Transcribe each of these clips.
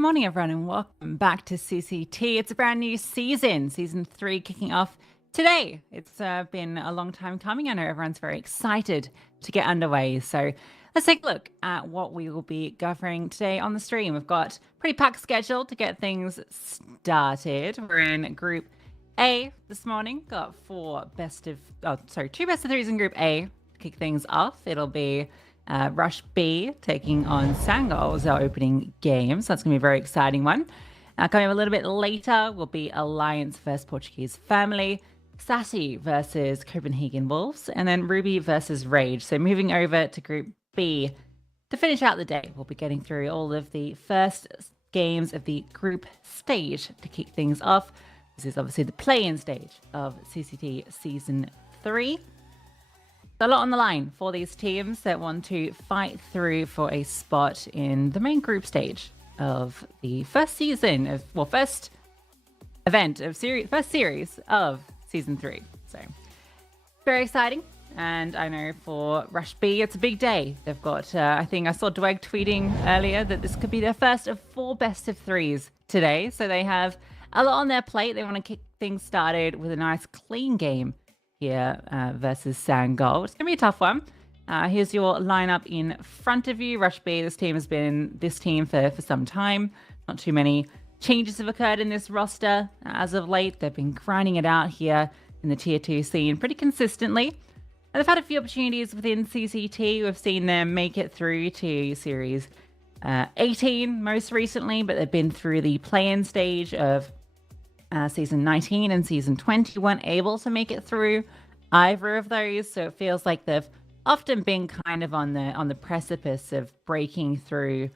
Good morning, everyone, and welcome back to CCT. It's a brand new season 3 kicking off today. It's been a long time coming. I know everyone's very excited to get underway. So let's take a look at what we will be covering today on the stream. We've got a pretty packed schedule to get things started. We're in Group A this morning. Got two best of threes in Group A to kick things off. It'll be Rush B taking on Sangol as our opening game. So that's going to be a very exciting one. Coming up a little bit later will be Alliance versus Portuguese Family, Sashi versus Copenhagen Wolves, and then Ruby versus Rage. So moving over to Group B to finish out the day, we'll be getting through all of the first games of the group stage to kick things off. This is obviously the play-in stage of CCT Season 3. A lot on the line for these teams that want to fight through for a spot in the main group stage of the first series of Season 3. So, very exciting. And I know for Rush B, it's a big day. They've got, I think I saw Dweg tweeting earlier that this could be their first of 4 best of 3s today. So they have a lot on their plate. They want to kick things started with a nice clean game here versus Sangol. It's going to be a tough one. Here's your lineup in front of you. Rush B, this team has been this team for some time. Not too many changes have occurred in this roster as of late. They've been grinding it out here in the Tier 2 scene pretty consistently. And they've had a few opportunities within CCT. We've seen them make it through to Series 18 most recently, but they've been through the play-in stage of Season 19 and Season 20, weren't able to make it through either of those. So it feels like they've often been kind of on the precipice of breaking through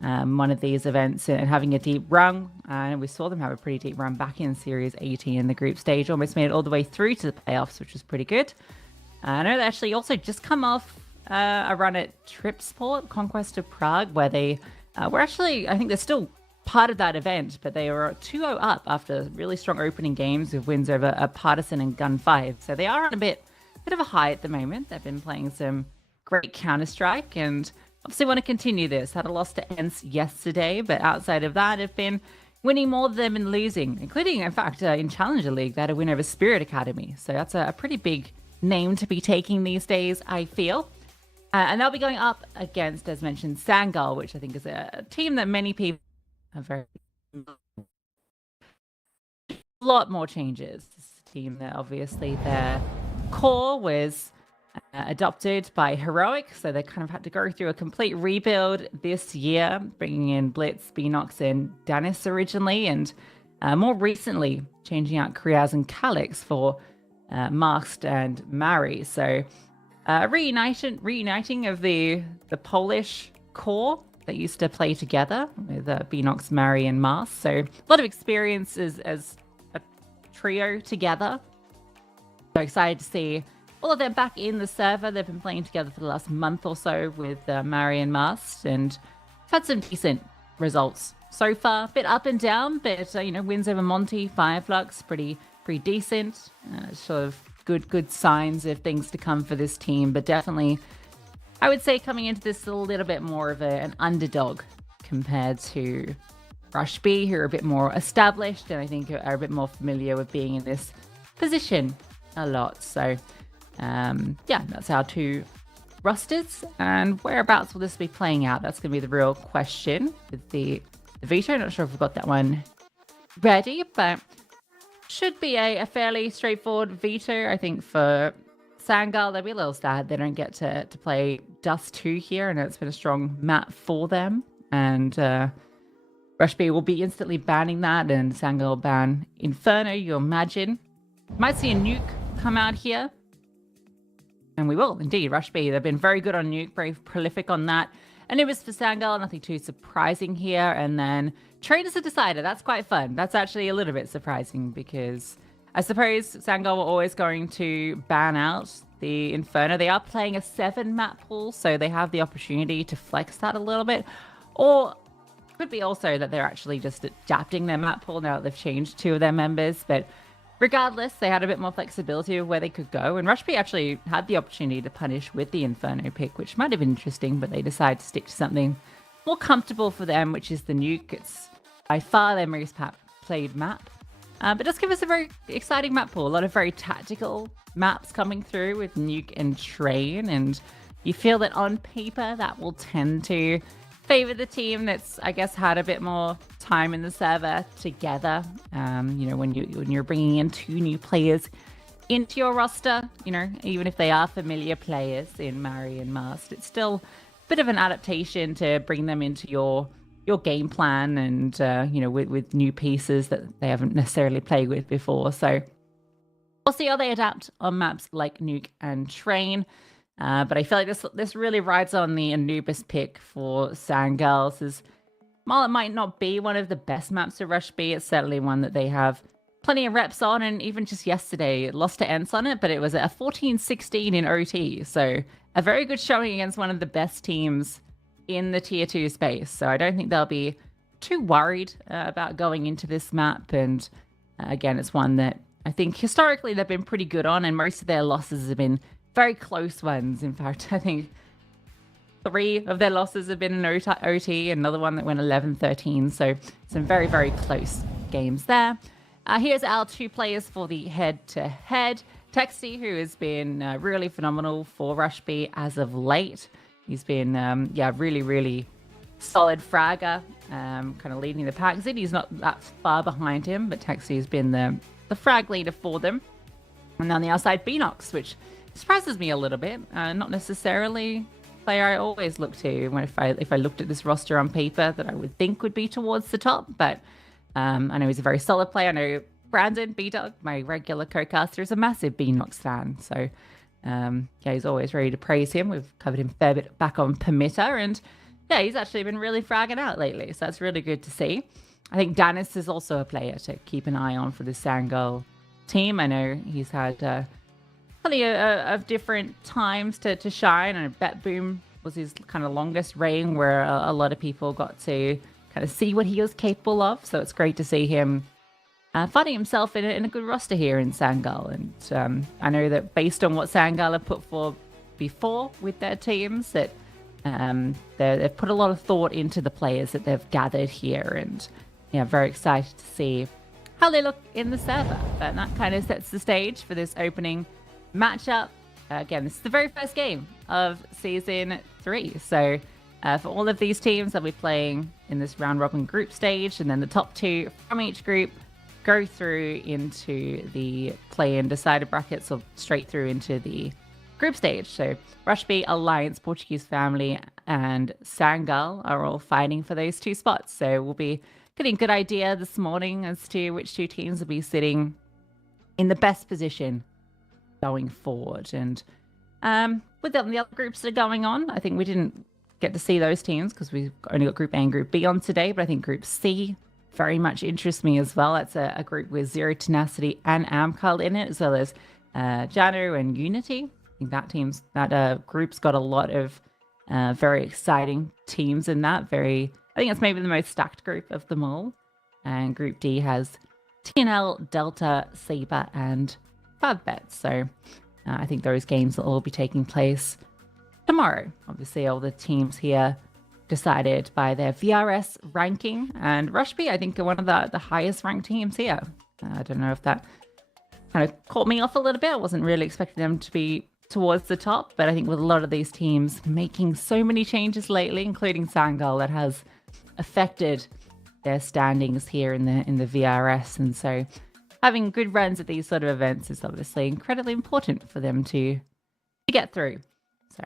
one of these events and having a deep run. And we saw them have a pretty deep run back in Series 18 in the group stage, almost made it all the way through to the playoffs, which was pretty good. I know they actually also just come off a run at Tripsport, Conquest of Prague, where they were actually, I think they're still part of that event, but they were 2-0 up after really strong opening games with wins over Partisan and Gun 5. So they are on a bit of a high at the moment. They've been playing some great Counter-Strike and obviously want to continue this. Had a loss to ENCE yesterday, but outside of that, have been winning more than they've been losing, including, in fact, in Challenger League, they had a win over Spirit Academy. So that's a pretty big name to be taking these days, I feel. And they'll be going up against, as mentioned, Sangol, which I think is a team that many people a lot more changes. This is a team that obviously their core was adopted by Heroic, so they kind of had to go through a complete rebuild this year, bringing in Blitz, Beanox, and Danis originally, and more recently changing out Kriaz and Calix for Masked and Mari. So reuniting of the Polish core that used to play together with Beanox, Mari, and Mars. So a lot of experience as a trio together. So excited to see all of them back in the server. They've been playing together for the last month or so with Mari and Mars, and had some decent results so far. A bit up and down, but wins over Monty, Fireflux, pretty decent. Sort of good signs of things to come for this team, but definitely I would say coming into this a little bit more of an underdog compared to Rush B, who are a bit more established and I think are a bit more familiar with being in this position a lot. So, that's our 2 rosters. And whereabouts will this be playing out? That's going to be the real question with the veto. Not sure if we've got that one ready, but should be a fairly straightforward veto, I think, for Sangol. They'll be a little sad they don't get to play Dust 2 here. I know it's been a strong map for them. And Rush B will be instantly banning that, and Sangol will ban Inferno, you imagine. Might see a Nuke come out here. And we will, indeed. Rush B, they've been very good on Nuke, very prolific on that. Anubis for Sangol, nothing too surprising here. And then Traders a Decider, that's quite fun. That's actually a little bit surprising because I suppose Sangol were always going to ban out the Inferno. They are playing a 7 map pool, so they have the opportunity to flex that a little bit. Or it could be also that they're actually just adapting their map pool now that they've changed 2 of their members. But regardless, they had a bit more flexibility of where they could go. And Rush B actually had the opportunity to punish with the Inferno pick, which might have been interesting, but they decided to stick to something a more comfortable for them, which is the Nuke. It's by far their most played map. But does give us a very exciting map pool. A lot of very tactical maps coming through with Nuke and Train. And you feel that on paper that will tend to favor the team that's, I guess, had a bit more time in the server together. When you're bringing in 2 new players into your roster, even if they are familiar players in Mari and Mast, it's still a bit of an adaptation to bring them into your game plan and, with new pieces that they haven't necessarily played with before. So we'll see how they adapt on maps like Nuke and Train. But I feel like this really rides on the Anubis pick for Sangirls. While it might not be one of the best maps to Rush B, it's certainly one that they have plenty of reps on. And even just yesterday, lost to Ents on it, but it was a 14-16 in OT. So a very good showing against one of the best teams in the tier 2 space. So I don't think they'll be too worried about going into this map. And again, it's one that I think historically they've been pretty good on, and most of their losses have been very close ones. In fact, I think 3 of their losses have been in OT, another one that went 11-13. So some very, very close games there. Here's our 2 players for the head-to-head. Texty, who has been really phenomenal for Rush B as of late. He's been, really, really solid fragger, kind of leading the pack. Ziddy's not that far behind him, but Texty has been the frag leader for them. And on the outside, Beanox, which surprises me a little bit. Not necessarily a player I always look to if I looked at this roster on paper that I would think would be towards the top. But I know he's a very solid player. I know Brandon B-Dog, my regular co-caster, is a massive Beanox fan. So he's always ready to praise him. We've covered him a fair bit back on Permitter, and he's actually been really fragging out lately, so that's really good to see. I think Danis is also a player to keep an eye on for the Sangirl team. I know he's had plenty of different times to shine, and Bet Boom was his kind of longest reign where a lot of people got to kind of see what he was capable of, so it's great to see him finding himself in a good roster here in Sangirl. And I know that based on what Sangirl have put forward before with their teams, that they've put a lot of thought into the players that they've gathered here, and very excited to see how they look in the server. But that kind of sets the stage for this opening matchup. Again, this is the very first game of Season 3, so for all of these teams, they'll be playing in this round-robin group stage, and then the top 2 from each group go through into the play-in decider brackets, or straight through into the group stage. So Rush B, Alliance, Portuguese Family, and Sangirl are all fighting for those 2 spots. So we'll be getting a good idea this morning as to which 2 teams will be sitting in the best position going forward. And with the other groups that are going on, I think we didn't get to see those teams because we've only got Group A and Group B on today, but I think Group C very much interests me as well. That's a group with Zero Tenacity and Amcal in it, as well as Janu and Unity. I think that group's got a lot of very exciting teams in that. I think it's maybe the most stacked group of them all. And Group D has TNL, Delta, Saber, and Favbet. So I think those games will all be taking place tomorrow. Obviously, all the teams here decided by their VRS ranking, and Rush B, I think, are one of the highest ranked teams here. I don't know if that kind of caught me off a little bit. I wasn't really expecting them to be towards the top, but I think with a lot of these teams making so many changes lately, including Sangirl, that has affected their standings here in the VRS, and so having good runs at these sort of events is obviously incredibly important for them to get through. So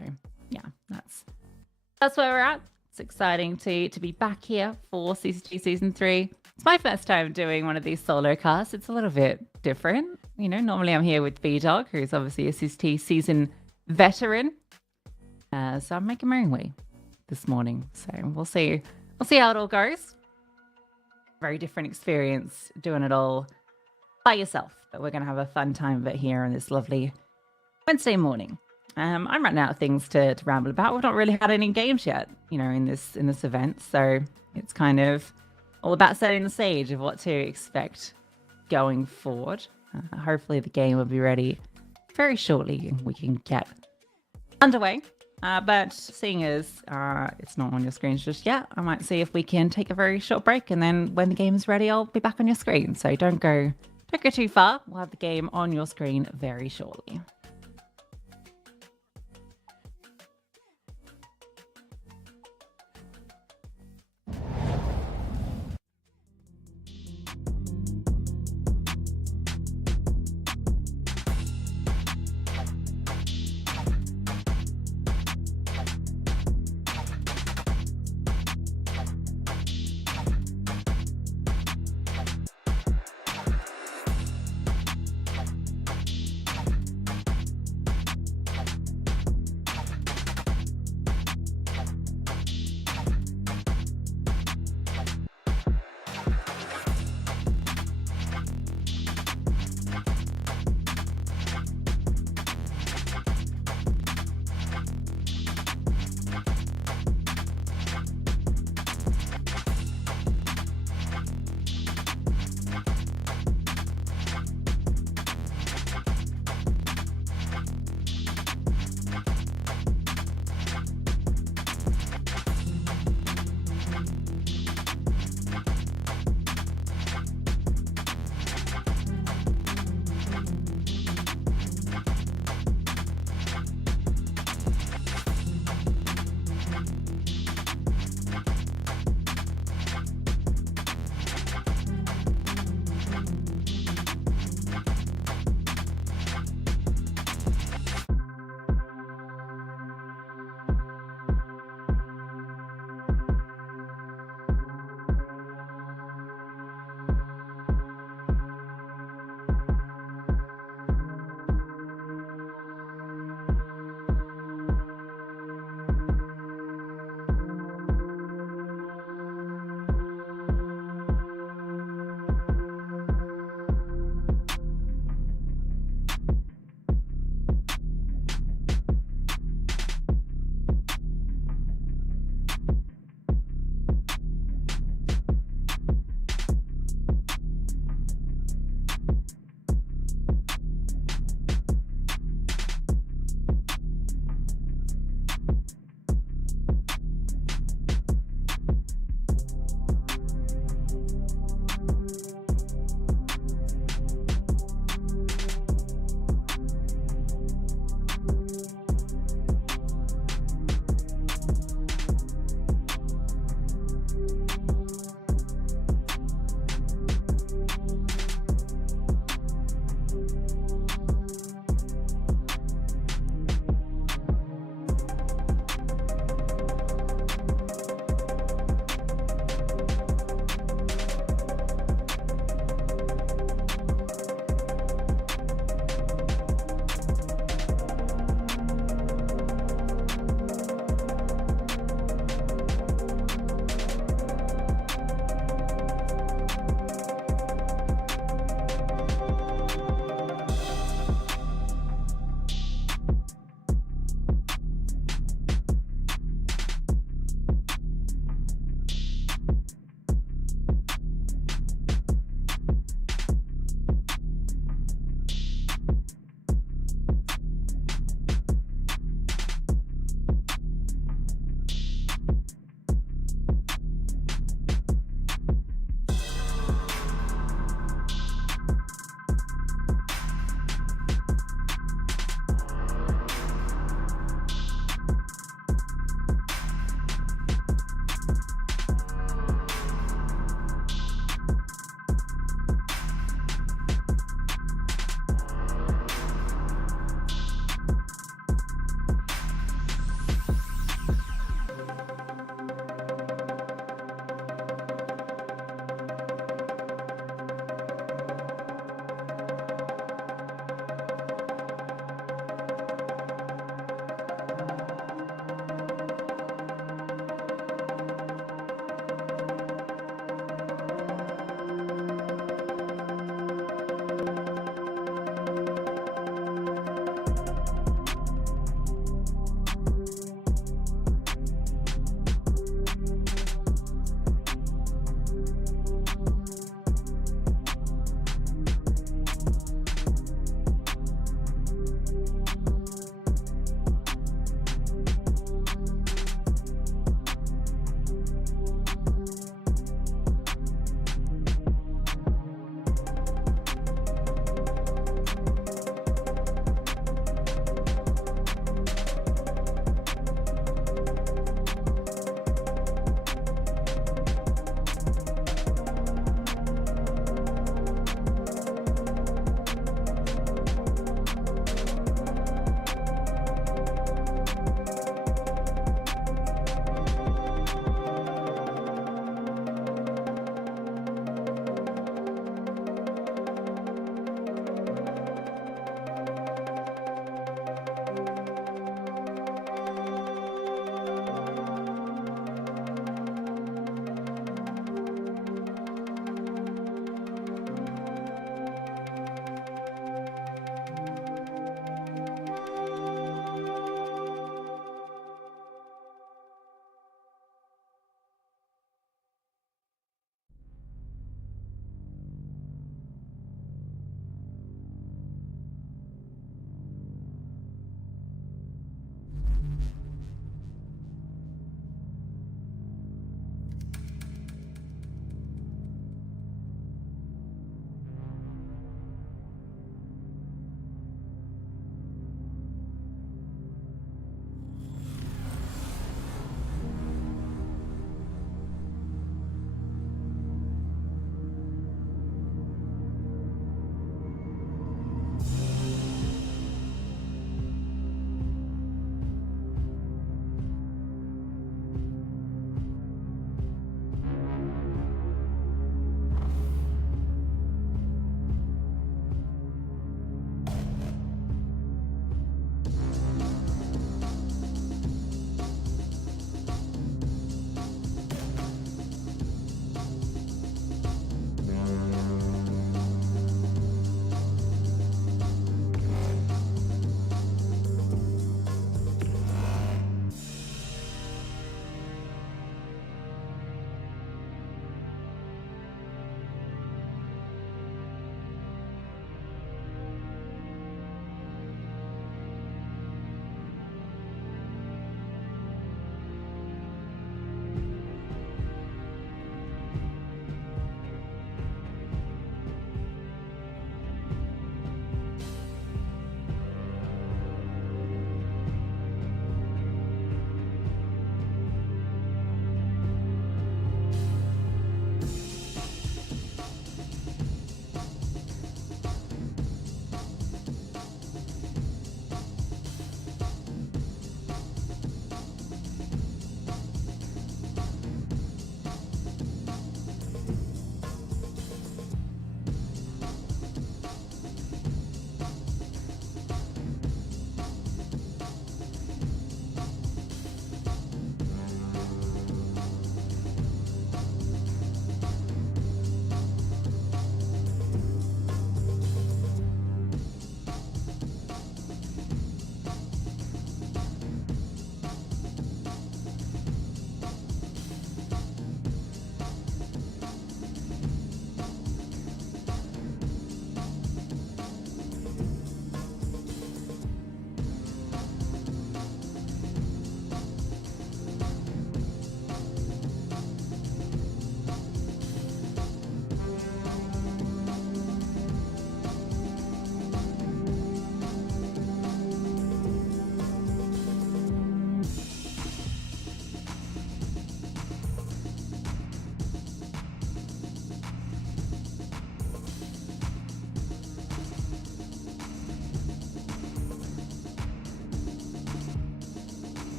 that's where we're at. It's exciting to be back here for CCT Season 3. It's my first time doing one of these solo casts. It's a little bit different. Normally I'm here with B-Dog, who's obviously a CCT Season veteran. So I'm making my own way this morning. So we'll see how it all goes. Very different experience doing it all by yourself. But we're going to have a fun time of it here on this lovely Wednesday morning. I'm running out of things to ramble about. We've not really had any games yet, in this event. So it's kind of all about setting the stage of what to expect going forward. Hopefully the game will be ready very shortly and we can get underway. But seeing as it's not on your screens just yet, I might see if we can take a very short break, and then when the game is ready, I'll be back on your screen. So don't go too far. We'll have the game on your screen very shortly.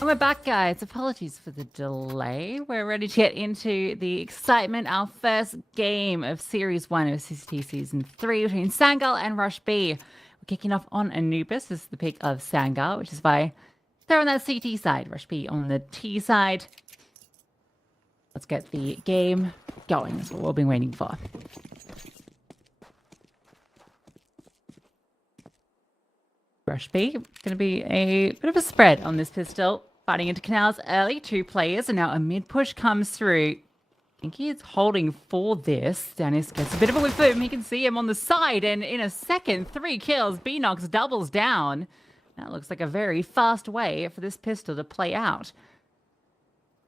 And we're back, guys. Apologies for the delay. We're ready to get into the excitement. Our first game of Series 1 of CCT Season 3 between Sangha and Rush B. We're kicking off on Anubis. This is the pick of Sangha, which is why they're on that CT side. Rush B on the T side. Let's get the game going. That's what we've been waiting for. Rush B, going to be a bit of a spread on this pistol. Fighting into canals early, 2 players, and now a mid push comes through. I think he is holding for this. Dennis gets a bit of a whiff of him. He can see him on the side, and in a second, 3 kills. Beenox doubles down. That looks like a very fast way for this pistol to play out.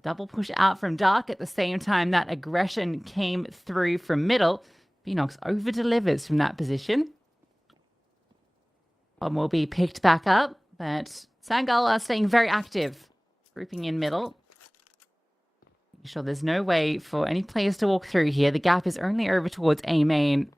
Double push out from Dark at the same time that aggression came through from middle. Beenox over-delivers from that position. Bomb will be picked back up, but Sangal are staying very active. Grouping in middle. Making sure there's no way for any players to walk through here. The gap is only over towards A main.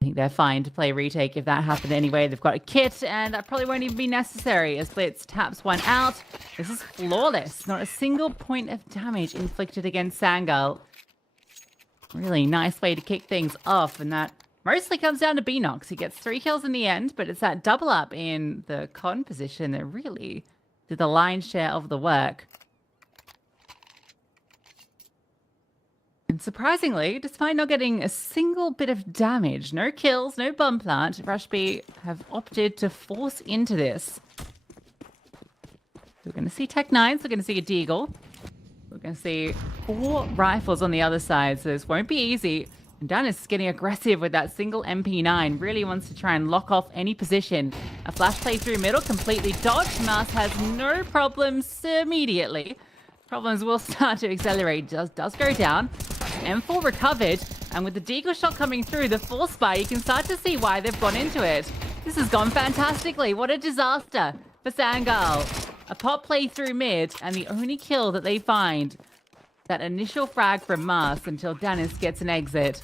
I think they're fine to play retake if that happened anyway. They've got a kit, and that probably won't even be necessary as Blitz taps one out. This is flawless. Not a single point of damage inflicted against Sangal. Really nice way to kick things off, and that mostly comes down to Beenox. He gets 3 kills in the end, but it's that double up in the con position that really did the lion's share of the work. And surprisingly, despite not getting a single bit of damage, no kills, no bomb plant, Rush B have opted to force into this. We're going to see Tech 9s, we're going to see a Deagle. We're going to see 4 rifles on the other side, so this won't be easy. And Dennis is getting aggressive with that single MP9. Really wants to try and lock off any position. A flash play through middle, completely dodged. Mars has no problems immediately. Problems will start to accelerate. Does go down. M4 recovered. And with the Deagle shot coming through, the Force Spy, you can start to see why they've gone into it. This has gone fantastically. What a disaster for Sangal. A pop play through mid, and the only kill that they find, that initial frag from Mars until Dennis gets an exit.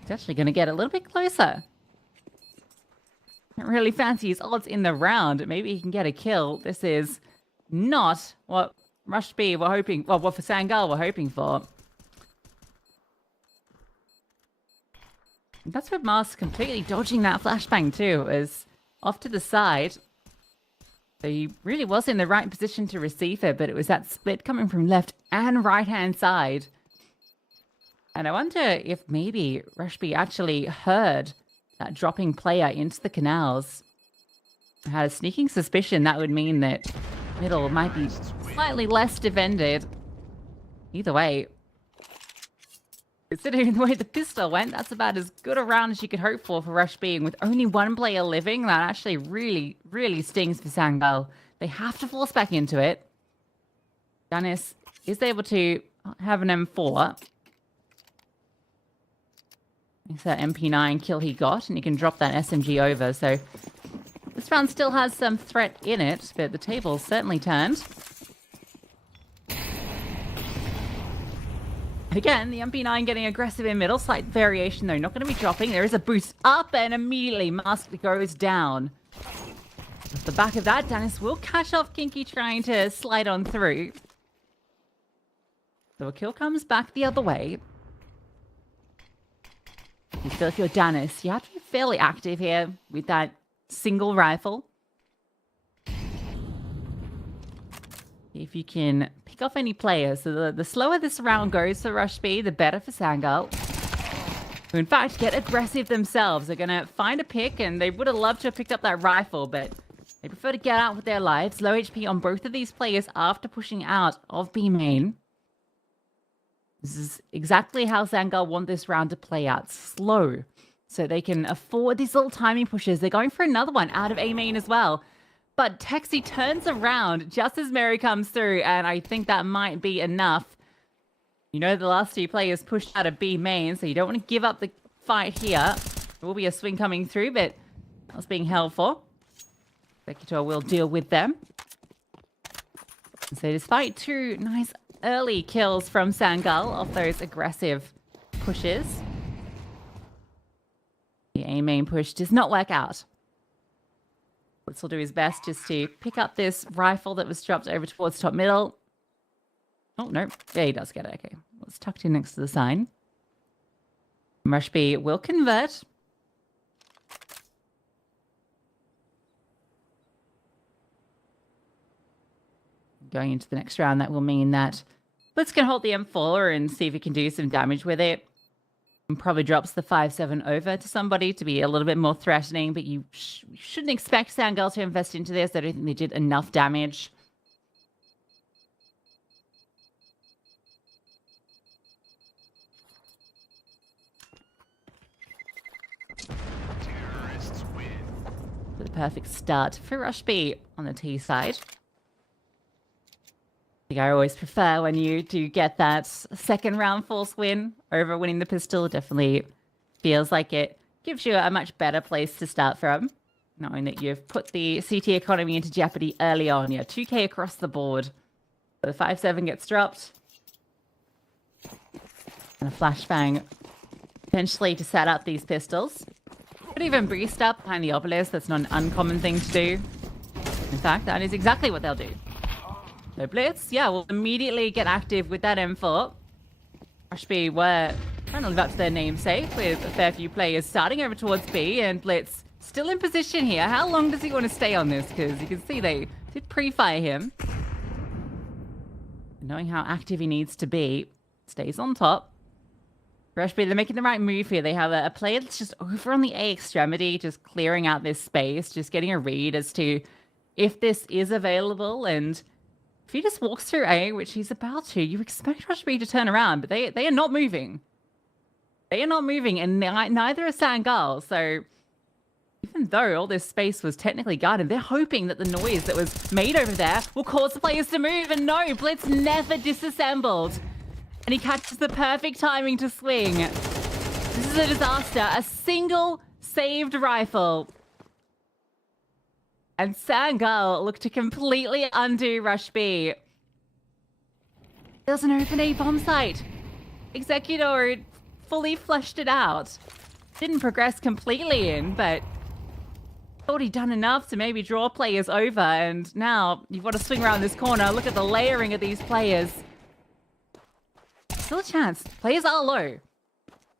He's actually going to get a little bit closer. Don't really fancy his odds in the round. Maybe he can get a kill. This is not what Rush B were hoping, well, what for Sangal were hoping for. And that's with Mars completely dodging that flashbang too, as off to the side. So he really was in the right position to receive it, but it was that split coming from left and right-hand side. And I wonder if maybe Rushby actually heard that dropping player into the canals. I had a sneaking suspicion that would mean that middle might be slightly less defended. Either way, considering the way the pistol went, that's about as good a round as you could hope for Rushby. And with only one player living, that actually really, really stings for Sangal. They have to force back into it. Janis is able to have an M4. It's that MP9 kill he got, and he can drop that SMG over. So this round still has some threat in it, but the table's certainly turned. Again, the MP9 getting aggressive in middle. Slight variation, though. Not going to be dropping. There is a boost up, and immediately Mask goes down. Off the back of that, Dennis will catch off Kinky trying to slide on through. So a kill comes back the other way. You feel if you're Dennis, you have to be fairly active here with that single rifle. If you can pick off any players. So the slower this round goes for Rushby, the better for Sangal. Who in fact get aggressive themselves. They're going to find a pick, and they would have loved to have picked up that rifle, but they prefer to get out with their lives. Low HP on both of these players after pushing out of B main. This is exactly how Sangal want this round to play out. Slow. So they can afford these little timing pushes. They're going for another one out of A main as well. But Texi turns around just as Mary comes through, and I think that might be enough. You know the last two players pushed out of B main, so you don't want to give up the fight here. There will be a swing coming through, but that's being held for. Executor will deal with them. So despite two nice early kills from Sangal off those aggressive pushes, the A main push does not work out. Blitz will do his best just to pick up this rifle that was dropped over towards top middle. Oh, no. Yeah, he does get it. Okay. Well, it's tucked in next to the sign. Rushby will convert. Going into the next round, that will mean that Blitz can hold the M4 and see if he can do some damage with it. And probably drops the 5-7 over to somebody to be a little bit more threatening, but you shouldn't expect Sangal to invest into this. I don't think they did enough damage. Terrorists win. The perfect start for Rushby on the T side. I think I always prefer when you do get that second round force win over winning the pistol. Definitely feels like it gives you a much better place to start from, knowing that you've put the CT economy into jeopardy early on. Yeah, 2k across the board. The 5-7 gets dropped. And a flashbang potentially to set up these pistols. Could even breast up behind the obelisk. That's not an uncommon thing to do. In fact, that is exactly what they'll do. So Blitz, yeah, will immediately get active with that M4. Rushby were trying to live up to their namesake with a fair few players starting over towards B, and Blitz still in position here. How long does he want to stay on this? Because you can see they did pre-fire him. Knowing how active he needs to be, stays on top. Rushby, they're making the right move here. They have a player that's just over on the A extremity, just clearing out this space, just getting a read as to if this is available, and if he just walks through A, which he's about to, you expect Rushby to turn around, but they are not moving. They are not moving, and neither is Sangal. So even though all this space was technically guarded, they're hoping that the noise that was made over there will cause the players to move. And no, Blitz never disassembled. And he catches the perfect timing to swing. This is a disaster. A single saved rifle. And Sangal looked to completely undo Rushby. There's an open A bomb site. Executor fully flushed it out. Didn't progress completely in, but thought he'd done enough to maybe draw players over. And now you've got to swing around this corner. Look at the layering of these players. Still a chance. Players are low.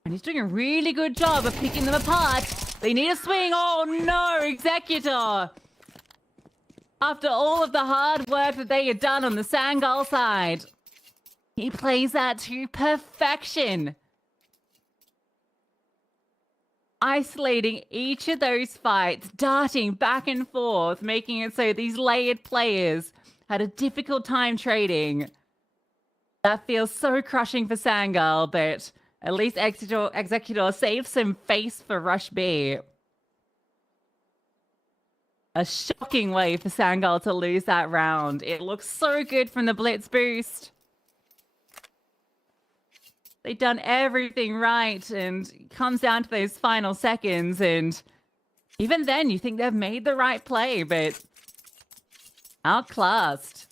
And he's doing a really good job of picking them apart. They need a swing. Oh no, Executor. After all of the hard work that they had done on the Sangal side, he plays that to perfection. isolating each of those fights, darting back and forth, making it so these layered players had a difficult time trading. That feels so crushing for Sangal, but at least Executor saves some face for Rush B. A shocking way for Sangal to lose that round. It looks so good from the Blitz boost. They've done everything right, and it comes down to those final seconds, and even then you think they've made the right play, but outclassed.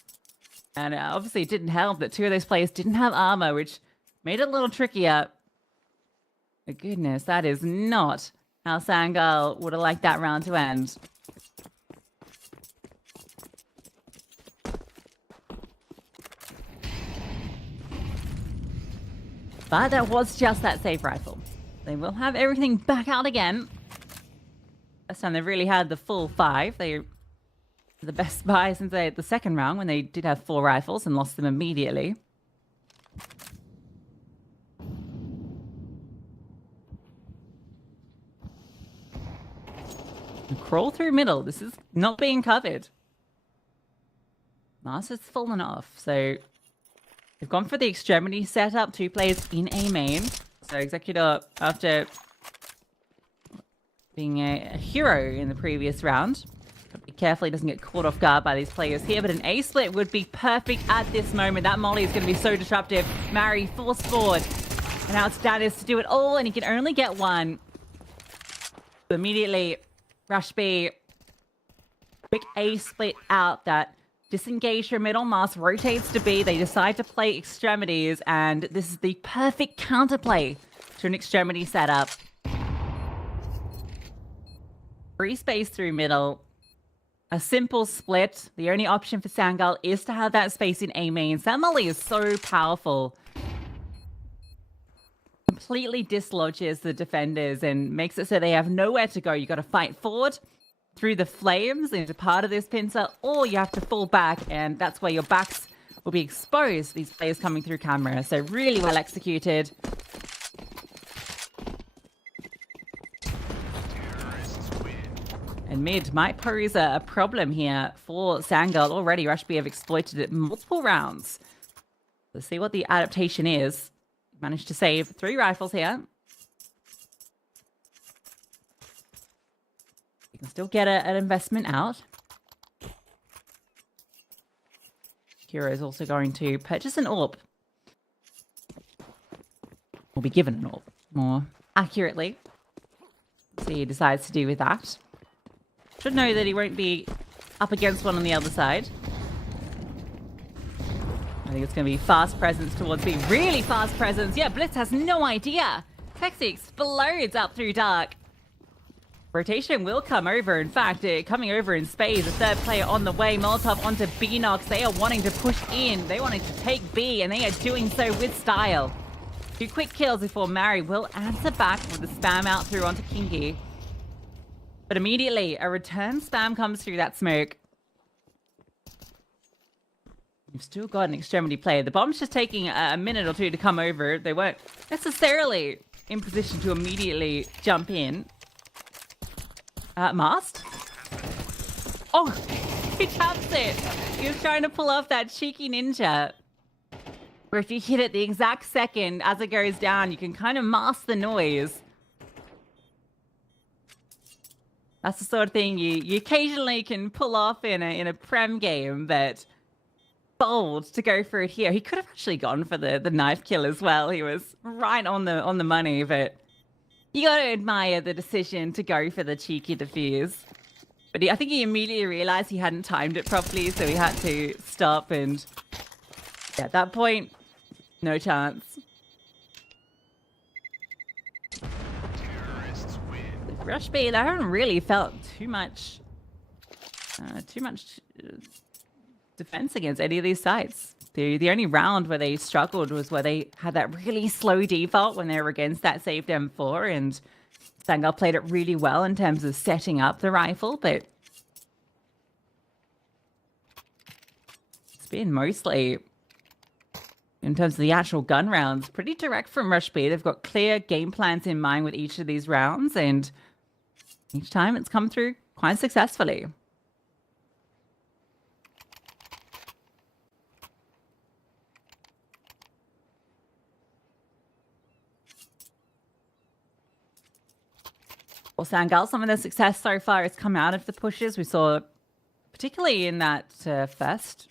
And obviously it didn't help that two of those players didn't have armor, which made it a little trickier. But goodness, that is not how Sangal would have liked that round to end. But that was just that safe rifle. They will have everything back out again. Last time they really had the full 5. They were the best buy since the second round when they did have 4 rifles and lost them immediately. And crawl through middle. This is not being covered. Mars has fallen off, so they've gone for the extremity setup. 2 players in A main. So Executor, after being a hero in the previous round, gotta be careful he doesn't get caught off guard by these players here. But an A split would be perfect at this moment. That molly is going to be so disruptive. Mary forced forward. And now it's Status to do it all, and he can only get 1. Immediately, Rush B, quick A split out. That disengage from middle. Mars rotates to B. They decide to play extremities, and this is the perfect counterplay to an extremity setup. Free space through middle. A simple split. The only option for Sangal is to have that space in A main. That molly is so powerful. Completely dislodges the defenders and makes it so they have nowhere to go. You got to fight forward through the flames into part of this pincer, or you have to fall back, and that's where your backs will be exposed, these players coming through camera. So really well executed. And mid might pose a problem here for Sangal. Already Rush B have exploited it multiple rounds. Let's see what the adaptation is. Managed to save 3 rifles here. You can still get an investment out. Hero is also going to purchase an AWP. Or be given an AWP, more accurately. Let's see what he decides to do with that. Should know that he won't be up against one on the other side. I think it's going to be fast presence towards B. Really fast presence. Yeah, Blitz has no idea. Texi explodes up through dark. Rotation will come over. In fact, coming over in spades. A third player on the way. Molotov onto B-Nox. They are wanting to push in. They wanting to take B, and they are doing so with style. 2 quick kills before Mary will answer back with the spam out through onto Kinky. But immediately, a return spam comes through that smoke. You've still got an extremity player. The bomb's just taking a minute or 2 to come over. They weren't necessarily in position to immediately jump in. Mast? Oh, he taps it. He was trying to pull off that cheeky ninja. Where if you hit it the exact second as it goes down, you can kind of mask the noise. That's the sort of thing you occasionally can pull off in a Prem game, but bold to go for it here. He could have actually gone for the knife kill as well. He was right on the money, but you got to admire the decision to go for the cheeky defuse. But I think he immediately realized he hadn't timed it properly, so he had to stop, and at that point, no chance. Rush B, they haven't really felt too much defense against any of these sites. The only round where they struggled was where they had that really slow default when they were against that saved M4, and Sangal played it really well in terms of setting up the rifle, but it's been mostly in terms of the actual gun rounds, pretty direct from Rush B. They've got clear game plans in mind with each of these rounds, and each time it's come through quite successfully. Well, Sangal, some of the success so far has come out of the pushes. We saw, particularly in that first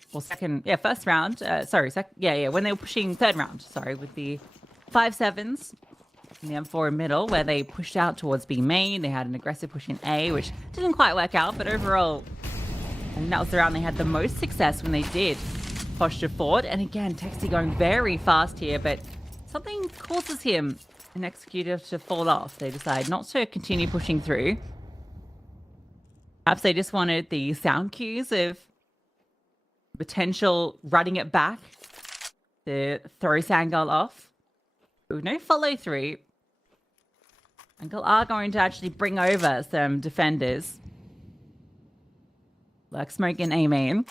round. When they were pushing third round, with the 5-7s in the M4 middle, where they pushed out towards B main. They had an aggressive push in A, which didn't quite work out, but overall, I think that was the round they had the most success when they did posture forward. And again, Texty going very fast here, but something causes him an executor to fall off. They decide not to continue pushing through. Perhaps they just wanted the sound cues of potential running it back to throw Sangal off. With no follow through, Sangal are going to actually bring over some defenders. Like Smoke in A main.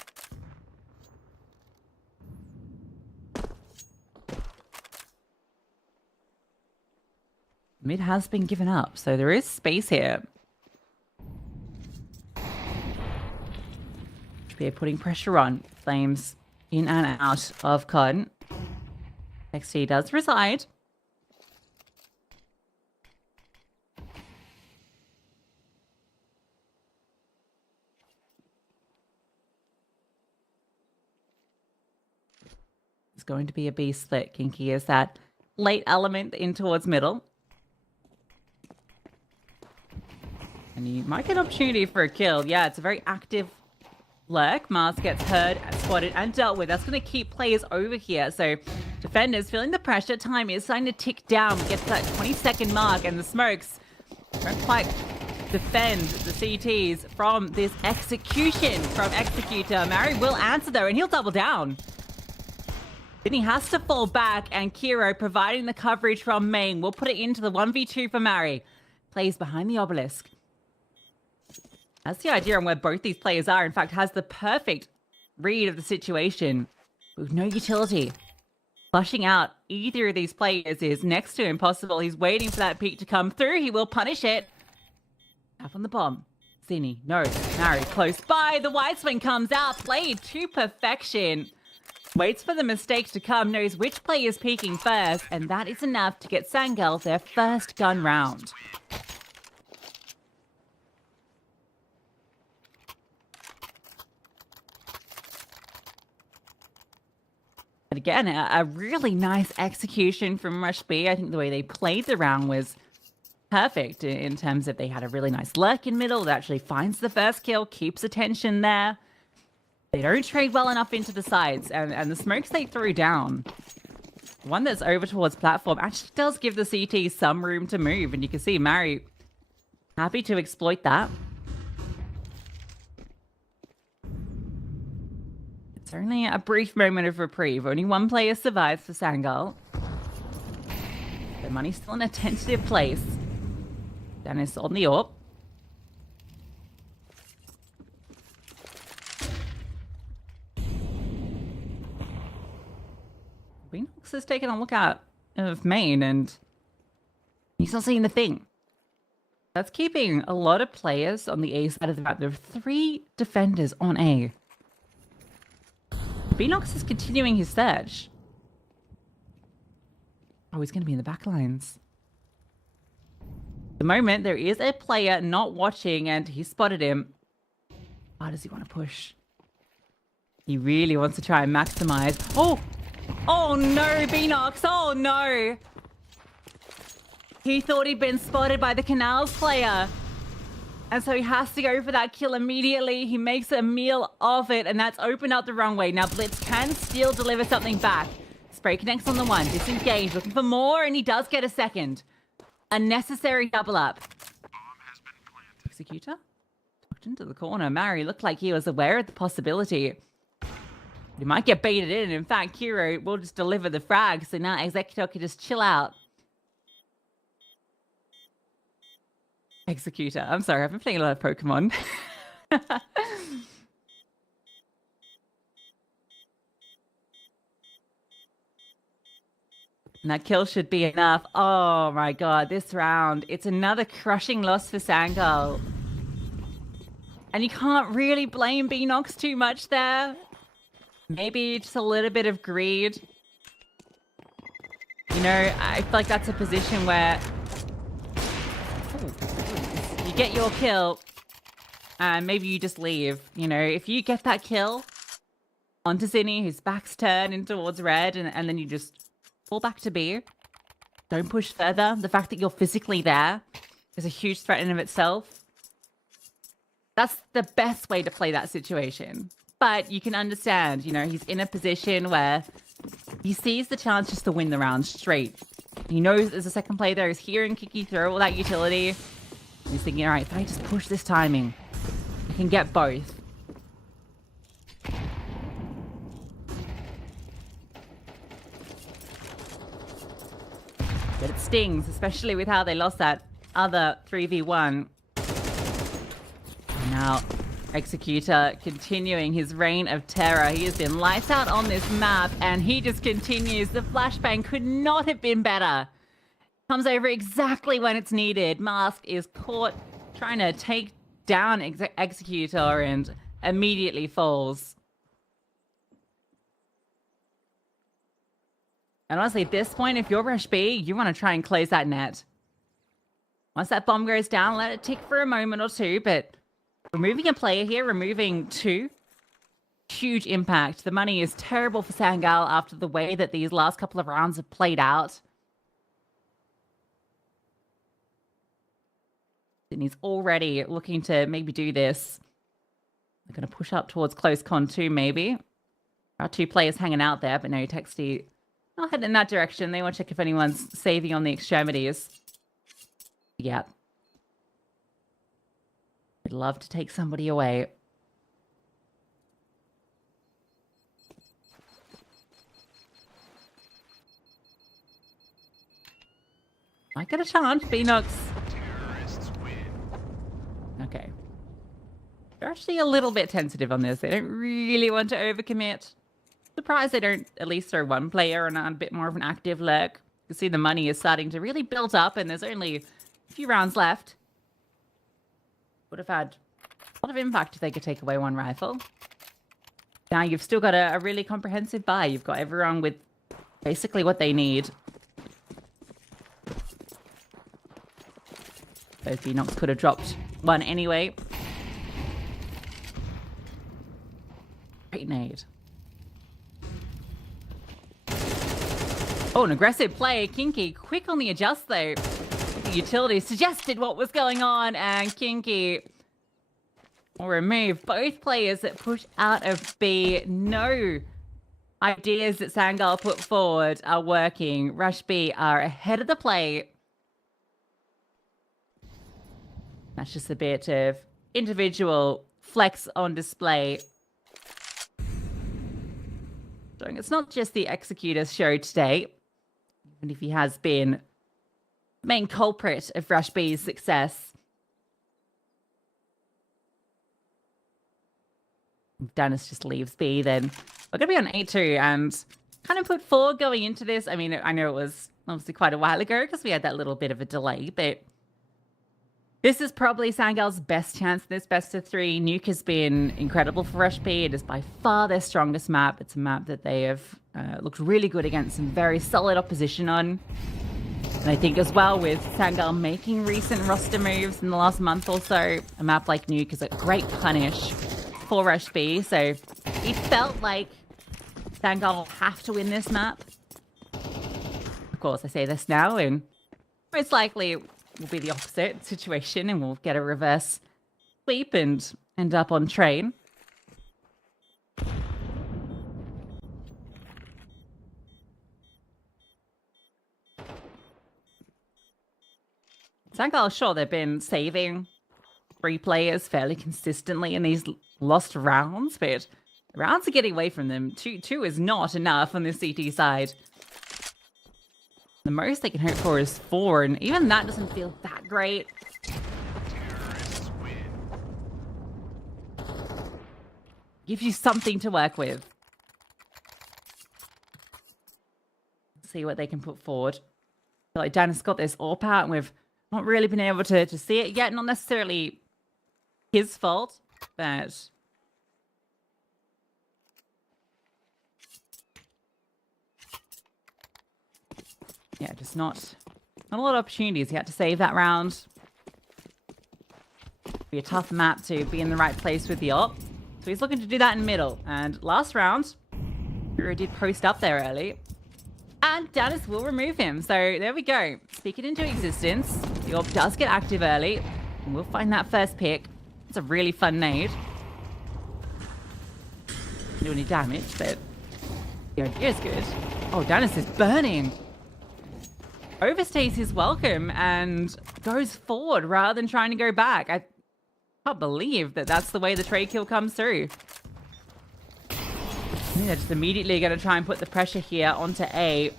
Mid has been given up, so there is space here. They're putting pressure on. Flames in and out of COD. XT does reside. It's going to be a B split. Kinky is that late element in towards middle. And you might get an opportunity for a kill. Yeah, it's a very active lurk. Mars gets heard, spotted, and dealt with. That's going to keep players over here. So defenders feeling the pressure. Time is starting to tick down. We get to that 20-second mark, and the smokes don't quite defend the CTs from this execution from Executor. Mary will answer, though, and he'll double down. Then he has to fall back, and Kiro, providing the coverage from main, will put it into the 1v2 for Mary. Plays behind the obelisk. That's the idea on where both these players are. In fact, has the perfect read of the situation with no utility. Flushing out either of these players is next to impossible. He's waiting for that peek to come through. He will punish it. Tap on the bomb. Zinni, no. Mary, close by. The wide swing comes out. Played to perfection. Waits for the mistake to come. Knows which player is peeking first. And that is enough to get Sangal their first gun round. But again, a really nice execution from Rush B. I think the way they played the round was perfect in terms of they had a really nice lurk in middle that actually finds the first kill, keeps attention there. They don't trade well enough into the sides, and the smokes they threw down, the one that's over towards platform, actually does give the CT some room to move, and you can see Mary happy to exploit that. It's only a brief moment of reprieve. Only one player survives for Sangal. The money's still in a tentative place. Dennis on the AWP. Beanox has taken a look out of main, and he's not seeing the thing. That's keeping a lot of players on the A side of the map. There are 3 defenders on A. Beanox is continuing his search. Oh, he's going to be in the back lines. At the moment, there is a player not watching, and he spotted him. Why does he want to push? He really wants to try and maximize. Oh! Oh no, Beanox! Oh no! He thought he'd been spotted by the Canals player. And so he has to go for that kill immediately. He makes a meal of it, and that's opened up the runway. Now Blitz can still deliver something back. Spray connects on the one, disengaged, looking for more, and he does get a second. Unnecessary double up. Executor tucked into the corner. Mary looked like he was aware of the possibility. He might get baited in. In fact, Kiro will just deliver the frag, so now Executor can just chill out. Executor. I'm sorry, I've been playing a lot of Pokemon. And that kill should be enough. Oh my god, this round. It's another crushing loss for Sangal. And you can't really blame Beanox too much there. Maybe just a little bit of greed. You know, I feel like that's a position where you get your kill and maybe you just leave. You know, if you get that kill onto Zinni, whose back's turned in towards red, and then you just fall back to B. Don't push further. The fact that you're physically there is a huge threat in of itself. That's the best way to play that situation. But you can understand, you know, he's in a position where he sees the chance just to win the round straight. He knows there's a second play there. He's hearing Kiki throw all that utility. He's thinking, all right, if I just push this timing, I can get both. But it stings, especially with how they lost that other 3v1. Now, Executor continuing his reign of terror. He has been lights out on this map, and he just continues. The flashbang could not have been better. Comes over exactly when it's needed. Mask is caught trying to take down Executor and immediately falls. And honestly, at this point, if you're Rush B, you want to try and close that net. Once that bomb goes down, let it tick for a moment or two, but removing a player here, removing two, huge impact. The money is terrible for Sangal after the way that these last couple of rounds have played out. And he's already looking to maybe do this. They're going to push up towards close con 2, maybe. There are two players hanging out there, but no, Texty I'll head in that direction. They want to check if anyone's saving on the extremities. Yeah. I'd love to take somebody away. Might get a chance, Beanox. Okay. They're actually a little bit tentative on this. They don't really want to overcommit. Surprised they don't at least throw one player on a bit more of an active lurk. You can see the money is starting to really build up, and there's only a few rounds left. Would have had a lot of impact if they could take away one rifle. Now you've still got a really comprehensive buy. You've got everyone with basically what they need. Both Beanox could have dropped one anyway. Great nade. Oh, an aggressive play. Kinky quick on the adjust though. The utility suggested what was going on, and Kinky will remove both players that push out of B. No ideas that Sangal put forward are working. Rush B are ahead of the play. That's just a bit of individual flex on display. So it's not just the Executor's show today, even if he has been the main culprit of Rush B's success. If Dennis just leaves B, then we're going to be on 8-2 and kind of put forward going into this. I mean, I know it was obviously quite a while ago because we had that little bit of a delay, but this is probably Sangal's best chance in this best of 3. Nuke has been incredible for Rush B. It is by far their strongest map. It's a map that they have looked really good against some very solid opposition on. And I think as well with Sangal making recent roster moves in the last month or so, a map like Nuke is a great punish for Rush B. So it felt like Sangal will have to win this map. Of course, I say this now, and most likely will be the opposite situation, and we'll get a reverse sweep and end up on train. Sangal, sure, they've been saving 3 players fairly consistently in these lost rounds, but the rounds are getting away from them. Two is not enough on the CT side. The most they can hope for is 4, and even that doesn't feel that great. Gives you something to work with. see what they can put forward. I feel like Dennis got this AWP out and we've not really been able to see it yet. Not necessarily his fault, but... yeah, just not a lot of opportunities. He had to save that round. Be a tough map to be in the right place with the op. So he's looking to do that in middle. And last round, Hero did post up there early. And Dennis will remove him. So there we go. Speak it into existence. The orb does get active early. And we'll find that first pick. It's a really fun nade. Don't do any damage, but the idea is good. Oh, Dennis is burning. Overstays his welcome and goes forward rather than trying to go back. I can't believe that that's the way the trade kill comes through. They're just immediately going to try and put the pressure here onto A.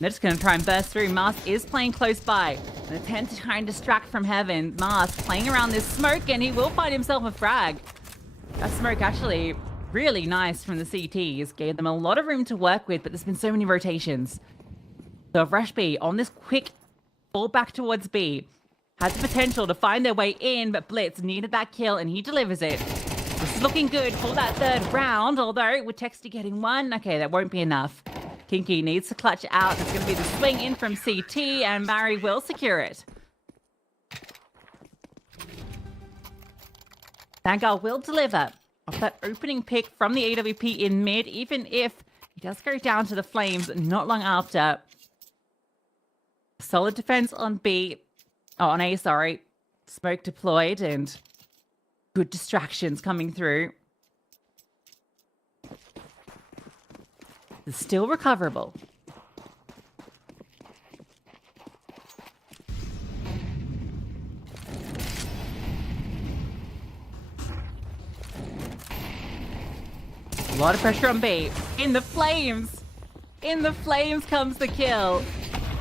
They're just going to try and burst through. Mars is playing close by. An attempt to try and distract from heaven. Mars playing around this smoke and he will find himself a frag. That smoke actually really nice from the CTs. Gave them a lot of room to work with, but there's been so many rotations. So if Rush B on this quick fall back towards B has the potential to find their way in, but Blitz needed that kill and he delivers it. This is looking good for that third round, although with Texty getting one, okay, that won't be enough. Kinky needs to clutch out. It's going to be the swing in from CT and Mary will secure it. Vanguard will deliver off that opening pick from the AWP in mid, even if he does go down to the flames not long after. Solid defense on B. Oh, on A, sorry. Smoke deployed and good distractions coming through. It's still recoverable. A lot of pressure on B. In the flames. In the flames comes the kill.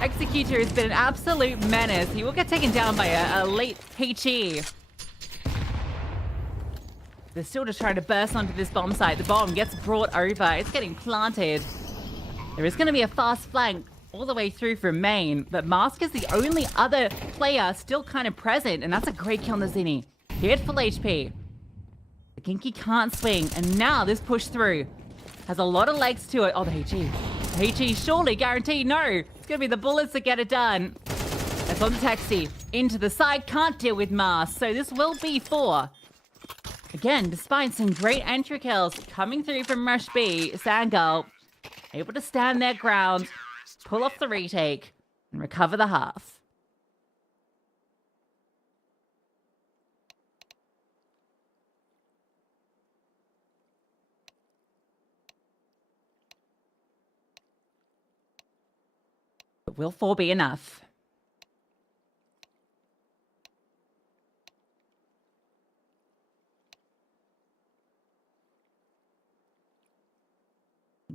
Executor has been an absolute menace. He will get taken down by a late HE. They're still just trying to burst onto this bomb site. The bomb gets brought over. It's getting planted. There is going to be a fast flank all the way through from main, but Mask is the only other player still kind of present, and that's a great kill on the Zinni. He had full HP. The Kinky can't swing, and now this push through has a lot of legs to it. Oh, the HE. The HE surely guaranteed. No, it's going to be the bullets that get it done. That's on the taxi. Into the side, can't deal with Mars, so this will be 4. Again, despite some great entry kills coming through from Rush B, Sangirl able to stand their ground, pull off the retake, and recover the half. But will 4 be enough?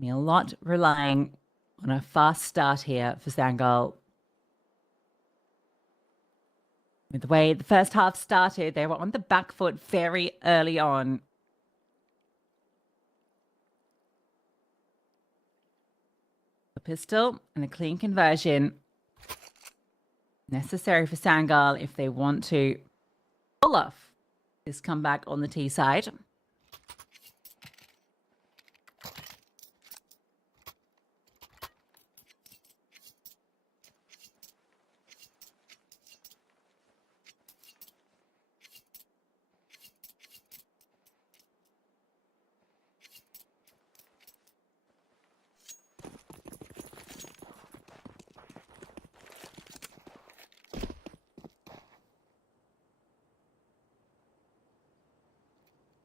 A lot relying on a fast start here for Sangirl. With the way the first half started, they were on the back foot very early on. A pistol and a clean conversion necessary for Sangirl if they want to pull off this comeback on the T side.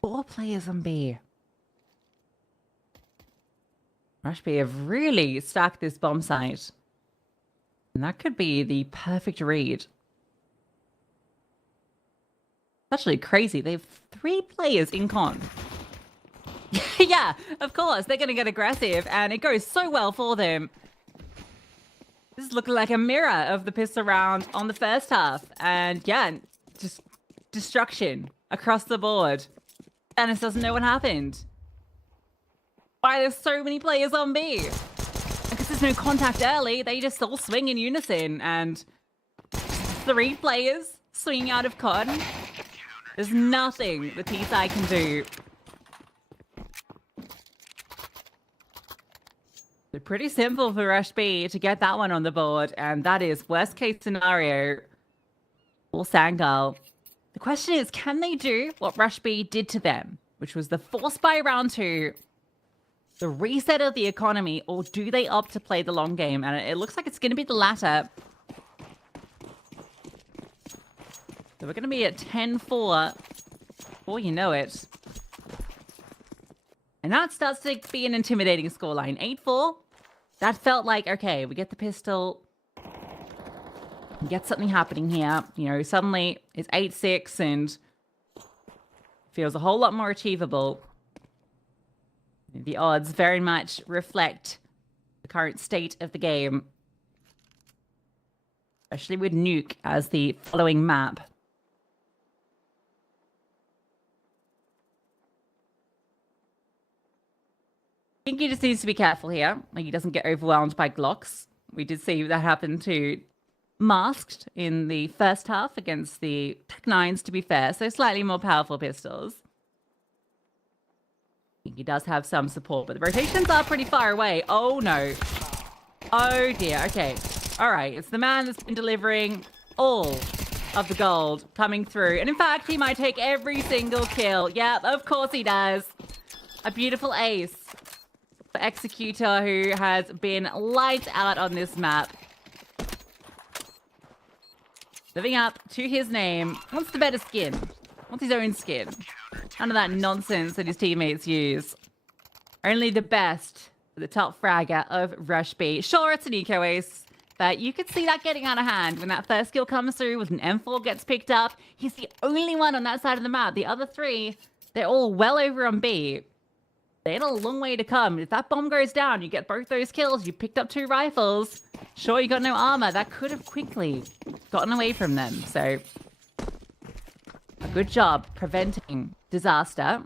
Four players on B. Rush B have really stacked this bomb site. And that could be the perfect read. It's actually crazy. They have 3 players in con. Yeah, of course. They're going to get aggressive. And it goes so well for them. This is looking like a mirror of the pistol round on the first half. And yeah, just destruction across the board. Dennis doesn't know what happened. Why there's so many players on B? Because there's was no contact early. They just all swing in unison, and 3 players swinging out of con. There's nothing the T-side can do. It's pretty simple for Rush B to get that one on the board, and that is worst case scenario for Sangal. The question is, can they do what Rush B did to them, which was the force buy round 2, the reset of the economy, or do they opt to play the long game? And it looks like it's going to be the latter. So we're going to be at 10-4 before you know it. And that starts to be an intimidating scoreline. 8-4. That felt like, okay, we get the pistol. Get something happening here. You know, suddenly it's 8-6 and feels a whole lot more achievable. The odds very much reflect the current state of the game. Especially with Nuke as the following map. I think he just needs to be careful here. Like, he doesn't get overwhelmed by Glocks. We did see that happen to Masked in the first half against the Tech 9s, to be fair. So slightly more powerful pistols. I think he does have some support, but the rotations are pretty far away. Oh, no. Oh, dear. Okay. All right. It's the man that's been delivering all of the gold coming through. And in fact, he might take every single kill. Yeah, of course he does. A beautiful ace. The Executor, who has been lights out on this map. Living up to his name. Wants the better skin. Wants his own skin. None of that nonsense that his teammates use. Only the best for the top fragger of Rush B. Sure, it's an eco ace, but you could see that getting out of hand when that first kill comes through with an M4 gets picked up. He's the only one on that side of the map. The other 3, they're all well over on B. They had a long way to come. If that bomb goes down, you get both those kills. You picked up 2 rifles. Sure, you got no armor. That could have quickly gotten away from them. So, a good job preventing disaster.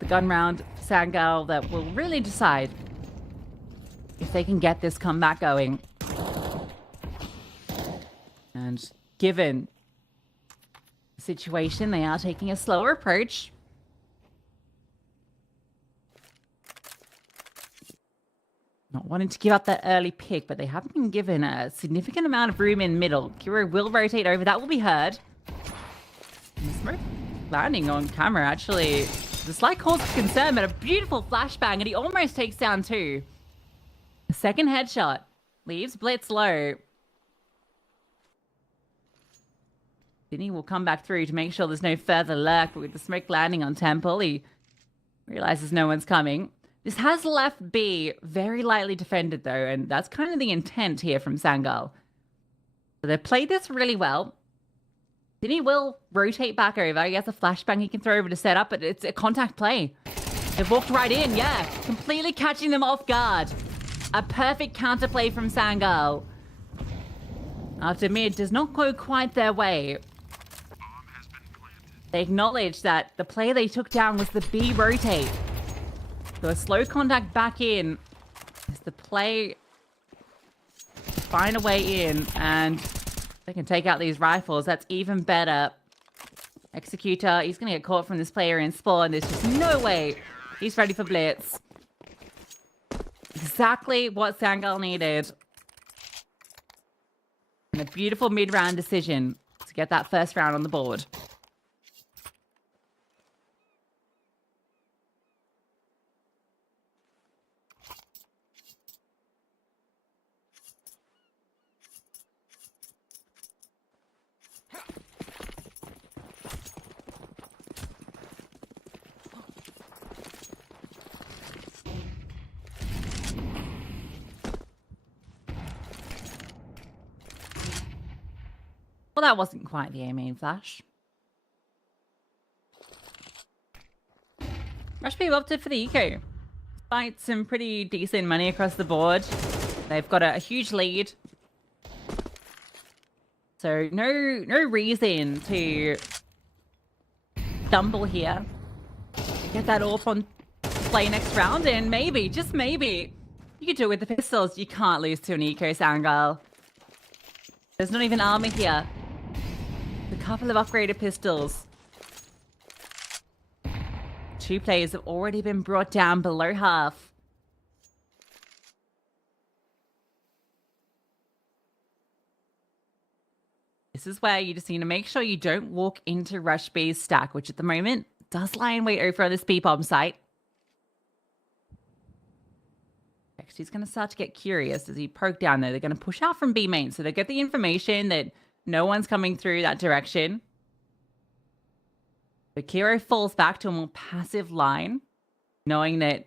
The gun round Sangal that will really decide if they can get this comeback going. And given the situation, they are taking a slower approach. Not wanting to give up that early pick, but they haven't been given a significant amount of room in middle. Kiro will rotate over. That will be heard. And the smoke landing on camera, actually. The slight cause of concern, but a beautiful flashbang, and he almost takes down 2. The second headshot leaves Blitz low. Vinny will come back through to make sure there's no further lurk, but with the smoke landing on Temple, he realizes no one's coming. This has left B very lightly defended, though, and that's kind of the intent here from Sangal. So they've played this really well. Then he will rotate back over. He has a flashbang he can throw over to set up, but it's a contact play. They've walked right in, yeah. Completely catching them off guard. A perfect counterplay from Sangal. After mid does not go quite their way. They acknowledge that the play they took down was the B rotate. So a slow contact back in is the play to find a way in, and they can take out these rifles. That's even better. Executor, he's going to get caught from this player in spawn. There's just no way he's ready for blitz. Exactly what Sangal needed. And a beautiful mid-round decision to get that first round on the board. Well, that wasn't quite the main flash. Rush B opted for the eco. Despite some pretty decent money across the board. They've got a huge lead. So no reason to stumble here. Get that AWP on play next round, and maybe, just maybe, you could do it with the pistols. You can't lose to an eco Sangal. There's not even armor here. A couple of upgraded pistols. 2 players have already been brought down below half. This is where you just need to make sure you don't walk into Rush B's stack, which at the moment does lie in wait over on this B-bomb site. Next, he's going to start to get curious as he poke down there. They're going to push out from B main, so they get the information that no one's coming through that direction. But Kiro falls back to a more passive line, knowing that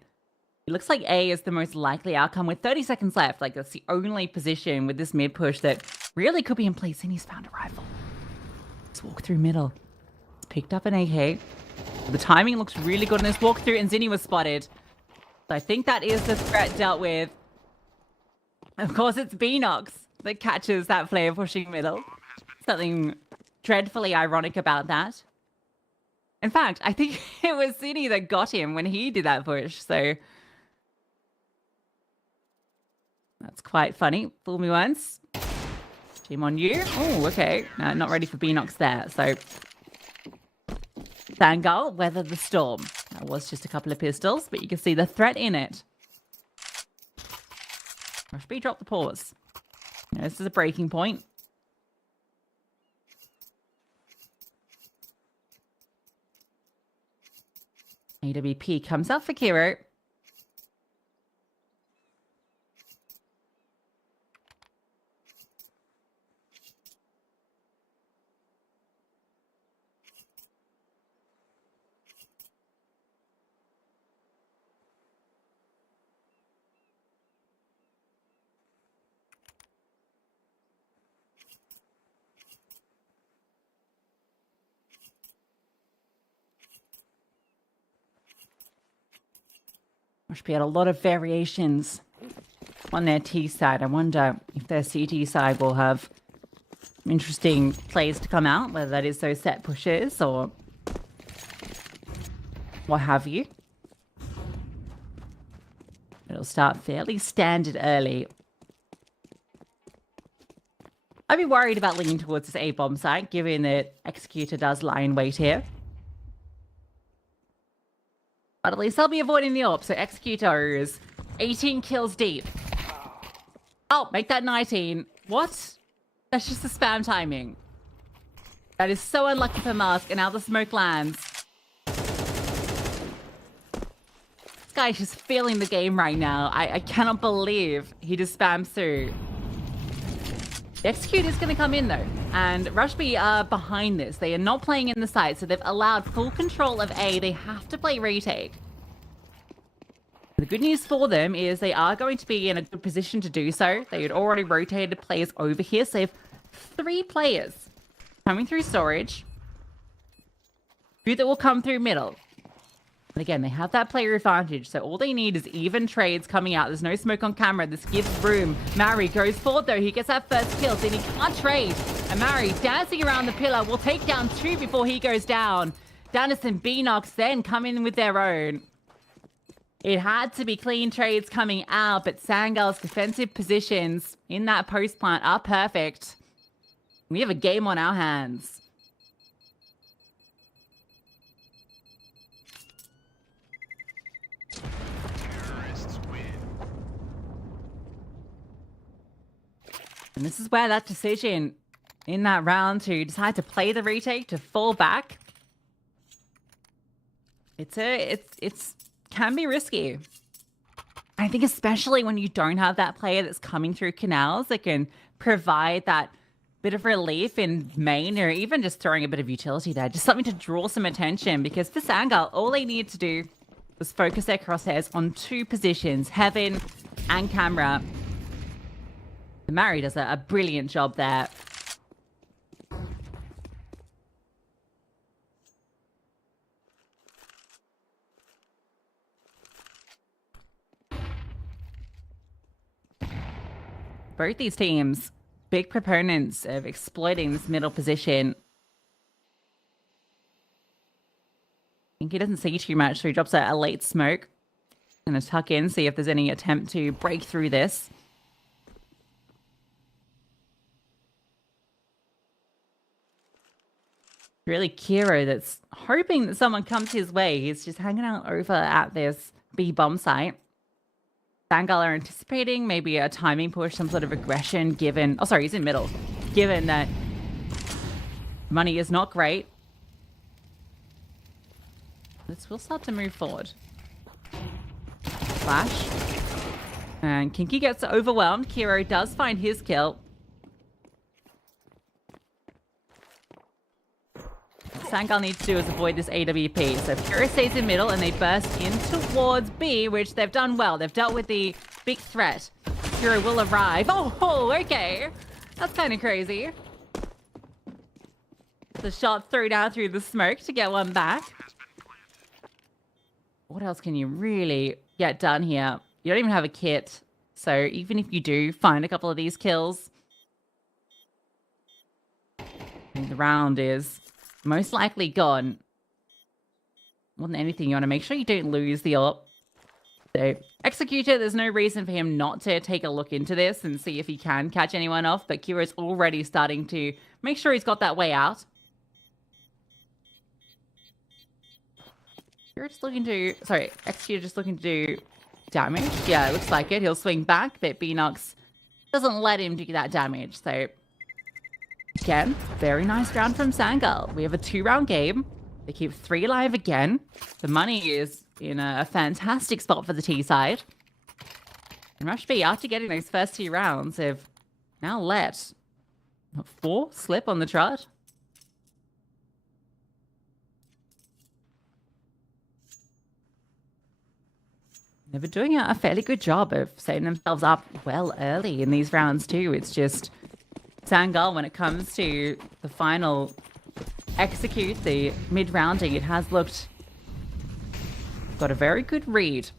it looks like A is the most likely outcome with 30 seconds left. Like, that's the only position with this mid push that really could be in place, and he's found a rifle. Let's walk through middle. He's picked up an AK. The timing looks really good in this walkthrough, and Zinni was spotted. So I think that is the threat dealt with. Of course, it's Beanox that catches that player pushing middle. Something dreadfully ironic about that. In fact, I think it was Zinni that got him when he did that push, so that's quite funny. Fool me once. Team on you. Oh, okay. No, not ready for Beanox there. So Sangal weathered the storm. That was just a couple of pistols, but you can see the threat in it. Rush B dropped the pause. You know, this is a breaking point. AWP comes out for Kiro. Must be had a lot of variations on their T side. I wonder if their CT side will have interesting plays to come out, whether that is those set pushes or what have you. It'll start fairly standard early. I'd be worried about leaning towards this A-bomb site, given that Executor does lie in wait here. But at least I'll be avoiding the AWP, so Executor is 18 kills deep. Oh, make that 19. What? That's just the spam timing. That is so unlucky for Mask, and now the smoke lands. This guy's just feeling the game right now. I cannot believe he just spams through. The Executor is going to come in, though. And Rush B are behind this. They are not playing in the site, so they've allowed full control of A. They have to play retake. The good news for them is they are going to be in a good position to do so. They had already rotated players over here, so they have 3 players coming through storage. 2 that will come through middle. And again, they have that player advantage, so all they need is even trades coming out. There's no smoke on camera. This gives room. Mari goes forward, though. He gets that first kill, then he can't trade. And Mari, dancing around the pillar, will take down 2 before he goes down. Danis and Beanox then come in with their own. It had to be clean trades coming out, but Sangal's defensive positions in that post plant are perfect. We have a game on our hands. And this is where that decision in that round to decide to play the retake, to fall back, it's can be risky. I think especially when you don't have that player that's coming through canals that can provide that bit of relief in main, or even just throwing a bit of utility there, just something to draw some attention, because for Sangal, all they needed to do was focus their crosshairs on 2 positions, Heaven and Camera. Mari does a brilliant job there. Both these teams, big proponents of exploiting this middle position. I think he doesn't see too much, so he drops a late smoke. Gonna tuck in, see if there's any attempt to break through this. Really Kiro that's hoping that someone comes his way. He's just hanging out over at this B bomb site. Sangal are anticipating maybe a timing push, some sort of aggression given... Oh, sorry, he's in middle. Given that money is not great. This will start to move forward. Flash. And Kinky gets overwhelmed. Kiro does find his kill. Sangal needs to do is avoid this AWP. So Kiro stays in middle and they burst in towards B, which they've done well. They've dealt with the big threat. Kiro will arrive. Oh, okay. That's kind of crazy. The shot thrown out through the smoke to get one back. What else can you really get done here? You don't even have a kit. So even if you do find a couple of these kills, the round is most likely gone. More than anything, you want to make sure you don't lose the AWP. So, Executor, there's no reason for him not to take a look into this and see if he can catch anyone off, but Kiro's already starting to make sure he's got that way out. Kiro just looking to... Sorry, Executor just looking to do damage. Yeah, it looks like it. He'll swing back, but Beenox doesn't let him do that damage, so... Again, very nice round from Sangal. We have a 2-round game. They keep 3 alive again. The money is in a fantastic spot for the T side. And Rush B, after getting those first 2 rounds, have now let 4 slip on the trot. They've been doing a fairly good job of setting themselves up well early in these rounds too. It's just... Sangal, when it comes to the final execute, the mid-rounding, it has looked... Got a very good read.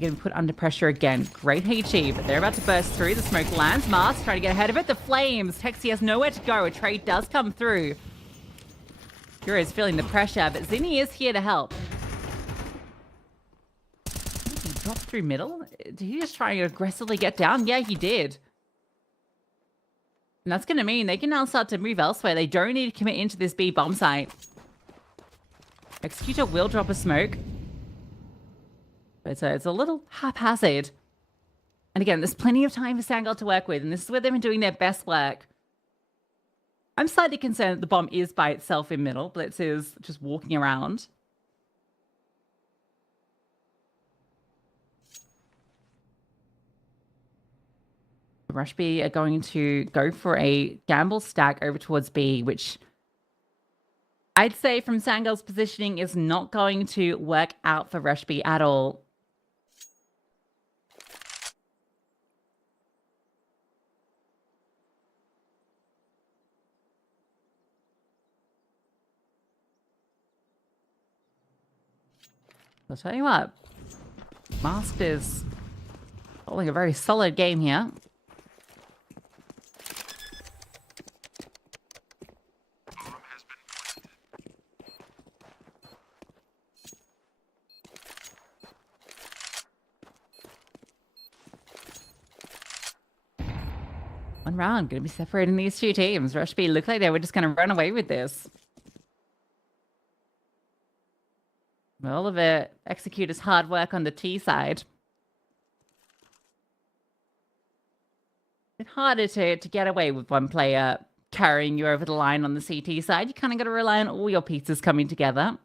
Getting put under pressure again. Great HE, but they're about to burst through. The smoke lands. Mars trying to get ahead of it. The flames. Texi has nowhere to go. A trade does come through. Kiro is feeling the pressure, but Zinni is here to help. He dropped through middle? Did he just try and aggressively get down? Yeah, he did. And that's going to mean they can now start to move elsewhere. They don't need to commit into this B bomb site. Executor will drop a smoke. It's a little haphazard. And again, there's plenty of time for Sangal to work with, and this is where they've been doing their best work. I'm slightly concerned that the bomb is by itself in middle. Blitz is just walking around. Rush B are going to go for a gamble stack over towards B, which I'd say from Sangal's positioning is not going to work out for Rush B at all. I'll tell you what, Masked is holding a very solid game here. One round, going to be separating these 2 teams. Rush B looked like they were just going to run away with this. All of it, Executor's hard work on the T side. A bit harder to get away with one player carrying you over the line on the CT side. You kind of got to rely on all your pieces coming together.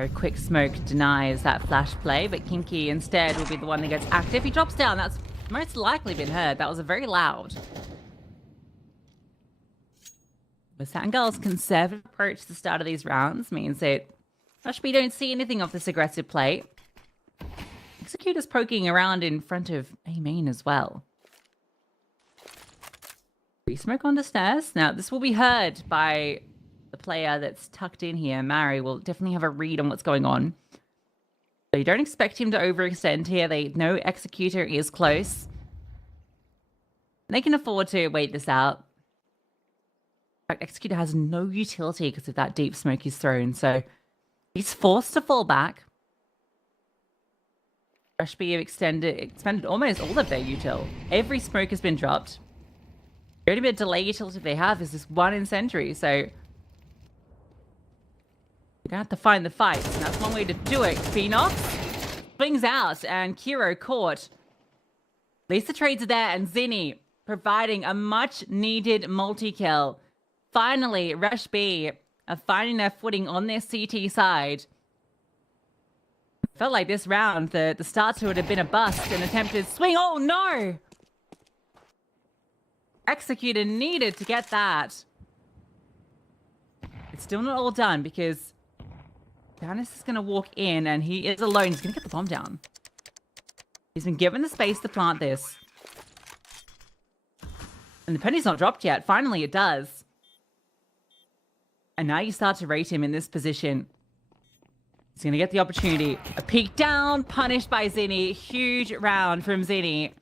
Very quick smoke denies that flash play, but Kinky instead will be the one that gets active. He drops down. That's most likely been heard. That was a very loud. But Sangirl's conservative approach to the start of these rounds means that we don't see anything of this aggressive play. Executor's poking around in front of A main as well. Smoke on the stairs. Now, this will be heard by the player that's tucked in here. Mary will definitely have a read on what's going on. So you don't expect him to overextend here. They know Executor is close. They can afford to wait this out. In fact, Executor has no utility because of that deep smoke he's thrown. So he's forced to fall back. Rush B have expended almost all of their util. Every smoke has been dropped. The only bit of delay utility they have is this one in Sentry, so you're gonna have to find the fights, and that's one way to do it. Phoenix swings out, and Kiro caught. At least the trades are there, and Zinni providing a much-needed multi-kill. Finally, Rush B are finding their footing on their CT side. Felt like this round, the start to it had been a bust, an attempted swing. Oh no! Executor needed to get that. It's still not all done because Giannis is going to walk in and he is alone. He's going to get the bomb down. He's been given the space to plant this. And the penny's not dropped yet. Finally, it does. And now you start to rate him in this position. He's going to get the opportunity. A peek down, punished by Zinni. Huge round from Zinni.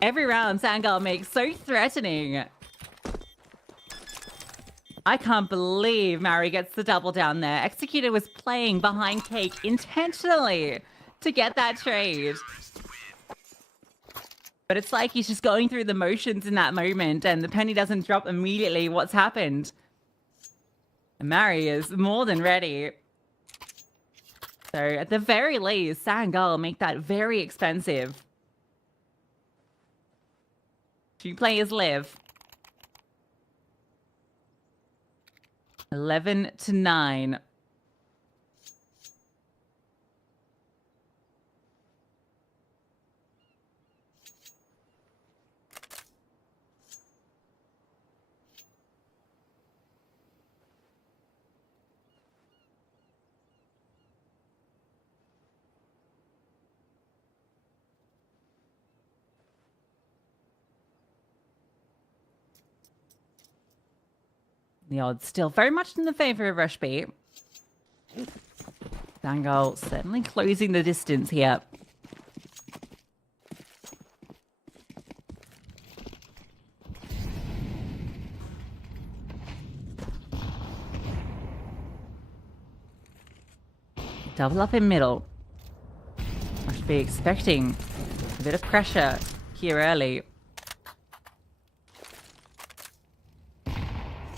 Every round Sangirl makes so threatening. I can't believe Mary gets the double down there. Executor was playing behind Cake intentionally to get that trade. But it's like he's just going through the motions in that moment and the penny doesn't drop immediately. What's happened? And Mary is more than ready. So at the very least, Sangirl make that very expensive. 2 players live. 11-9. The odds still very much in the favor of Rush B. Sangirl certainly closing the distance here. Double up in middle. Rush B expecting a bit of pressure here early.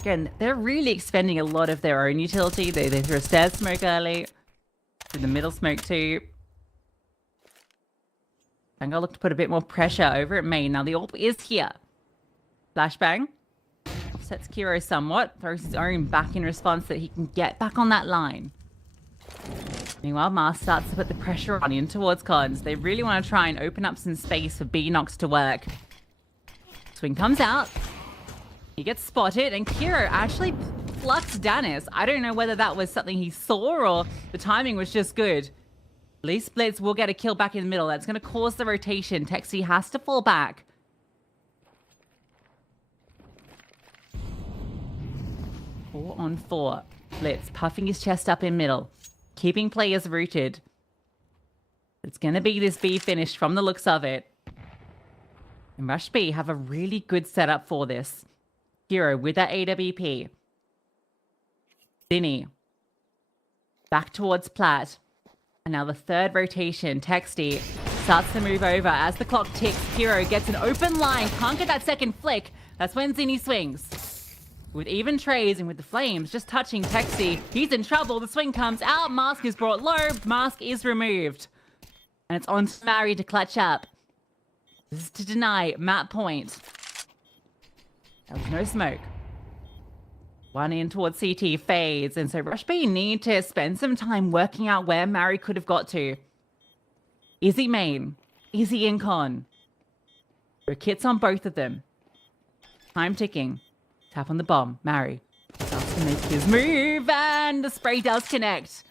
Again, they're really expending a lot of their own utility. They threw a stairs smoke early. Threw the middle smoke too. I'm gonna look to put a bit more pressure over at main. Now the AWP is here. Flashbang. Offsets Kiro somewhat. Throws his own back in response so that he can get back on that line. Meanwhile, Mars starts to put the pressure on in towards Cons. They really want to try and open up some space for Beanox to work. Swing comes out. He gets spotted, and Kiro actually plucks Danis. I don't know whether that was something he saw or the timing was just good. Lee Splits will get a kill back in the middle. That's going to cause the rotation. Texi has to fall back. Four on four. Splits puffing his chest up in middle. Keeping players rooted. It's going to be this B finish from the looks of it. And Rush B have a really good setup for this. Hero with that AWP. Zinni. Back towards Platt. And now the third rotation. Texty starts to move over as the clock ticks. Hero gets an open line. Can't get that second flick. That's when Zinni swings. With even trades and with the flames just touching Texty, he's in trouble. The swing comes out. Mask is brought low. Mask is removed. And it's on to Mary to clutch up. This is to deny map point. There was no smoke. One in towards CT fades, and so Rush B need to spend some time working out where Mary could have got to. Is he main? Is he in con? There are kits on both of them. Time ticking. Tap on the bomb. Mary starts to make his move, and the spray does connect.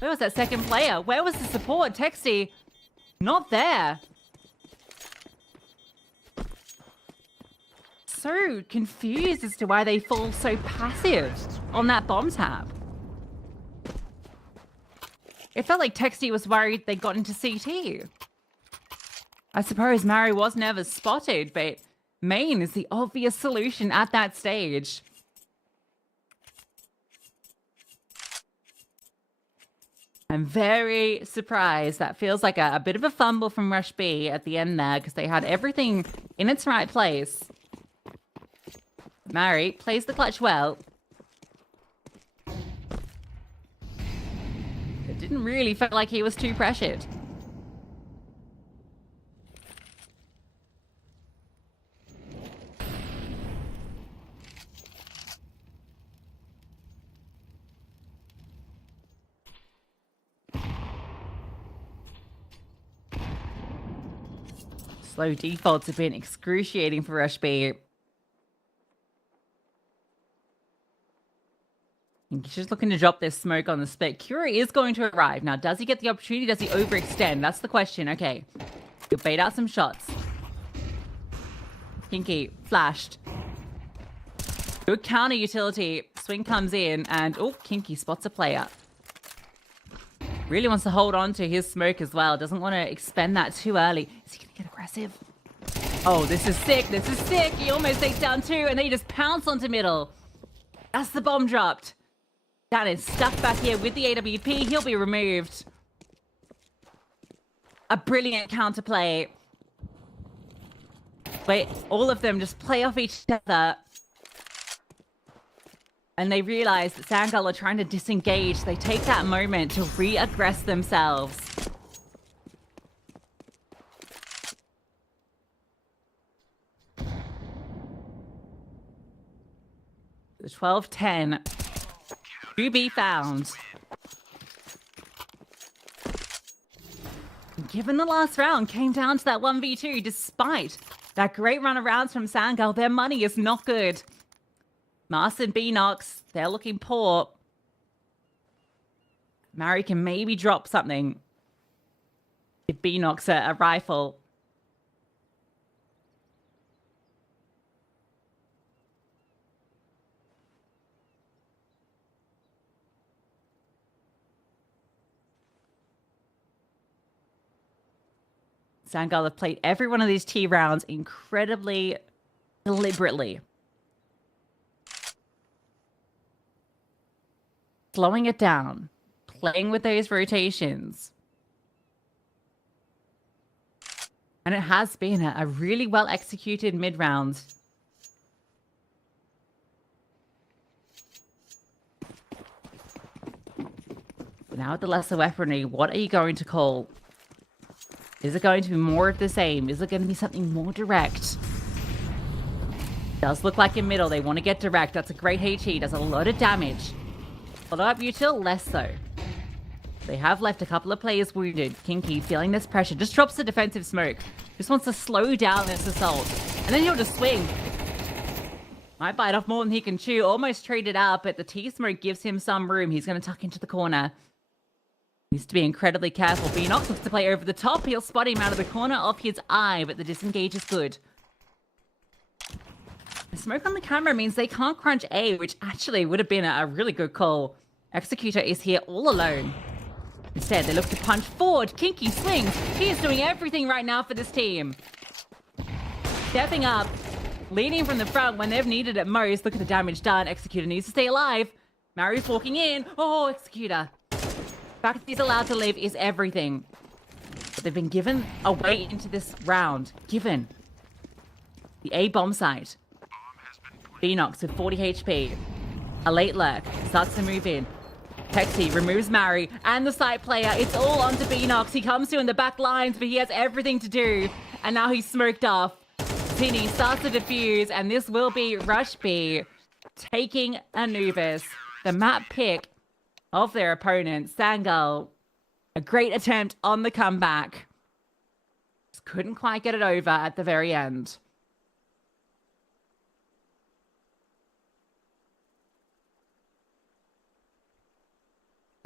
Where was that second player? Where was the support? Texty, not there. So confused as to why they fall so passive on that bomb tap. It felt like Texty was worried they got into CT. I suppose Mary was never spotted, but main is the obvious solution at that stage. I'm very surprised. That feels like a bit of a fumble from Rush B at the end there, because they had everything in its right place. Mary plays the clutch well. It didn't really feel like he was too pressured. Slow defaults have been excruciating for Rush B. He's just looking to drop this smoke on the split. Cura is going to arrive. Now, does he get the opportunity? Does he overextend? That's the question. Okay. He'll bait out some shots. Kinky flashed. Good counter utility. Swing comes in and, oh, Kinky spots a player. Really wants to hold on to his smoke as well. Doesn't want to expend that too early. Is he going to get aggressive? Oh, this is sick. This is sick. He almost takes down two, and then he just pounce onto middle. That's the bomb dropped. Dan is stuck back here with the AWP. He'll be removed. A brilliant counterplay. Wait, all of them just play off each other. And they realize that Sangul are trying to disengage. They take that moment to re-aggress themselves. The 12-10 to be found. Given the last round came down to that 1v2, despite that great run arounds from Sangul, their money is not good. Mars and Beanox, they're looking poor. Mary can maybe drop something. Give Beanox a rifle. Sangul have played every one of these T rounds incredibly deliberately. Slowing it down, playing with those rotations. And it has been a really well executed mid-round. Now with the lesser weaponry, what are you going to call? Is it going to be more of the same? Is it going to be something more direct? Does look like in middle. They want to get direct. That's a great HE. Does a lot of damage. Follow-up util, less so. They have left a couple of players wounded. Kinky, feeling this pressure, just drops the defensive smoke. Just wants to slow down this assault. And then he'll just swing. Might bite off more than he can chew. Almost traded out, but the T-smoke gives him some room. He's going to tuck into the corner. Needs to be incredibly careful. Beanox looks to play over the top. He'll spot him out of the corner of his eye, but the disengage is good. The smoke on the camera means they can't crunch A, which actually would have been a really good call. Executor is here all alone. Instead, they look to punch forward. Kinky swings. He is doing everything right now for this team. Stepping up, leading from the front when they've needed it most. Look at the damage done. Executor needs to stay alive. Mary's walking in. Oh, Executor. The fact that he's allowed to live is everything. But they've been given a way into this round. Given the A bomb site. Beanox with 40 HP. A late lurk. Starts to move in. Texy removes Mary and the site player. It's all onto Beanox. He comes to in the back lines, but he has everything to do. And now he's smoked off. Zinni starts to defuse, and this will be Rush B. taking Anubis, the map pick of their opponent, Sangul. A great attempt on the comeback. Just couldn't quite get it over at the very end.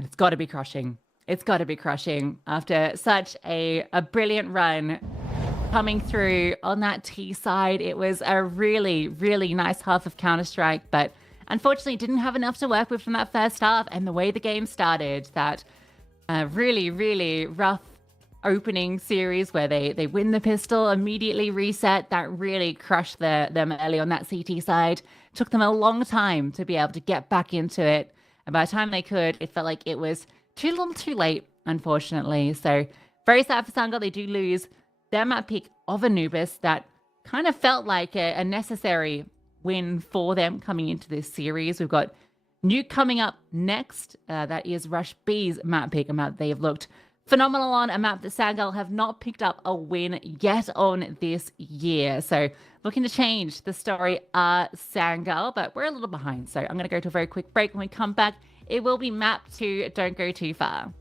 It's got to be crushing. It's got to be crushing after such a brilliant run coming through on that T side. It was a really, really nice half of Counter-Strike, but unfortunately didn't have enough to work with from that first half. And the way the game started, that really, really rough opening series where they win the pistol, immediately reset, that really crushed them early on that CT side. Took them a long time to be able to get back into it. And by the time they could, it felt like it was too little too late, unfortunately. So very sad for Sangul. They do lose their map pick of Anubis. That kind of felt like a necessary win for them coming into this series. We've got Nuke coming up next. That is Rush B's map pick, a map they have looked phenomenal on, a map that Sangul have not picked up a win yet on this year. So looking to change the story are Sangul, but we're a little behind. So I'm going to go to a very quick break. When we come back, it will be map 2. Don't go too far.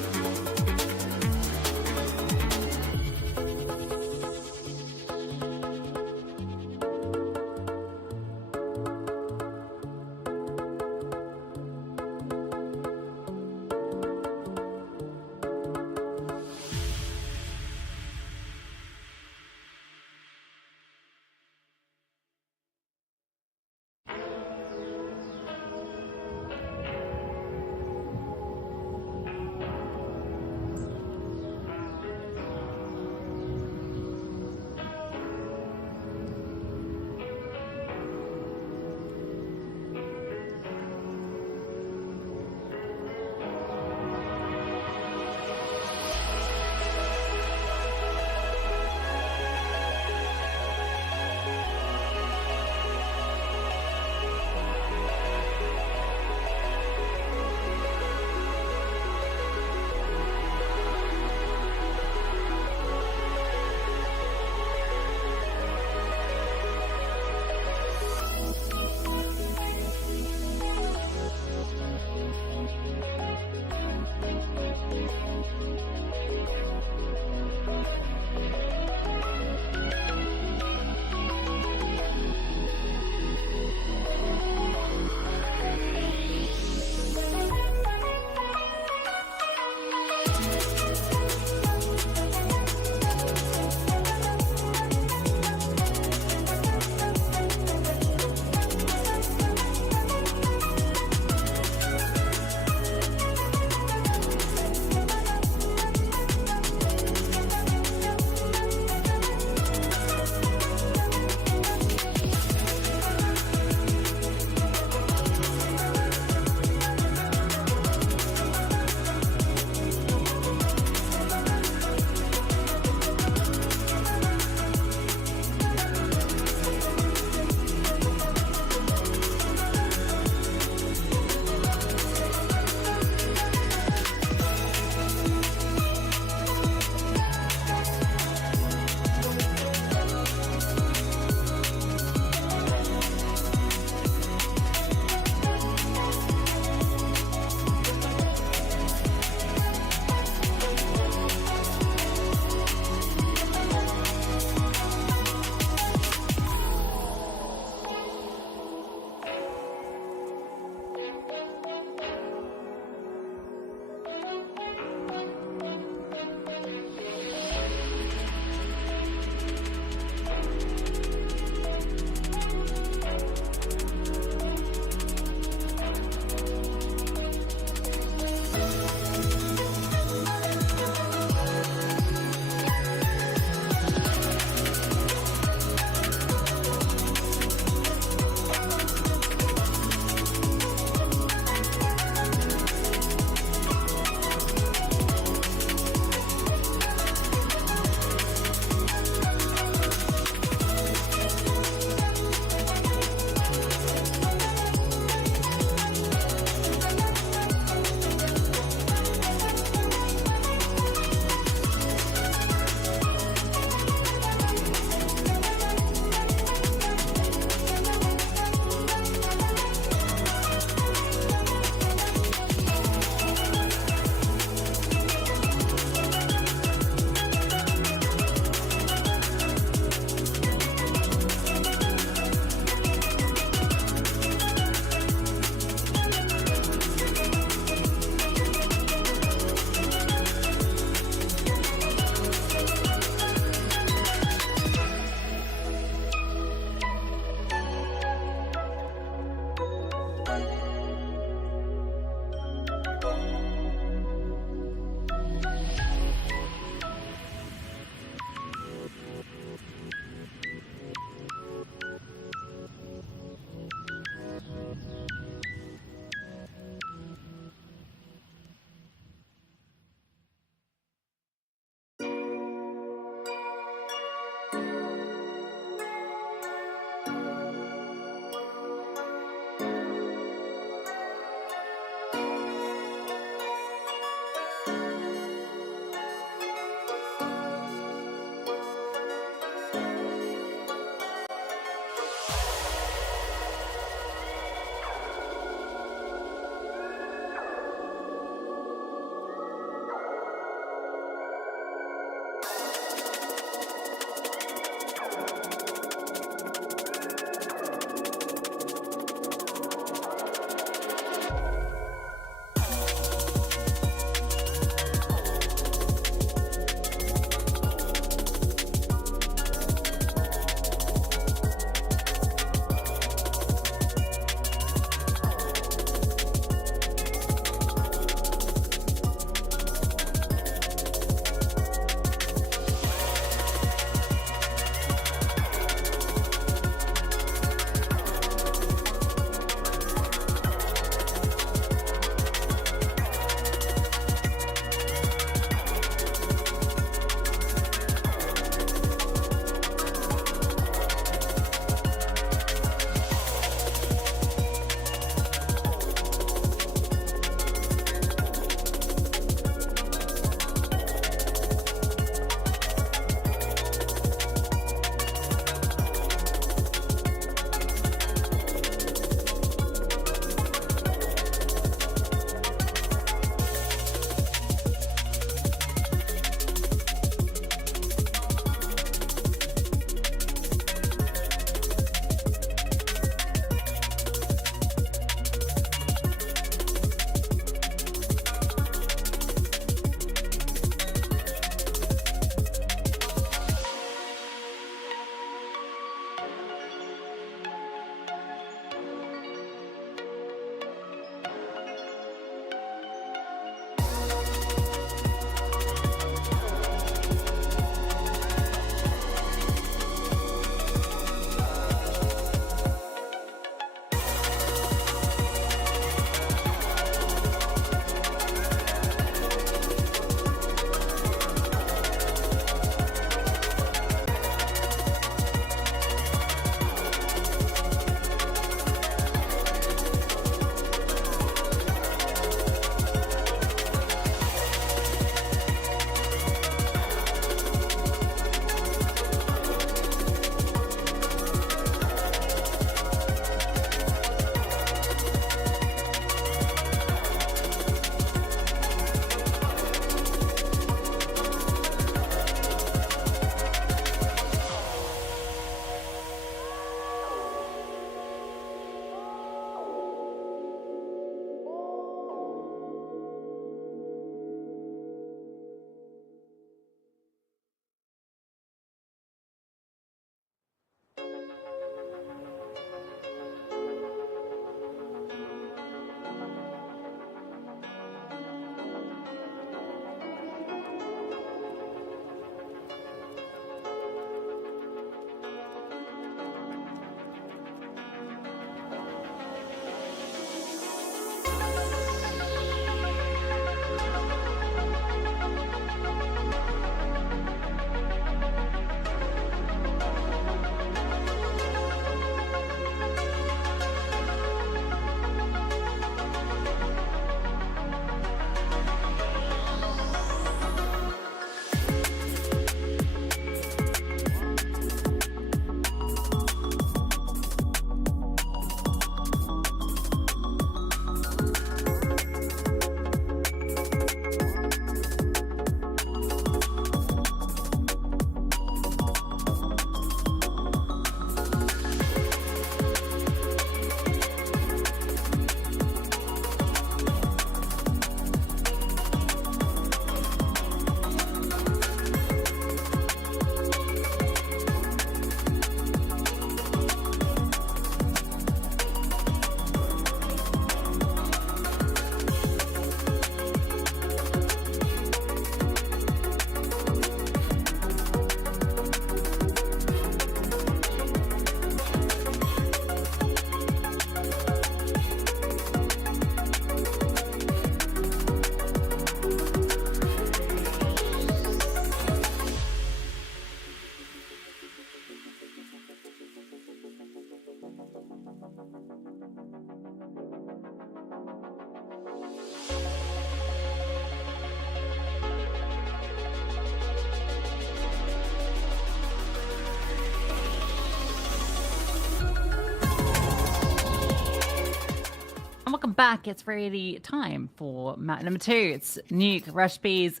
back, it's really time for map number 2. It's Nuke, Rush B's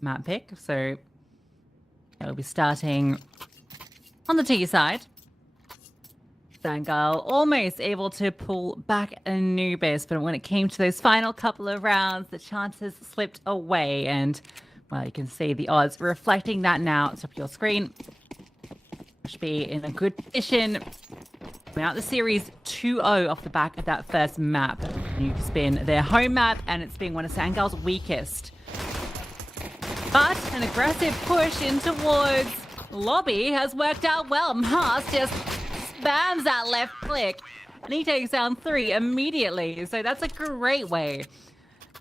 map pick. So it'll be starting on the T side. Sangal almost able to pull back Anubis, but when it came to those final couple of rounds, the chances slipped away. And, well, you can see the odds reflecting that now at the top of your screen. Rush B in a good position. We're out the series 2-0 off the back of that first map. Nuke's been their home map, and it's been one of Sangal's weakest. But an aggressive push in towards Lobby has worked out well. Mars just spams that left click, and he takes down 3 immediately. So that's a great way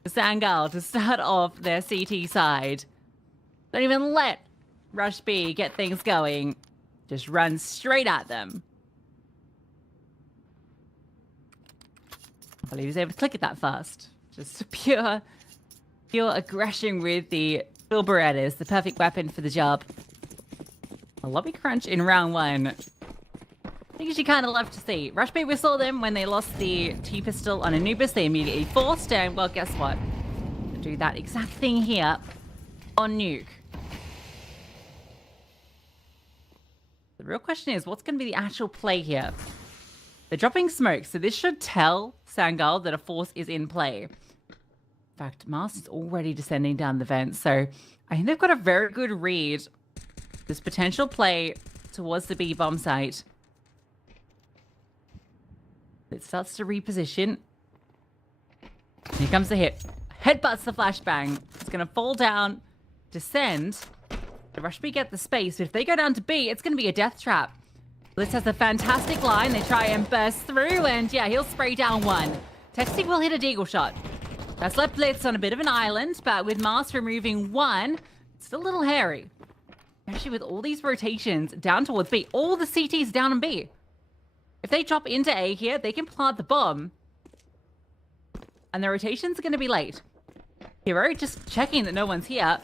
for Sangal to start off their CT side. Don't even let Rush B get things going. Just run straight at them. I believe he's able to click it that fast. Just pure aggression with the Berettas, the perfect weapon for the job. A lobby crunch in round 1. I think you kind of love to see. Rush B, we saw them when they lost the T-pistol on Anubis. They immediately forced, and well, guess what? Do that exact thing here on Nuke. The real question is, what's going to be the actual play here? They're dropping smoke, so this should tell Sangal that a force is in play. In fact, Mars is already descending down the vent, so I think they've got a very good read. This potential play towards the B bomb site. It starts to reposition. Here comes the hit. Headbutts the flashbang. It's going to fall down, descend. The Rush B get the space, but if they go down to B, it's going to be a death trap. Blitz has a fantastic line. They try and burst through, and yeah, he'll spray down 1. Texty will hit a deagle shot. That's left Blitz on a bit of an island, but with Mars removing 1, it's still a little hairy. Especially with all these rotations down towards B. All the CTs down on B. If they drop into A here, they can plant the bomb. And the rotations are going to be late. Hero just checking that no one's here.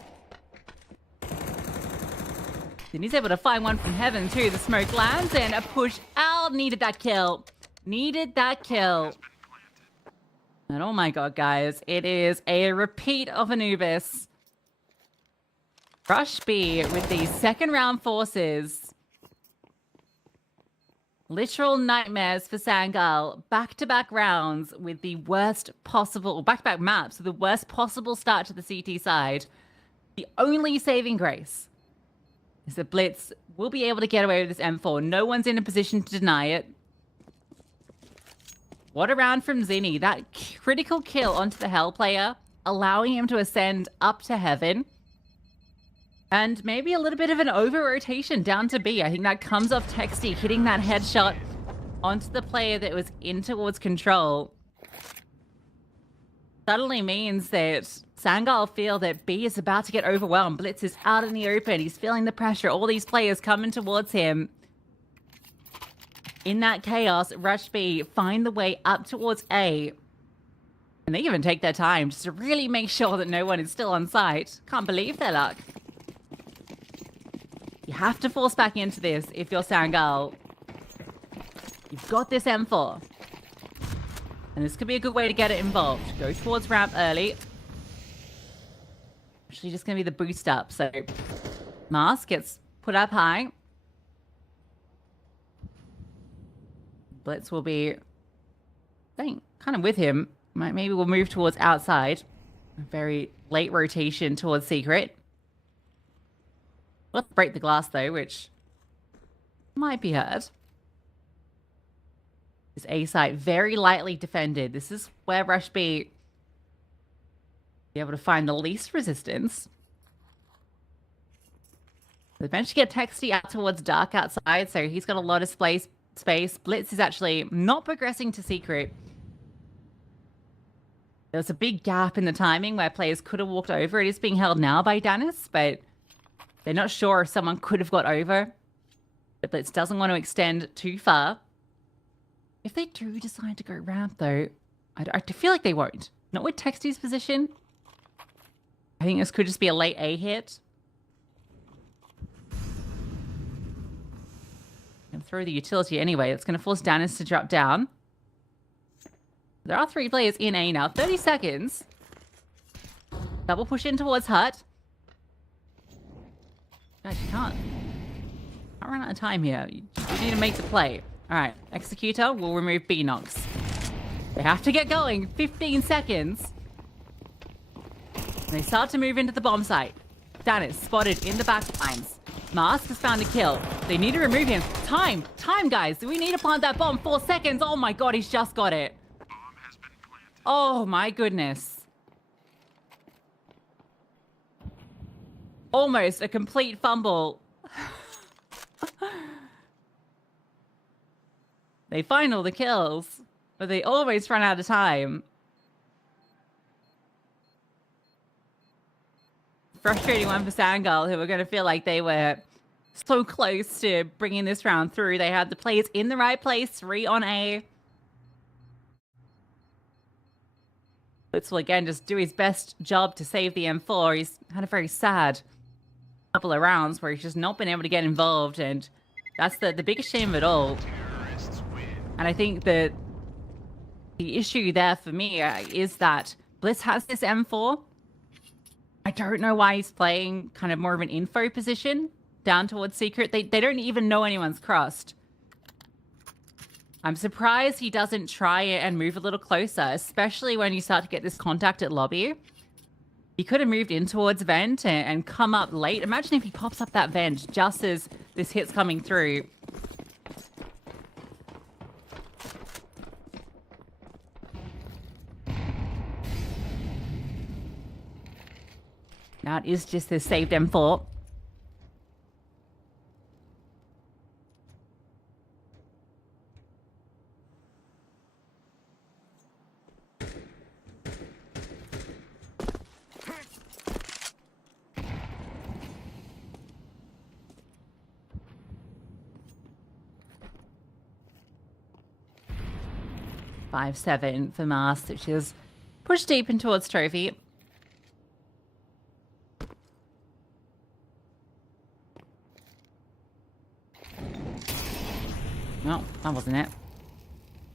Then he's able to find one from heaven too. The smoke lands and a push out. Needed that kill. Needed that kill. And oh my god, guys. It is a repeat of Anubis. Rush B with the second round forces. Literal nightmares for Sangal. Back-to-back rounds with the worst possible, back-to-back maps with the worst possible start to the CT side. The only saving grace is that Blitz will be able to get away with this M4. No one's in a position to deny it. What a round from Zinni. That critical kill onto the Hell player, allowing him to ascend up to heaven. And maybe a little bit of an over-rotation down to B. I think that comes off Texty hitting that headshot onto the player that was in towards control. Suddenly means that Sangal feel that B is about to get overwhelmed. Blitz is out in the open. He's feeling the pressure. All these players coming towards him. In that chaos, Rush B find the way up towards A. And they even take their time just to really make sure that no one is still on site. Can't believe their luck. You have to force back into this if you're Sangal. You've got this M4. And this could be a good way to get it involved. Go towards ramp early. Actually, just going to be the boost up. So, Mars gets put up high. Blitz will be, I think, kind of with him. Maybe we'll move towards outside. A very late rotation towards Secret. Let's break the glass, though, which might be heard. This A site very lightly defended. This is where Rush B be able to find the least resistance. They eventually get Texty out towards dark outside, so he's got a lot of space. Blitz is actually not progressing to Secret. There was a big gap in the timing where players could have walked over. It is being held now by Danis, but they're not sure if someone could have got over. But Blitz doesn't want to extend too far. If they do decide to go ramp, though, I feel like they won't. Not with Texty's position. I think this could just be a late A hit. And throw the utility anyway. It's going to force Danis to drop down. There are 3 players in A now. 30 seconds. Double push in towards Hut. Guys, you can't run out of time here. You need to make the play. All right, Executor will remove Beanox. They have to get going. 15 seconds. They start to move into the bomb site. Stannis spotted in the back lines. Mask has found a kill. They need to remove him. Time, guys. We need to plant that bomb. 4 seconds. Oh my god, he's just got it. Oh my goodness. Almost a complete fumble. They find all the kills, but they always run out of time. Frustrating one for Sangirl, who are going to feel like they were so close to bringing this round through. They had the players in the right place, 3 on A. Blitz will again just do his best job to save the M4. He's had a very sad couple of rounds where he's just not been able to get involved, and that's the biggest shame of it all. And I think that the issue there for me is that Blitz has this M4. I don't know why he's playing kind of more of an info position down towards Secret. They don't even know anyone's crossed. I'm surprised he doesn't try and move a little closer, especially when you start to get this contact at lobby. He could have moved in towards vent and come up late. Imagine if he pops up that vent just as this hit's coming through. Now it is just this saved M4. .57 for Mast, which is pushed deep in towards Trophy. No, that wasn't it.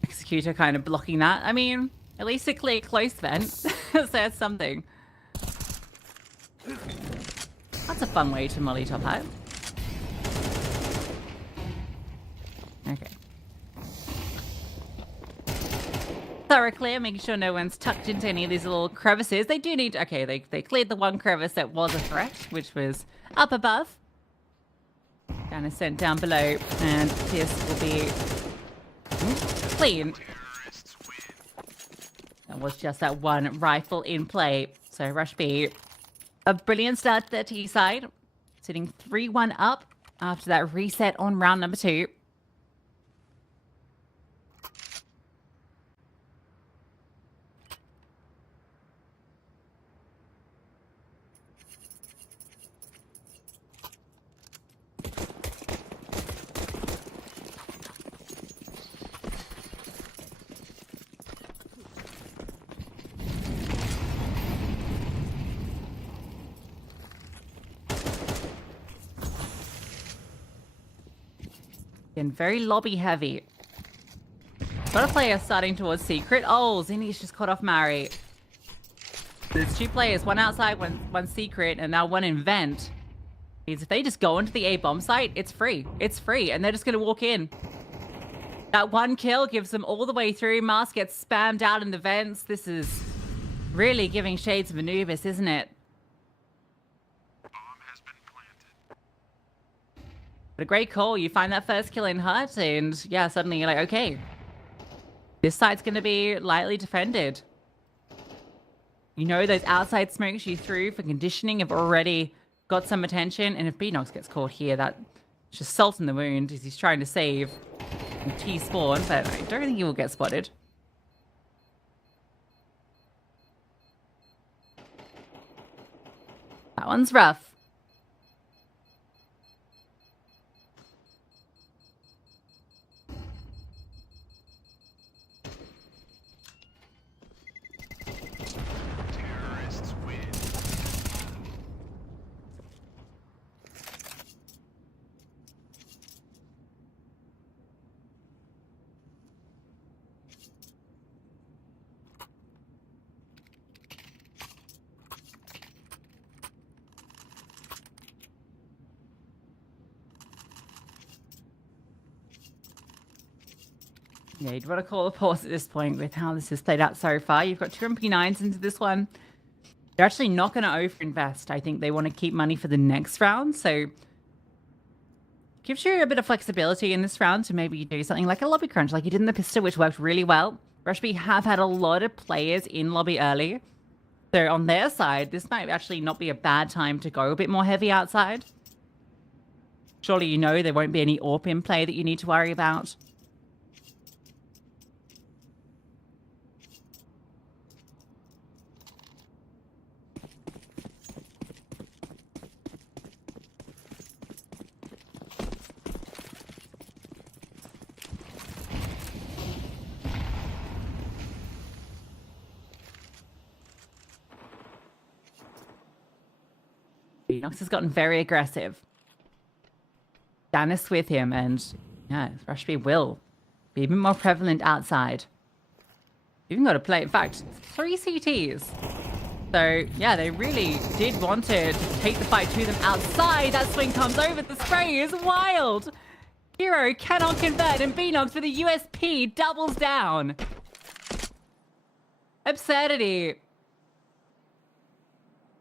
Executor kind of blocking that. I mean, at least a clear close vent. So that's something. That's a fun way to molly top hat. Okay. Thorough clear, making sure no one's tucked into any of these little crevices. They do need... Okay, they cleared the one crevice that was a threat, which was up above. Kind of sent down below, and this will be clean. That was just that one rifle in play. So Rush B, a brilliant start to their T side, sitting 3-1 up after that reset on round number 2. And very lobby heavy. Got a player starting towards Secret. Oh, Zinni's just caught off Mari. There's 2 players, one outside, one Secret, and now one in vent. Means if they just go into the A bomb site, it's free. It's free, and they're just going to walk in. That one kill gives them all the way through. Mask gets spammed out in the vents. This is really giving shades of Anubis, isn't it? But a great call. You find that first kill in Hut, and yeah, suddenly you're like, okay, this site's going to be lightly defended. You know, those outside smokes you threw for conditioning have already got some attention, and if Beanox gets caught here, that's just salt in the wound as he's trying to save T-spawn, but I don't think he will get spotted. That one's rough. Yeah, you'd want to call a pause at this point with how this has played out so far. You've got two MP9s into this one. They're actually not going to overinvest. I think they want to keep money for the next round. So gives you a bit of flexibility in this round to maybe do something like a lobby crunch, like you did in the pistol, which worked really well. Rushby have had a lot of players in lobby early. So on their side, this might actually not be a bad time to go a bit more heavy outside. Surely you know there won't be any AWP in play that you need to worry about. Nox has gotten very aggressive. Janice with him, and yeah, Rushby will be even more prevalent outside. Even got to play, in fact, 3 CTs. So yeah, they really did want to take the fight to them outside. That swing comes over, the spray is wild. Hero cannot convert, and Beanox with a USP doubles down. Absurdity.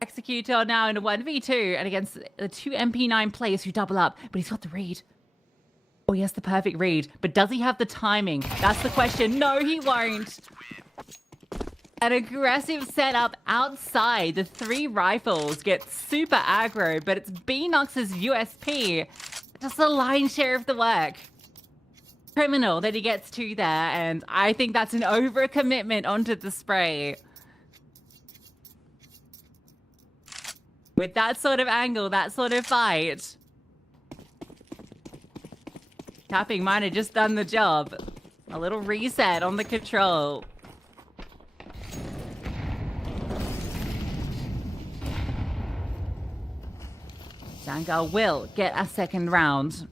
Executor now in a 1v2 and against the 2 MP9 players who double up, but he's got the read. Oh, he has the perfect read, but does he have the timing? That's the question. No, he won't. An aggressive setup outside. The 3 rifles get super aggro, but it's Beanox's USP. Just the lion's share of the work. Criminal that he gets to there, and I think that's an overcommitment onto the spray. With that sort of angle, that sort of fight. Tapping might have just done the job. A little reset on the control. Zangar will get a second round.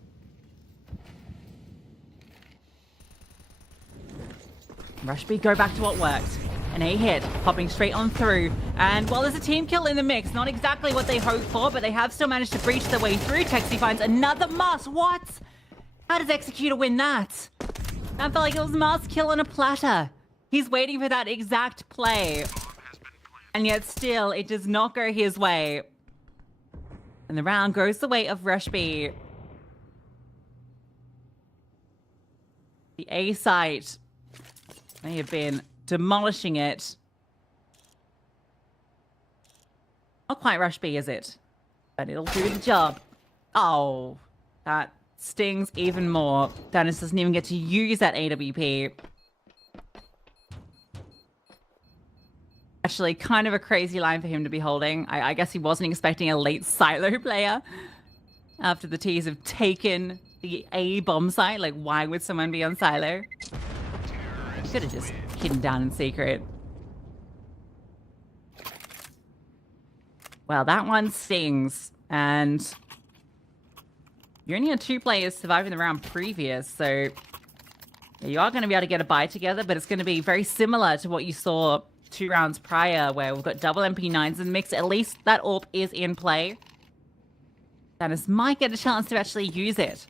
Rushby go back to what worked. An A hit, popping straight on through. And while there's a team kill in the mix, not exactly what they hoped for, but they have still managed to breach their way through. Texi finds another Mars. What? How does Executor win that? That felt like it was Mars kill on a platter. He's waiting for that exact play. And yet still, it does not go his way. And the round goes the way of Rushby. The A site may have been demolishing it. Not quite Rushby, is it? But it'll do the job. Oh, that stings even more. Dennis doesn't even get to use that AWP. Actually, kind of a crazy line for him to be holding. I guess he wasn't expecting a late silo player after the T's have taken the A bomb site. Like, why would someone be on silo? He could have just hidden down in secret. Well, that one stings. And you only had 2 players surviving the round previous, so you are going to be able to get a buy together, but it's going to be very similar to what you saw 2 rounds prior, where we've got double MP9s in the mix. At least that AWP is in play. Dennis might get a chance to actually use it.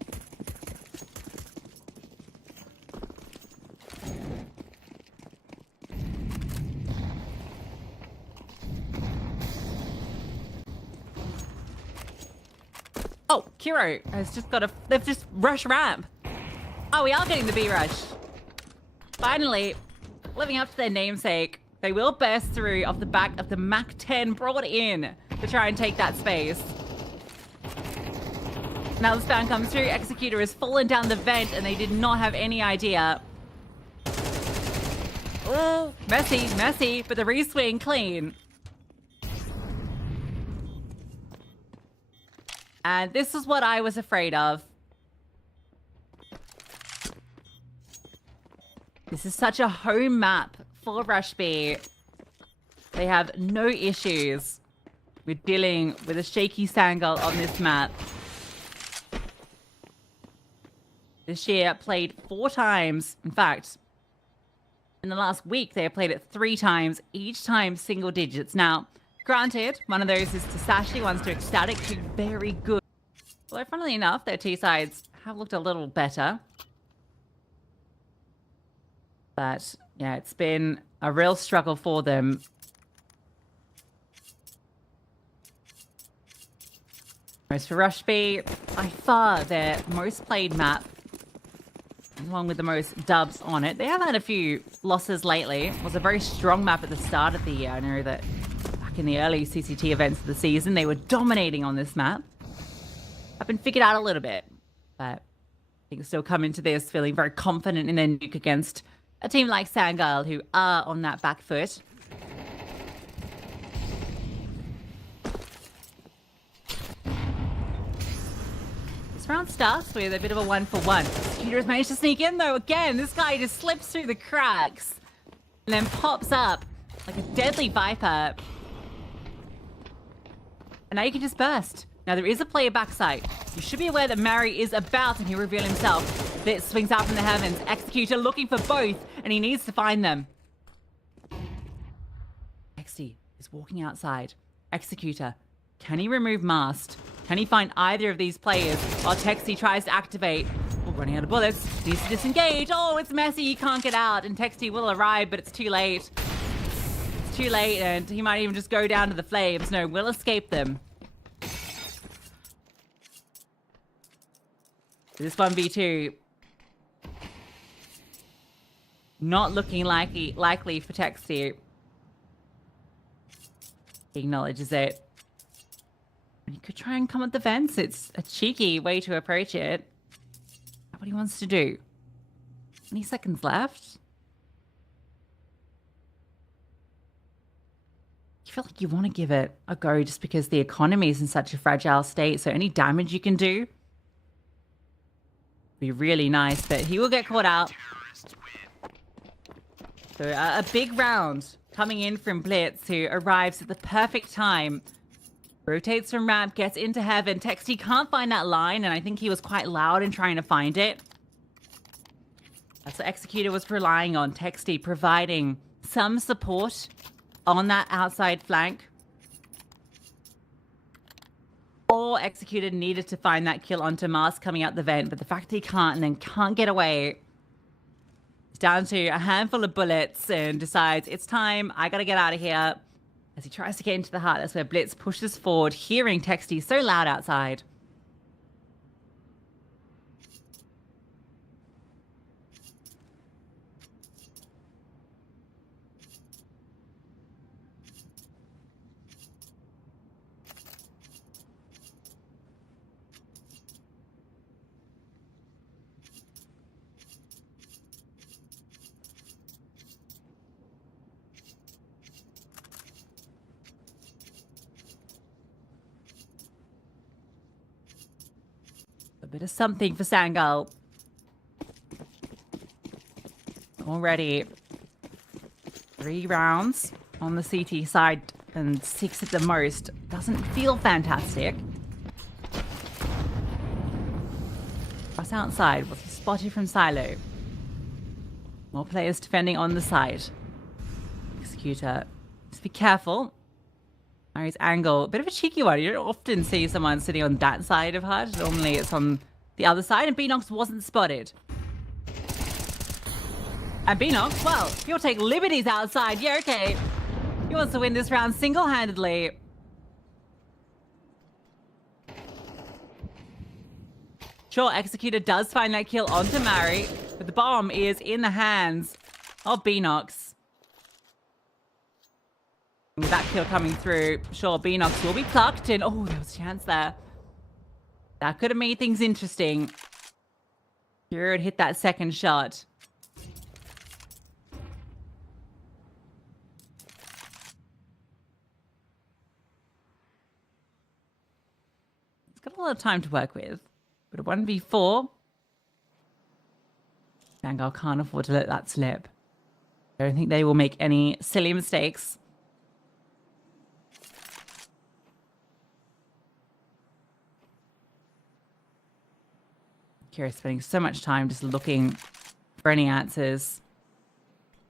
Oh, Kiro has just got a... They've just rush ramp. Oh, we are getting the B rush. Finally, living up to their namesake, they will burst through off the back of the MAC-10 brought in to try and take that space. Now the spam comes through. Executor has fallen down the vent and they did not have any idea. Oh, messy, but the re-swing clean. And this is what I was afraid of. This is such a home map for Rushby. They have no issues with dealing with a shaky Sangul on this map. This year played 4 times. In fact, in the last week, they have played it 3 times, each time single digits. Now, granted, one of those is to Sashi, one's to Ecstatic, 2 very good. Although, funnily enough, their T sides have looked a little better. But yeah, it's been a real struggle for them. Most for Rush B, by far their most played map, along with the most dubs on it. They have had a few losses lately. It was a very strong map at the start of the year. I know that back in the early CCT events of the season, they were dominating on this map. I've been figured out a little bit, but I think still come into this feeling very confident in their nuke against a team like Sangal, who are on that back foot. This round starts with a bit of a 1-for-1. Executor's managed to sneak in, though. Again, this guy just slips through the cracks and then pops up like a deadly Viper. And now you can just burst. Now, there is a player backside. You should be aware that Mary is about, and he'll reveal himself. Blitz swings out from the heavens. Executor looking for both, and he needs to find them. XD is walking outside. Executor, can he remove Mast? Can he find either of these players while Texty tries to activate? Oh, running out of bullets. Needs to disengage. Oh, it's messy. He can't get out, and Texty will arrive, but it's too late. It's too late, and he might even just go down to the flames. No, we'll escape them. This 1v2 not looking likely for Texty. He acknowledges it. And he could try and come at the fence. It's a cheeky way to approach it. What he wants to do. 20 seconds left. You feel like you want to give it a go just because the economy is in such a fragile state. So any damage you can do be really nice, but he will get caught out. So a big round coming in from Blitz, who arrives at the perfect time. Rotates from ramp, gets into heaven. Texty can't find that line, and I think he was quite loud in trying to find it. That's what Executor was relying on. Texty providing some support on that outside flank. Or Executor needed to find that kill onto Mars coming out the vent, but the fact that he can't and then can't get away, it's down to a handful of bullets and decides it's time, I gotta get out of here. As he tries to get into the heart, that's where Blitz pushes forward, hearing Texty so loud outside. A bit of something for Sangal. Already 3 rounds on the CT side and 6 at the most. Doesn't feel fantastic. Cross outside. Was he spotted from Silo? More players defending on the side. Executor. Just be careful. Mary's angle, a bit of a cheeky one. You don't often see someone sitting on that side of HUD. Normally it's on the other side, and Beanox wasn't spotted. And Beanox, well, he'll take liberties outside. Yeah, okay. He wants to win this round single-handedly. Sure, Executor does find that kill onto Mary, but the bomb is in the hands of Beanox. With that kill coming through, sure, Beanox will be plucked, and oh, there was a chance there. That could have made things interesting. Hero had hit that second shot. It's got a lot of time to work with, but a 1v4, Vanguard can't afford to let that slip. I don't think they will make any silly mistakes. Kira's spending so much time just looking for any answers.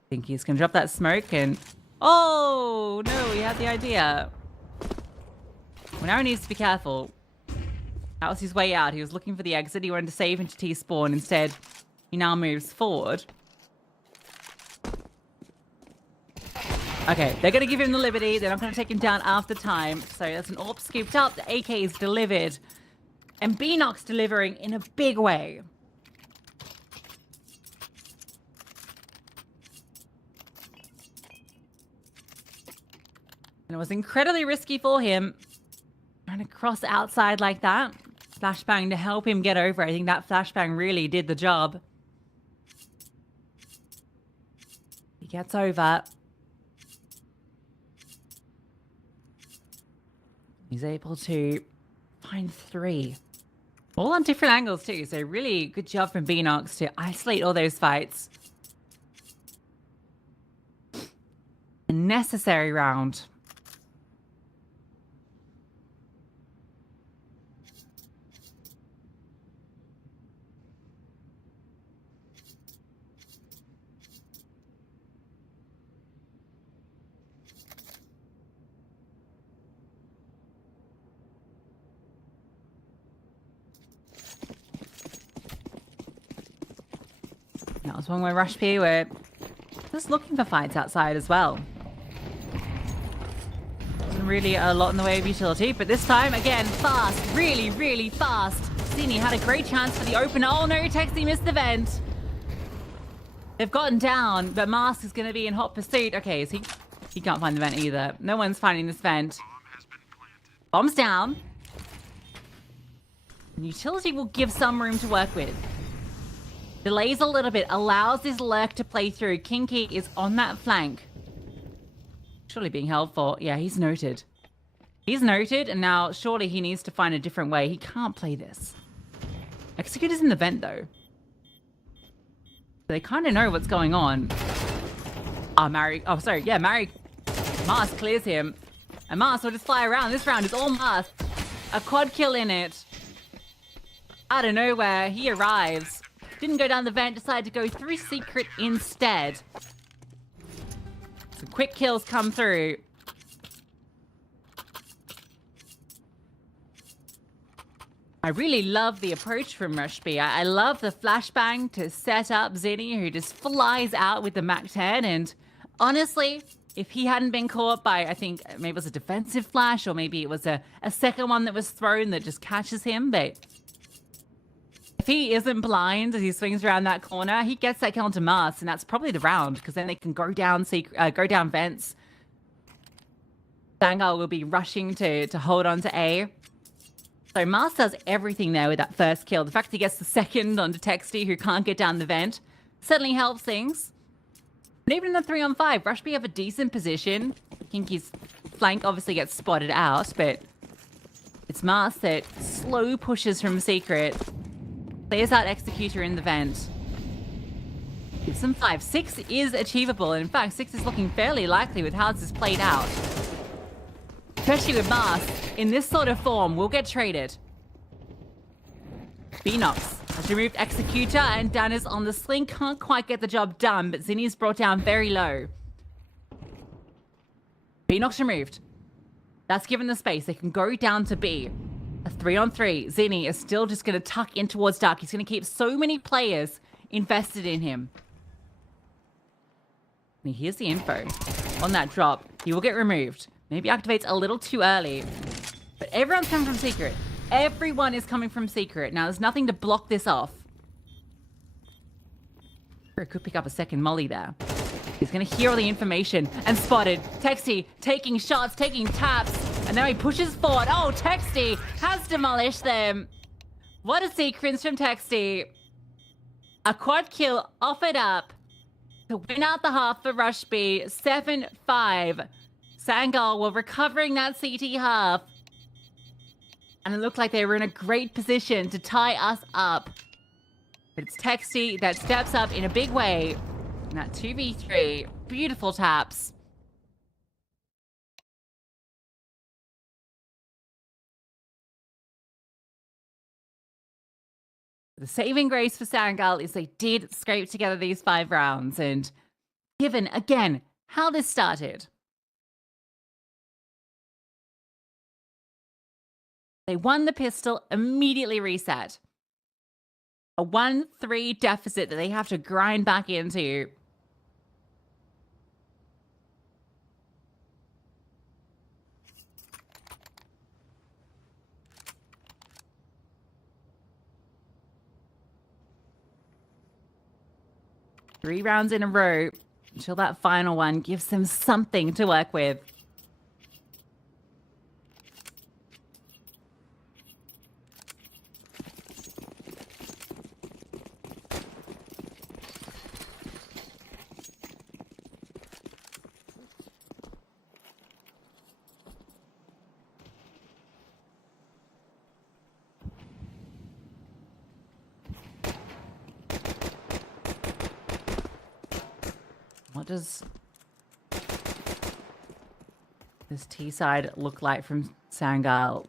I think he's going to drop that smoke and... Oh, no, he had the idea. Well, now he needs to be careful. That was his way out. He was looking for the exit. He wanted to save into T-spawn. Instead, he now moves forward. Okay, they're going to give him the liberty. They're not going to take him down after time. So that's an AWP scooped up. The AK is delivered. And Beanox delivering in a big way. And it was incredibly risky for him. Trying to cross outside like that. Flashbang to help him get over. I think that flashbang really did the job. He gets over. He's able to find 3. All on different angles too. So really good job from Beanox to isolate all those fights. A necessary round. That was one where Rush P were just looking for fights outside as well. Wasn't really a lot in the way of utility, but this time, again, fast. Really, really fast. Zini had a great chance for the opener. Oh no, Texi missed the vent. They've gotten down, but Mask is going to be in hot pursuit. Okay, so he can't find the vent either. No one's finding this vent. Bomb's down. And utility will give some room to work with. Delays a little bit, allows this lurk to play through. Kinky is on that flank. Surely being held for. Yeah, he's noted. He's noted, and now surely he needs to find a different way. He can't play this. Executor's in the vent, though. They kind of know what's going on. Mary. Oh, sorry. Yeah, Mary. Mars clears him. And Mars will just fly around. This round is all Mars. A quad kill in it. Out of nowhere, he arrives. Didn't go down the vent, decided to go through secret instead. Some quick kills come through. I really love the approach from Rush B. I love the flashbang to set up Zini, who just flies out with the MAC-10. And honestly, if he hadn't been caught by, I think, maybe it was a defensive flash, or maybe it was a second one that was thrown that just catches him, but if he isn't blind as he swings around that corner, he gets that kill onto Mars, and that's probably the round, because then they can go down vents. Sangal will be rushing to hold on to A. So Mars does everything there with that first kill. The fact he gets the second onto Texty, who can't get down the vent, certainly helps things. But even in the 3-on-5, Rush B have a decent position. Kinky's flank obviously gets spotted out, but it's Mars that slow pushes from secret. Clears out Executor in the vent. Gives them 5. 6 is achievable. In fact, 6 is looking fairly likely with how this is played out. Especially with Mars, in this sort of form, will get traded. Beanox has removed Executor, and Dan is on the sling. Can't quite get the job done, but Zinni's brought down very low. Beanox removed. That's given the space. They can go down to B. A 3-on-3. Zinni is still just going to tuck in towards Dark. He's going to keep so many players invested in him. And here's the info. On that drop, he will get removed. Maybe activates a little too early. But everyone's coming from secret. Everyone is coming from secret. Now, there's nothing to block this off. It could pick up a second molly there. He's going to hear all the information and spotted. Texty taking shots, taking taps. And now he pushes forward. Oh, Texty has demolished them. What a sequence from Texty. A quad kill offered up to win out the half for Rush B. 7-5. Sangal were recovering that CT half. And it looked like they were in a great position to tie us up. But it's Texty that steps up in a big way. And that 2v3. Beautiful taps. The saving grace for Sangal is they did scrape together these 5 rounds. And given, again, how this started, they won the pistol, immediately reset. A 1-3 deficit that they have to grind back into. 3 rounds in a row until that final one gives them something to work with. What does this T side look like from Sangal?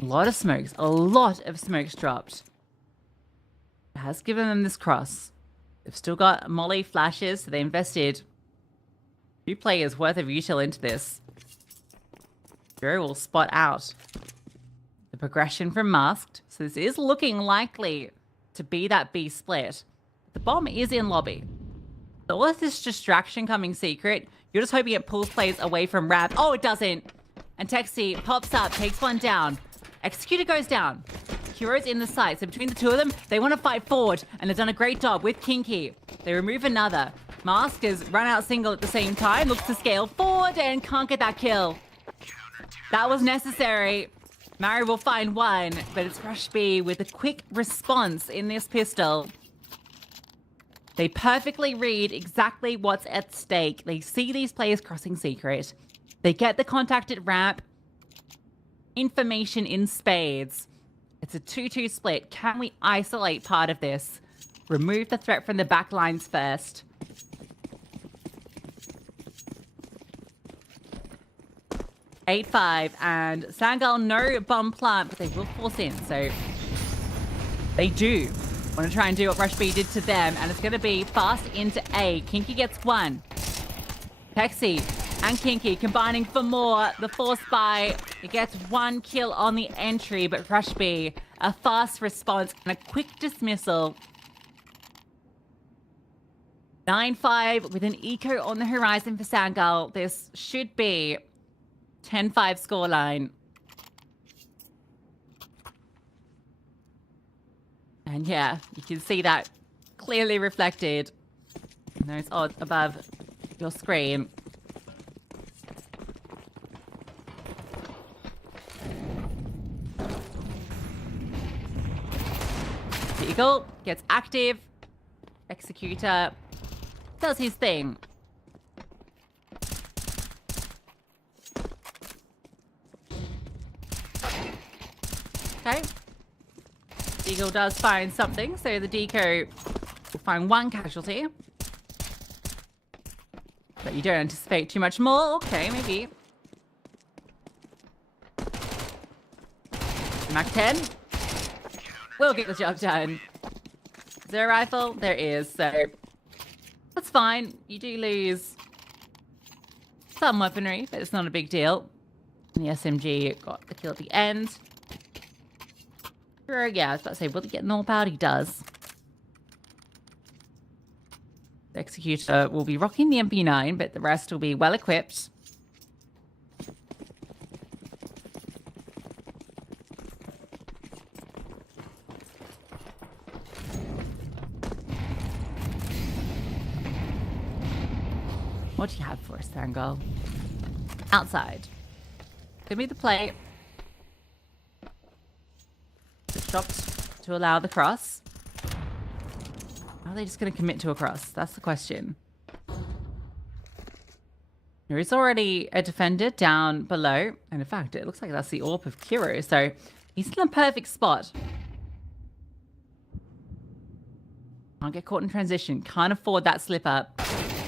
A lot of smokes. A lot of smokes dropped. It has given them this cross. They've still got molly flashes, so they invested 2 players worth of util into this. Joe will spot out the progression from Masked. So this is looking likely to be that B split. The bomb is in lobby. So all of this distraction coming secret, you're just hoping it pulls players away from Rap. Oh, it doesn't. And Texi pops up, takes one down. Executor goes down. Hero's in the site. So between the two of them, they want to fight forward. And they've done a great job with Kinky. They remove another. Mask has run out single at the same time. Looks to scale forward and can't get that kill. That was necessary. Mary will find one. But it's Rush B with a quick response in this pistol. They perfectly read exactly what's at stake. They see these players crossing secret. They get the contact at ramp. Information in spades. It's a 2-2 split. Can we isolate part of this? Remove the threat from the back lines first. Eight 5 and Sangal no bomb plant, but they will force in. So they do want to try and do what Rush B did to them, and it's going to be fast into A. Kinky gets one. Texi and Kinky combining for more. The force buy. It gets 1 kill on the entry, but Rush B, a fast response and a quick dismissal. 9-5 with an eco on the horizon for Sangal. This should be 10-5 scoreline. And yeah, you can see that clearly reflected in those odds above your screen. The Eagle gets active. Executor does his thing. Okay. Eagle does find something, so the deco will find 1 casualty. But you don't anticipate too much more. Okay, maybe. Mac 10 will get the job done. Is there a rifle? There is, so that's fine. You do lose some weaponry, but it's not a big deal. And the SMG got the kill at the end. Sure, yeah, I was about to say, will he get an AWP out? He does. The Executor will be rocking the MP9, but the rest will be well equipped. What do you have for us, Sangal? Outside. Give me the plate. Shopped to allow the cross. Are they just going to commit to a cross? That's the question. There is already a defender down below. And in fact, it looks like that's the AWP of Kiro. So he's in a perfect spot. Can't get caught in transition. Can't afford that slip up.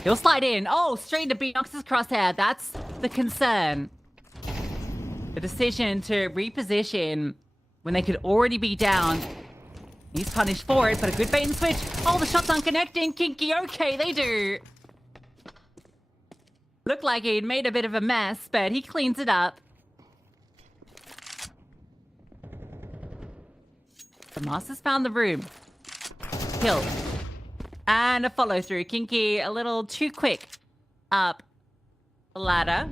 He'll slide in. Oh, straight into Beanox's crosshair. That's the concern. The decision to reposition when they could already be down. He's punished for it, but a good bait and switch. Oh, the shots aren't connecting. Kinky, okay, they do. Looked like he'd made a bit of a mess, but he cleans it up. The Master's found the room. Kill. And a follow through. Kinky, a little too quick up the ladder.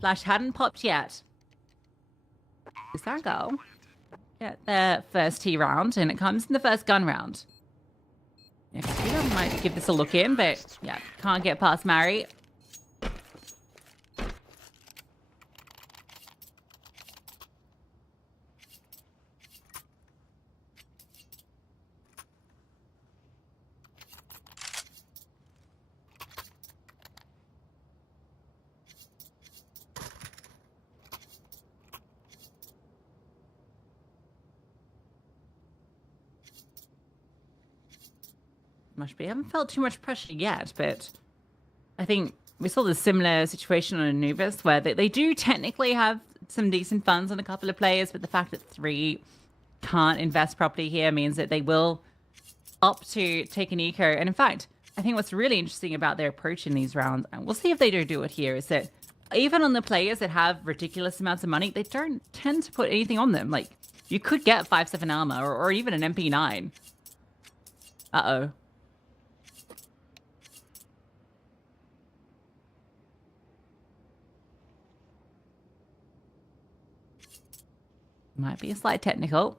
Flash hadn't popped yet. Is that go? Get the first T round, and it comes in the first gun round. Executor might give this a look in, but yeah, can't get past Mary. I haven't felt too much pressure yet, but I think we saw the similar situation on Anubis where they do technically have some decent funds on a couple of players, but the fact that 3 can't invest properly here means that they will opt to take an eco. And in fact, I think what's really interesting about their approach in these rounds, and we'll see if they do it here, is that even on the players that have ridiculous amounts of money, they don't tend to put anything on them. Like, you could get 5/7 armor or even an MP9. Uh-oh. Might be a slight technical.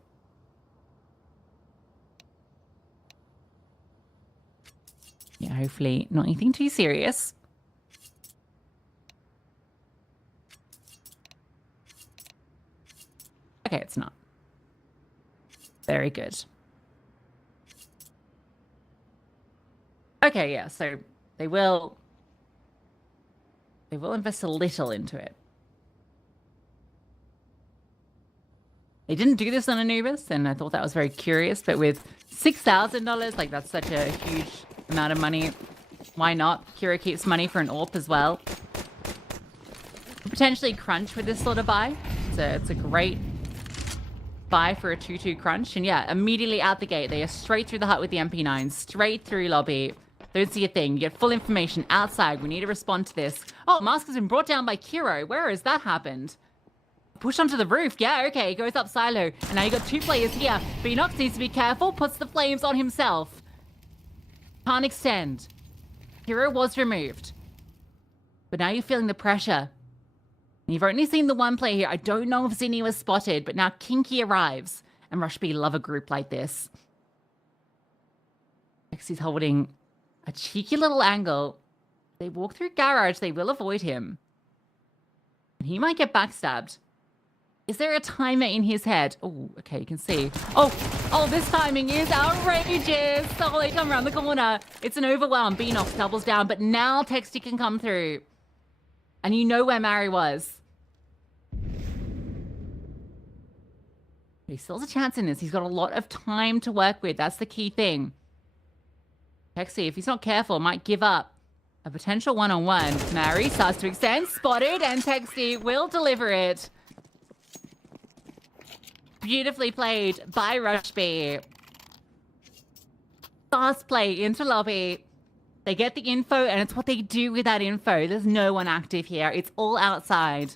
Yeah, hopefully not anything too serious. Okay, it's not. Very good. Okay, yeah, so they will invest a little into it. They didn't do this on Anubis, and I thought that was very curious, but with $6,000, like, that's such a huge amount of money. Why not? Kira keeps money for an AWP as well. Potentially crunch with this sort of buy. It's a great buy for a 2-2 crunch. And yeah, immediately out the gate, they are straight through the hut with the MP9, straight through lobby. Don't see a thing. You get full information outside. We need to respond to this. Oh, Mask has been brought down by Kiro. Where has that happened? Push onto the roof. Yeah, okay. Goes up silo. And now you got 2 players here. Beanox needs to be careful. Puts the flames on himself. Can't extend. Hero was removed. But now you're feeling the pressure. And you've only seen the 1 player here. I don't know if Zinni was spotted, but now Kinky arrives. And Rush B love a group like this. He's holding a cheeky little angle. They walk through garage. They will avoid him. And he might get backstabbed. Is there a timer in his head? Oh, okay, you can see. Oh, this timing is outrageous. Oh, they come around the corner. It's an overwhelm. Beanox doubles down, but now Texty can come through. And you know where Mary was. He still has a chance in this. He's got a lot of time to work with. That's the key thing. Texty, if he's not careful, might give up a potential one-on-one. Mary starts to extend, spotted, and Texty will deliver it. Beautifully played by Rush B. Fast play into lobby. They get the info, and it's what they do with that info. There's no one active here. It's all outside.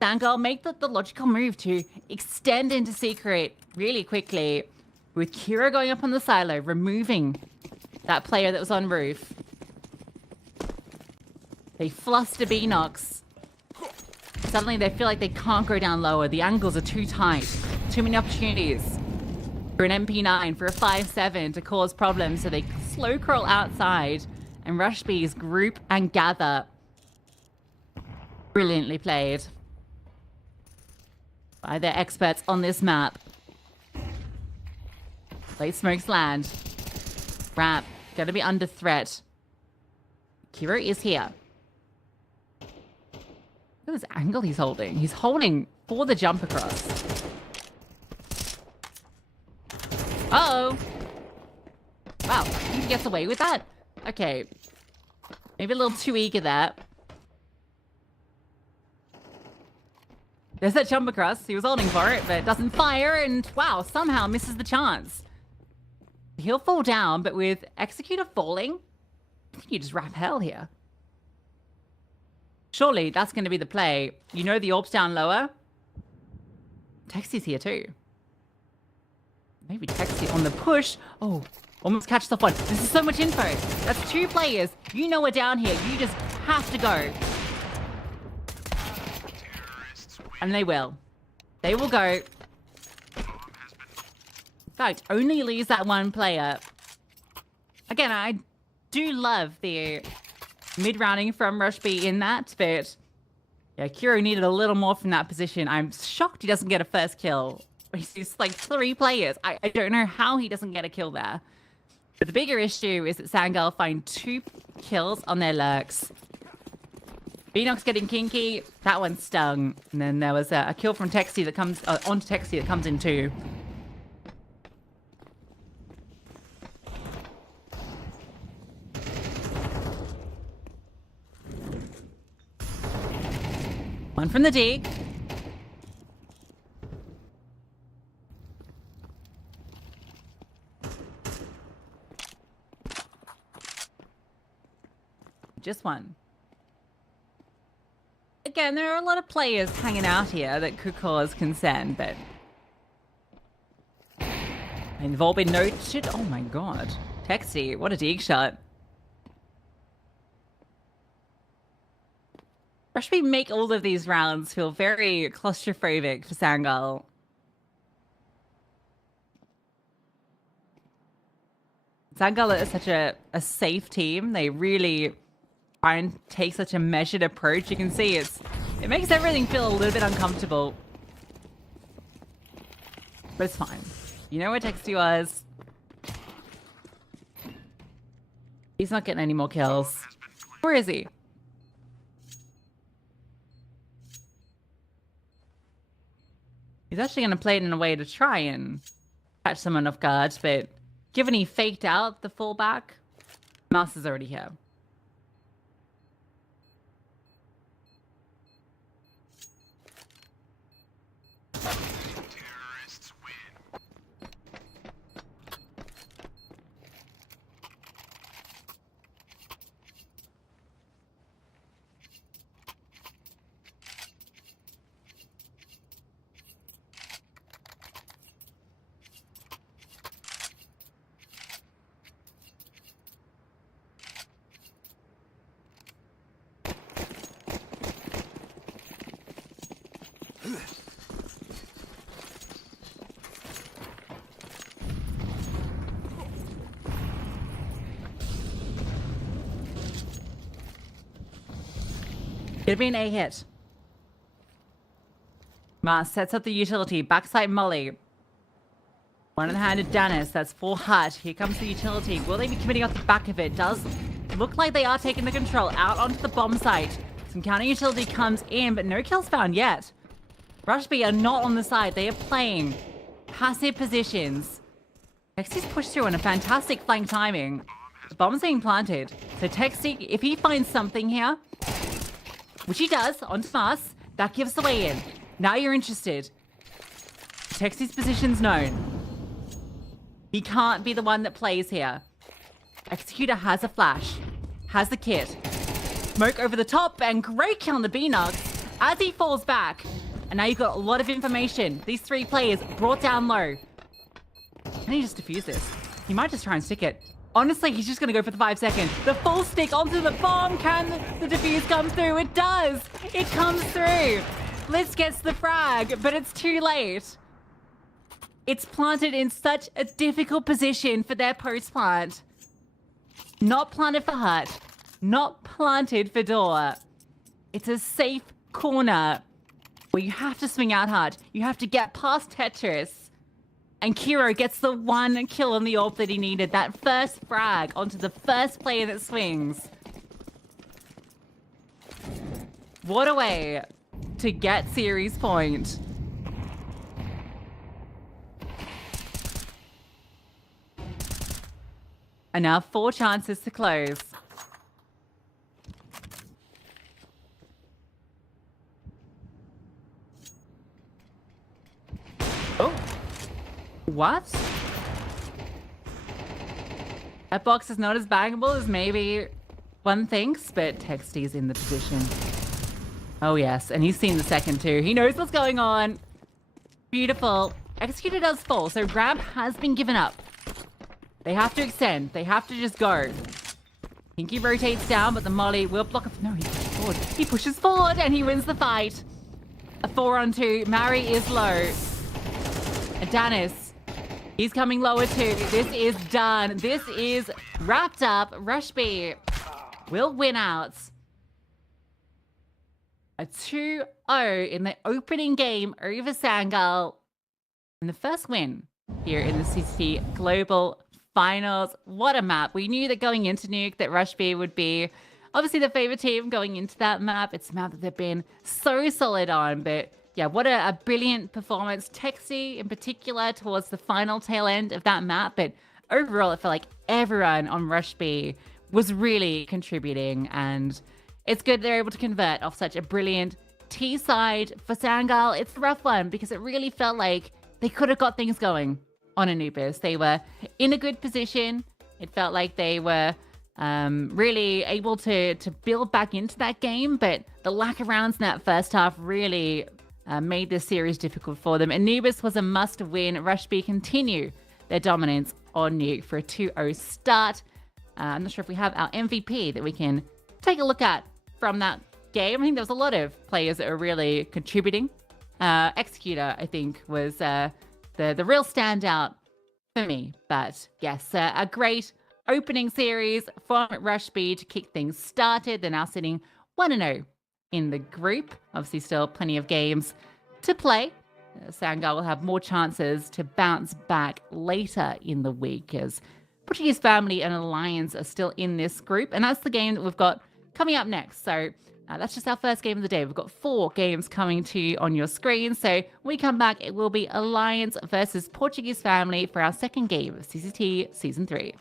Sangirl make the logical move to extend into secret really quickly. With Kira going up on the silo, removing that player that was on roof. They fluster Beanox. Suddenly they feel like they can't go down lower. The angles are too tight. Too many opportunities for an MP9, for a 5-7 to cause problems. So they slow crawl outside and Rush B's group and gather. Brilliantly played by their experts on this map. Late smokes land. Ramp, gonna be under threat. Kiro is here. Look at this angle he's holding. He's holding for the jump across. Uh-oh. Wow, he gets away with that? Okay. Maybe a little too eager there. There's that jump across. He was holding for it, but doesn't fire, and wow, somehow misses the chance. He'll fall down, but with Executor falling, I think you just wrap hell here. Surely that's going to be the play. You know the AWP's down lower. Texty's here too. Maybe Texty on the push. Oh, almost catches off one. This is so much info. That's 2 players. You know we're down here. You just have to go. And they will. They will go. In fact, only leaves that 1 player. Again, I do love the mid-rounding from Rush B in that, but yeah, Kiro needed a little more from that position. I'm shocked he doesn't get a first kill. He's like 3 players. I don't know how he doesn't get a kill there. But the bigger issue is that Sangirl find 2 kills on their lurks. Beanox getting kinky. That one stung. And then there was a kill from Texty that comes onto Texty that comes in too. One from the dig. Just one. Again, there are a lot of players hanging out here that could cause concern, but... And they've all been noted. Oh my god. Texty, what a dig shot. Rushby make all of these rounds feel very claustrophobic for Sangirl. Sangirl is such a safe team. They really try and take such a measured approach. You can see it makes everything feel a little bit uncomfortable. But it's fine. You know where Texty was. He's not getting any more kills. Where is he? He's actually going to play it in a way to try and catch someone off guard, but given he faked out the fallback, Mouse is already here. Could be an A hit. Mars sets up the utility. Backside Molly. One in the hand of Danis. That's full hut. Here comes the utility. Will they be committing off the back of it? Does look like they are taking the control out onto the bomb site. Some counter utility comes in, but no kills found yet. Rush B are not on the side. They are playing passive positions. Texty's pushed through on a fantastic flank timing. The bomb's being planted. So Texty, if he finds something here, which he does, onto Mars, that gives the way in. Now you're interested. Texty's position's known. He can't be the one that plays here. Executor has a flash. Has the kit. Smoke over the top, and great kill on the B-Nugs as he falls back. And now you've got a lot of information. These 3 players brought down low. Can he just defuse this? He might just try and stick it. Honestly, he's just going to go for the 5 seconds. The full stick onto the bomb. Can the defuse come through? It does. It comes through. Blitz gets the frag, but it's too late. It's planted in such a difficult position for their post-plant. Not planted for hut. Not planted for door. It's a safe corner where you have to swing out hard. You have to get past Tetris. And Kiro gets the 1 kill on the AWP that he needed. That first frag onto the first player that swings. What a way to get series point. And now 4 chances to close. Oh. What? That box is not as bangable as maybe one thinks, but Texty's in the position. Oh yes, and he's seen the second too. He knows what's going on. Beautiful. Executor does fall, so grab has been given up. They have to extend. They have to just go. Pinky rotates down, but the Molly will block. No, he pushes forward. He pushes forward, and he wins the fight. A 4-on-2. Mary is low. Danis He's coming lower too. This is done. This is wrapped up. Rush B will win out. A 2-0 in the opening game over Sangal. And the first win here in the CCT Global Finals. What a map. We knew that going into Nuke that Rush B would be obviously the favorite team going into that map. It's a map that they've been so solid on, but yeah, what a brilliant performance. Texie in particular towards the final tail end of that map, but overall it felt like everyone on Rush B was really contributing, and it's good they're able to convert off such a brilliant T side. For Sangal, it's a rough one because it really felt like they could have got things going on Anubis. They were in a good position. It felt like they were really able to build back into that game, but the lack of rounds in that first half really made this series difficult for them. Anubis was a must-win. Rush B continue their dominance on Nuke for a 2-0 start. I'm not sure if we have our MVP that we can take a look at from that game. I think there was a lot of players that were really contributing. Executor, I think, was the real standout for me. But yes, a great opening series from Rush B to kick things started. They're now sitting 1-0 in the group. Obviously still plenty of games to play. Sangal will have more chances to bounce back later in the week as Portuguese Family and Alliance are still in this group. And that's the game that we've got coming up next. So that's just our first game of the day. We've got 4 games coming to you on your screen. So when we come back, it will be Alliance versus Portuguese Family for our second game of CCT Season 3.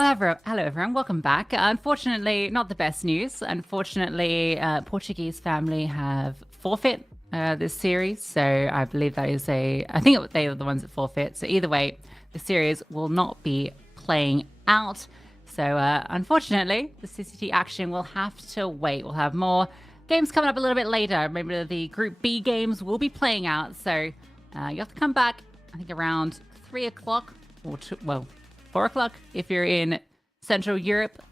Hello, everyone. Welcome back. Unfortunately, not the best news. Unfortunately, Portuguese family have forfeit this series. So I believe that is I think they are the ones that forfeit. So either way, the series will not be playing out. So unfortunately, the CCT action will have to wait. We'll have more games coming up a little bit later. Remember, the Group B games will be playing out. So you have to come back, I think, around 3 o'clock or 4 o'clock if you're in Central Europe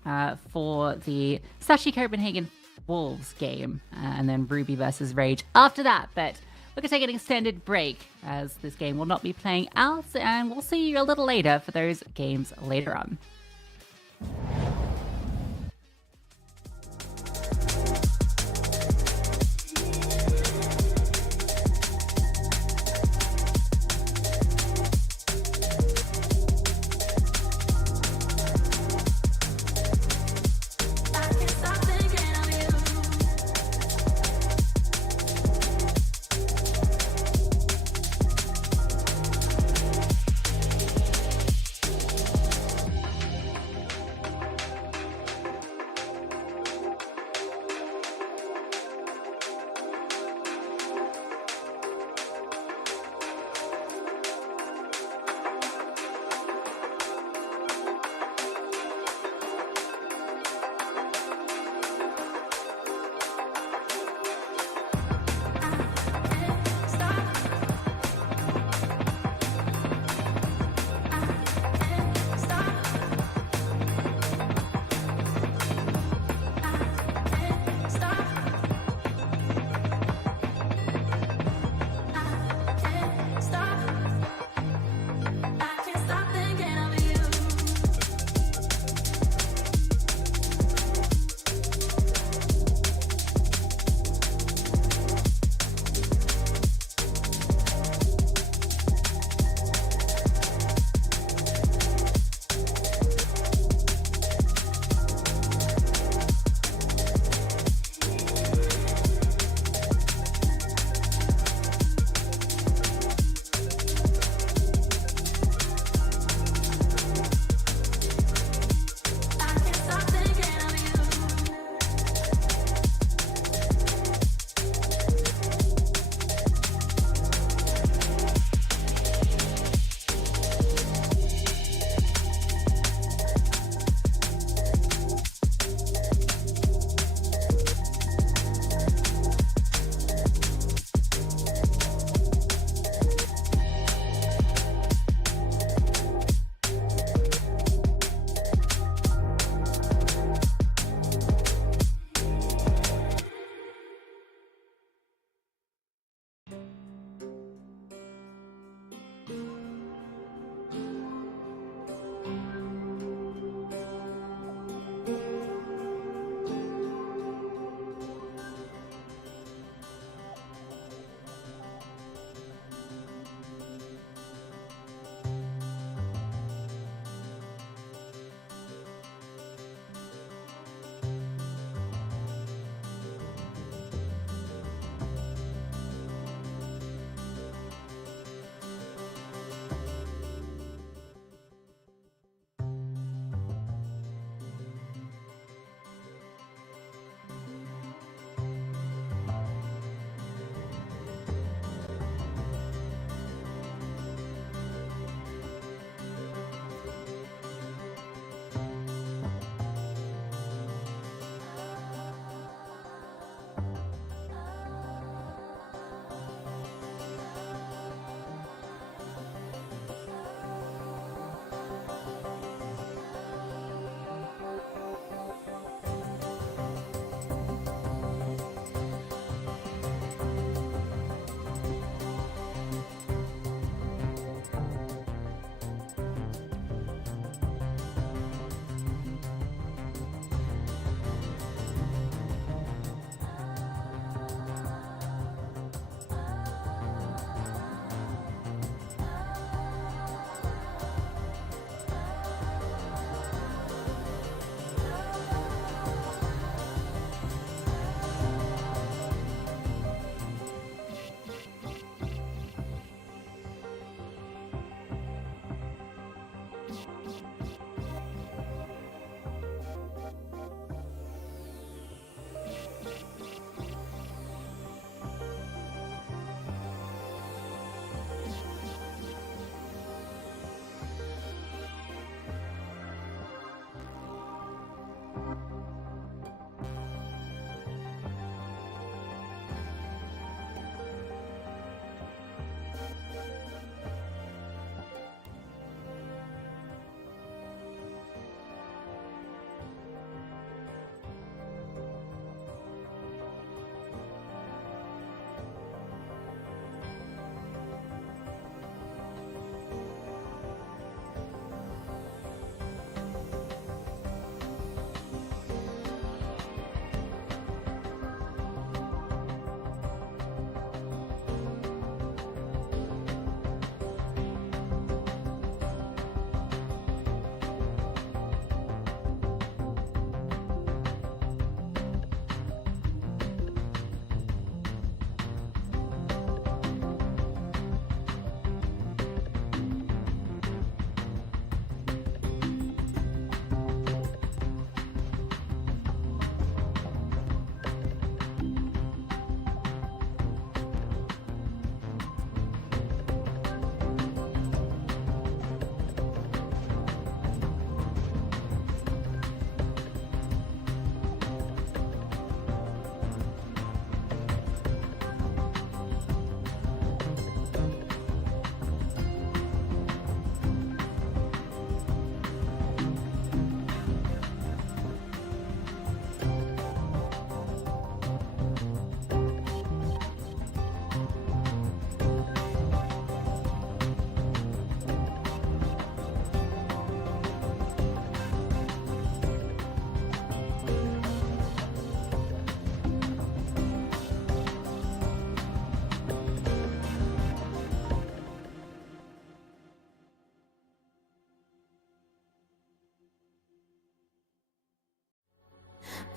for the Sashi Copenhagen Wolves game, and then Ruby versus Rage after that. But we're going to take an extended break as this game will not be playing out, and we'll see you a little later for those games later on.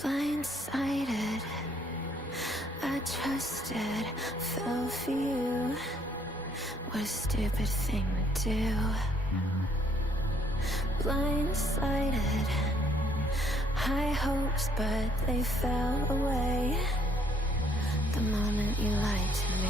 Blindsided, I trusted, fell for you. What a stupid thing to do. Blindsided, high hopes, but they fell away the moment you lied to me.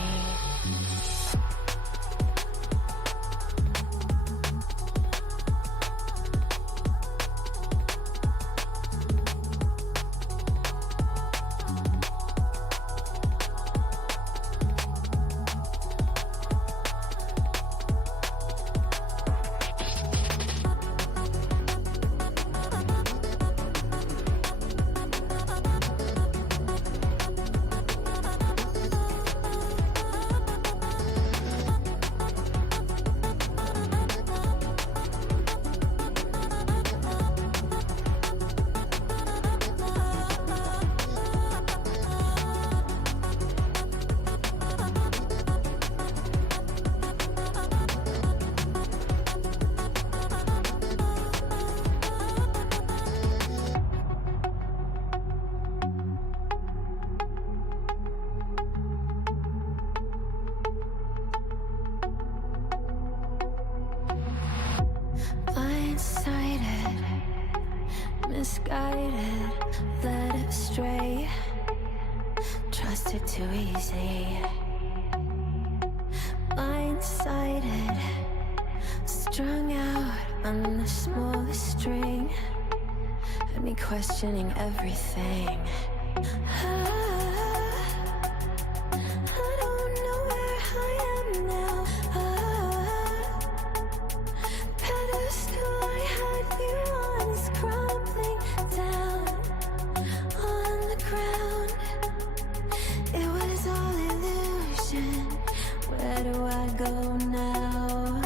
Blindsided, misguided, led astray, trusted too easy. Blindsided, strung out on the smallest string, had me questioning everything. I don't know where I am now. Pedestal I had you on is crumbling down on the ground. It was all illusion. Where do I go now?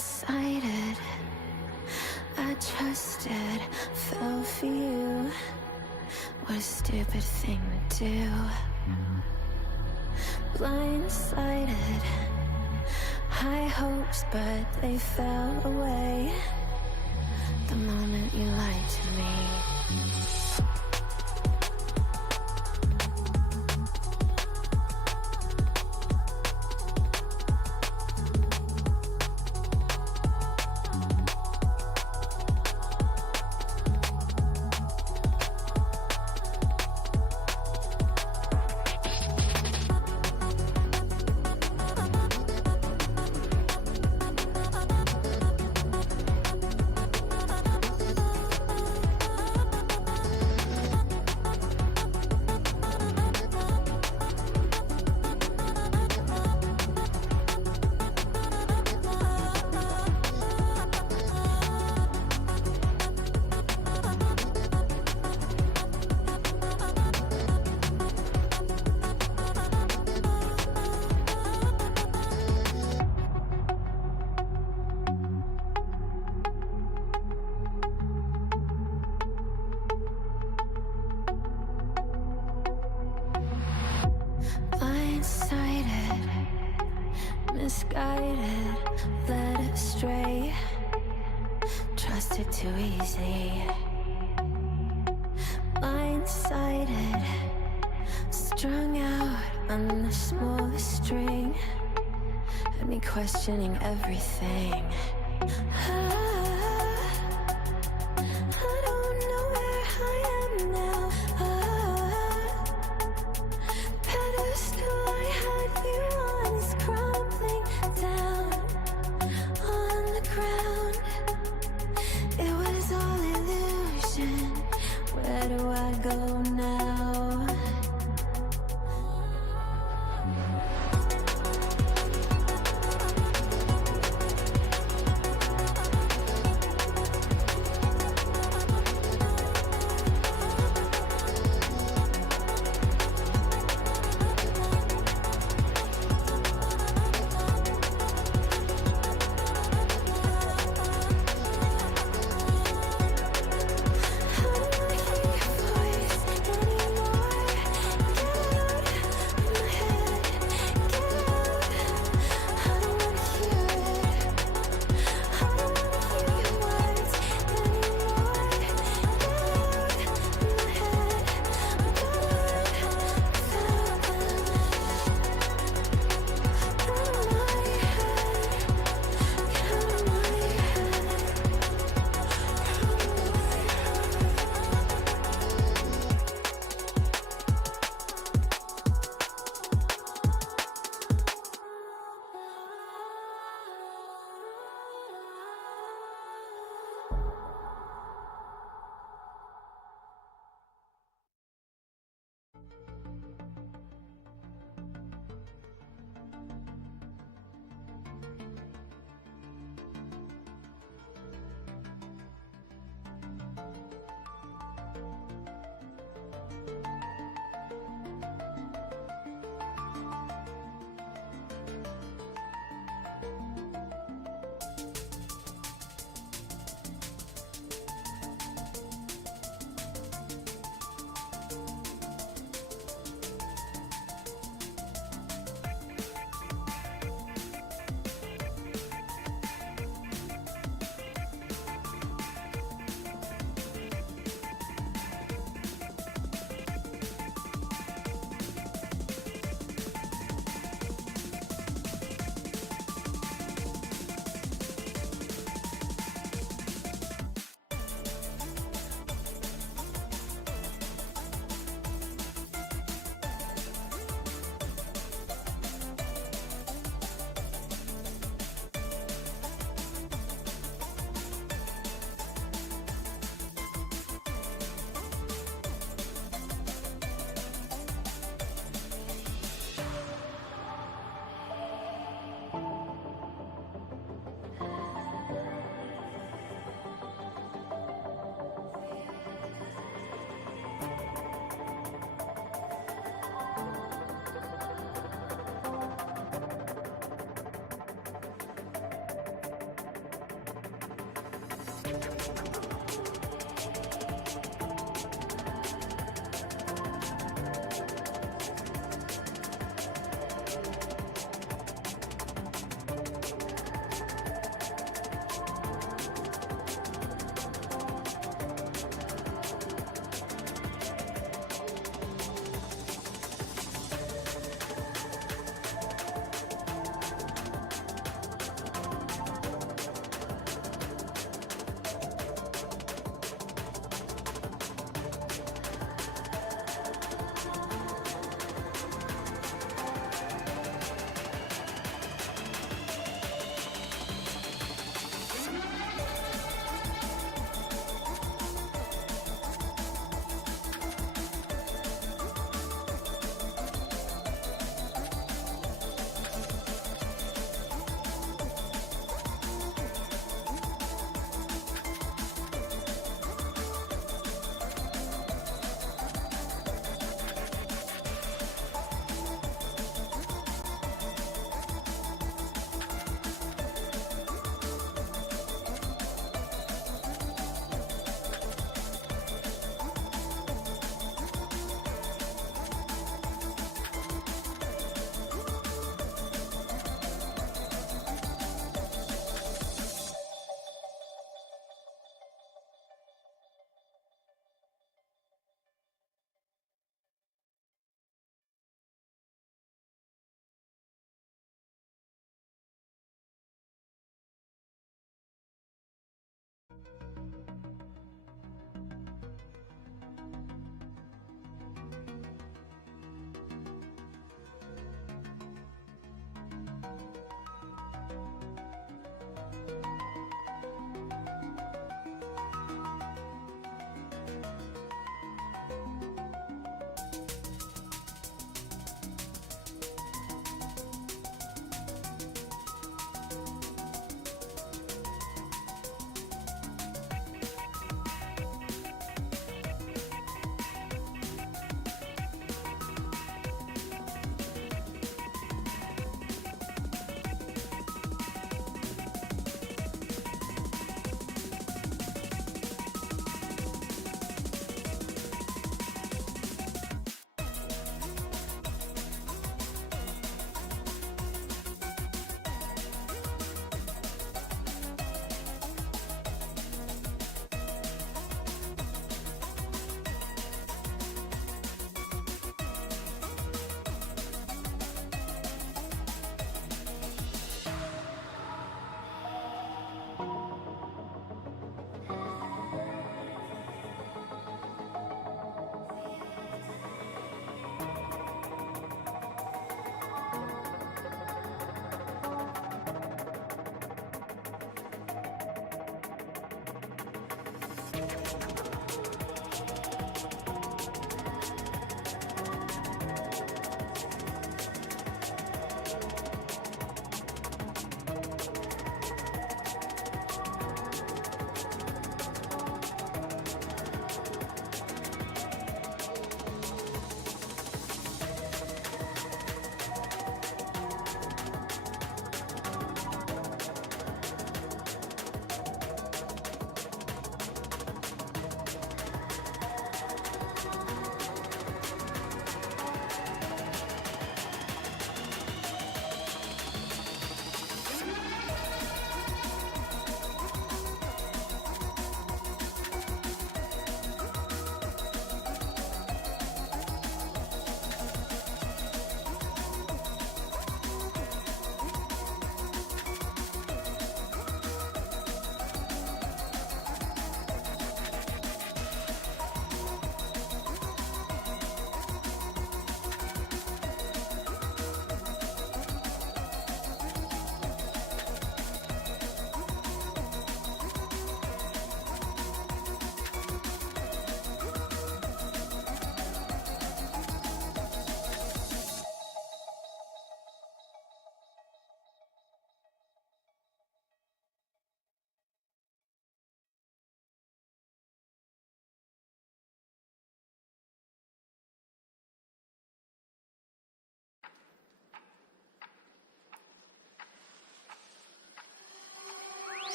Blindsided, I trusted, fell for you. What a stupid thing to do. Blindsided, high hopes, but they fell away the moment you lied to me. Blindsided, misguided, led astray, trusted too easy. Blindsided, strung out on the smallest string, had me questioning everything. I don't know where I am now. Pedestal I had you on is crumbling down on the ground. It was all illusion. Where do I go now?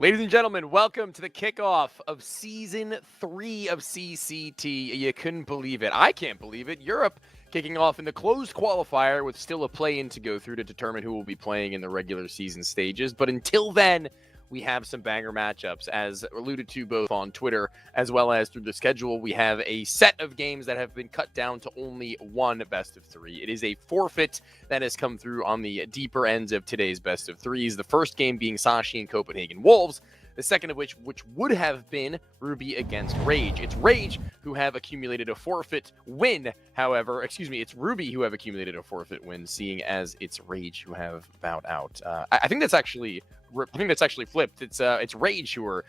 Ladies and gentlemen, welcome to the kickoff of Season 3 of CCT. You couldn't believe it. I can't believe it. Europe kicking off in the closed qualifier with still a play-in to go through to determine who will be playing in the regular season stages. But until then, we have some banger matchups, as alluded to both on Twitter as well as through the schedule. We have a set of games that have been cut down to only one best of three. It is a forfeit that has come through on the deeper ends of today's best of threes. The first game being Sashi and Copenhagen Wolves, the second of which would have been Ruby against Rage. It's Rage who have accumulated a forfeit win. However, it's Ruby who have accumulated a forfeit win, seeing as it's Rage who have bowed out. I think that's actually flipped. It's Rage who are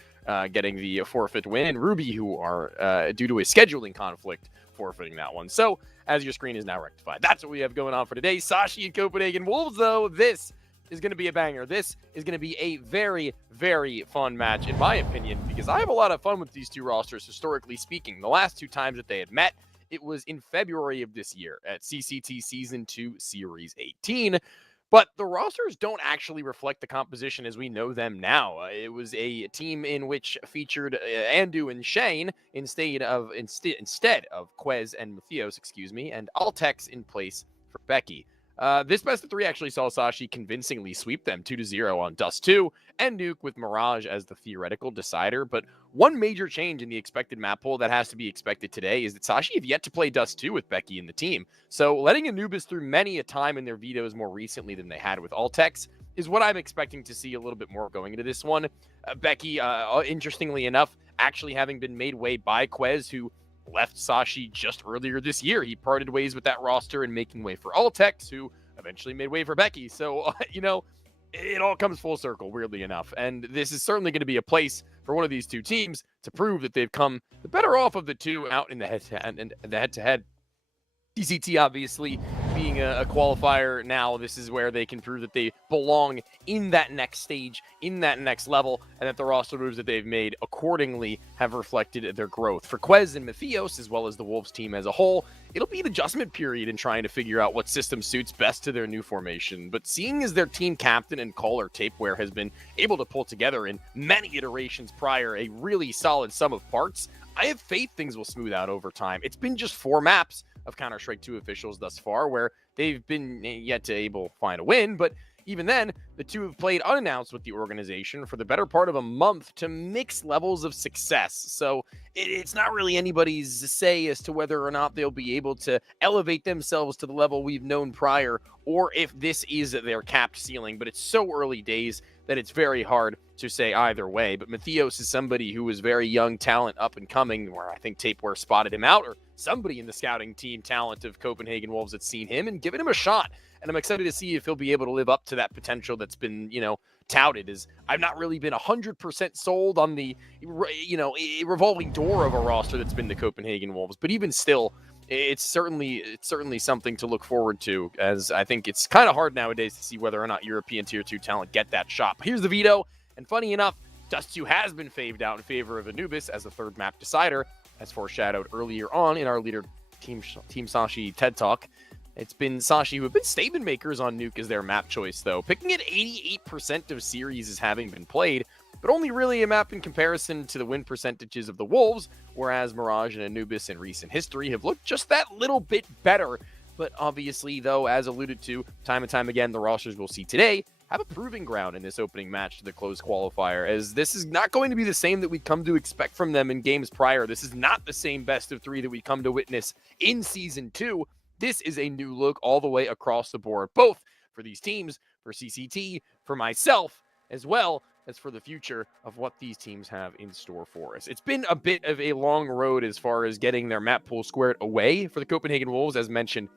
getting the forfeit win, and Ruby who are, due to a scheduling conflict, forfeiting that one. So, as your screen is now rectified, that's what we have going on for today. Sashi and Copenhagen Wolves, though, this is going to be a banger. This is going to be a very, very fun match, in my opinion, because I have a lot of fun with these two rosters, historically speaking. The last two times that they had met, it was in February of this year at CCT Season 2, Series 18. But the rosters don't actually reflect the composition as we know them now. It was a team in which featured Andu and Shane instead of Quez and Matthios, and Altex in place for Becky. This best of three actually saw Sashi convincingly sweep them 2-0 on Dust 2, and Nuke with Mirage as the theoretical decider. But one major change in the expected map pool that has to be expected today is that Sashi have yet to play Dust 2 with Becky in the team. So letting Anubis through many a time in their vetoes more recently than they had with Altex is what I'm expecting to see a little bit more going into this one. Becky, interestingly enough, actually having been made way by Quez, who left Sashi just earlier this year. He parted ways with that roster and making way for Altex, who eventually made way for Becky. So, it all comes full circle, weirdly enough. And this is certainly going to be a place for one of these two teams to prove that they've come the better off of the two out in the head-to-head. CCT obviously being a qualifier now, this is where they can prove that they belong in that next stage, in that next level, and that the roster moves that they've made accordingly have reflected their growth. For Quez and Matthios, as well as the Wolves team as a whole, it'll be an adjustment period in trying to figure out what system suits best to their new formation. But seeing as their team captain and caller Tapeware has been able to pull together in many iterations prior a really solid sum of parts, I have faith things will smooth out over time. It's been just 4 maps of Counter-Strike 2 officials thus far, where they've been yet to able to find a win, but even then, the two have played unannounced with the organization for the better part of a month to mix levels of success. So it's not really anybody's say as to whether or not they'll be able to elevate themselves to the level we've known prior, or if this is their capped ceiling, but it's so early days that it's very hard to say either way. But Matthios is somebody who was very young talent, up and coming, where I think Tapeware spotted him out, or somebody in the scouting team talent of Copenhagen Wolves had seen him and given him a shot. And I'm excited to see if he'll be able to live up to that potential that's been, touted. As I've not really been 100% sold on the, revolving door of a roster that's been the Copenhagen Wolves. But even still, it's certainly something to look forward to, as I think it's kind of hard nowadays to see whether or not European Tier 2 talent get that shot. But here's the veto, and funny enough, Dust 2 has been faved out in favor of Anubis as the third map decider, as foreshadowed earlier on in our leader Team Sashi TED Talk. It's been Sashi who have been statement makers on Nuke as their map choice, though, picking it 88% of series as having been played, but only really a map in comparison to the win percentages of the Wolves, whereas Mirage and Anubis in recent history have looked just that little bit better. But obviously, though, as alluded to time and time again, the rosters we'll see today have a proving ground in this opening match to the closed qualifier, as this is not going to be the same that we come to expect from them in games prior. This is not the same best of 3 that we come to witness in Season 2. This is a new look all the way across the board, both for these teams, for CCT, for myself, as well as for the future of what these teams have in store for us. It's been a bit of a long road as far as getting their map pool squared away for the Copenhagen Wolves. As mentioned,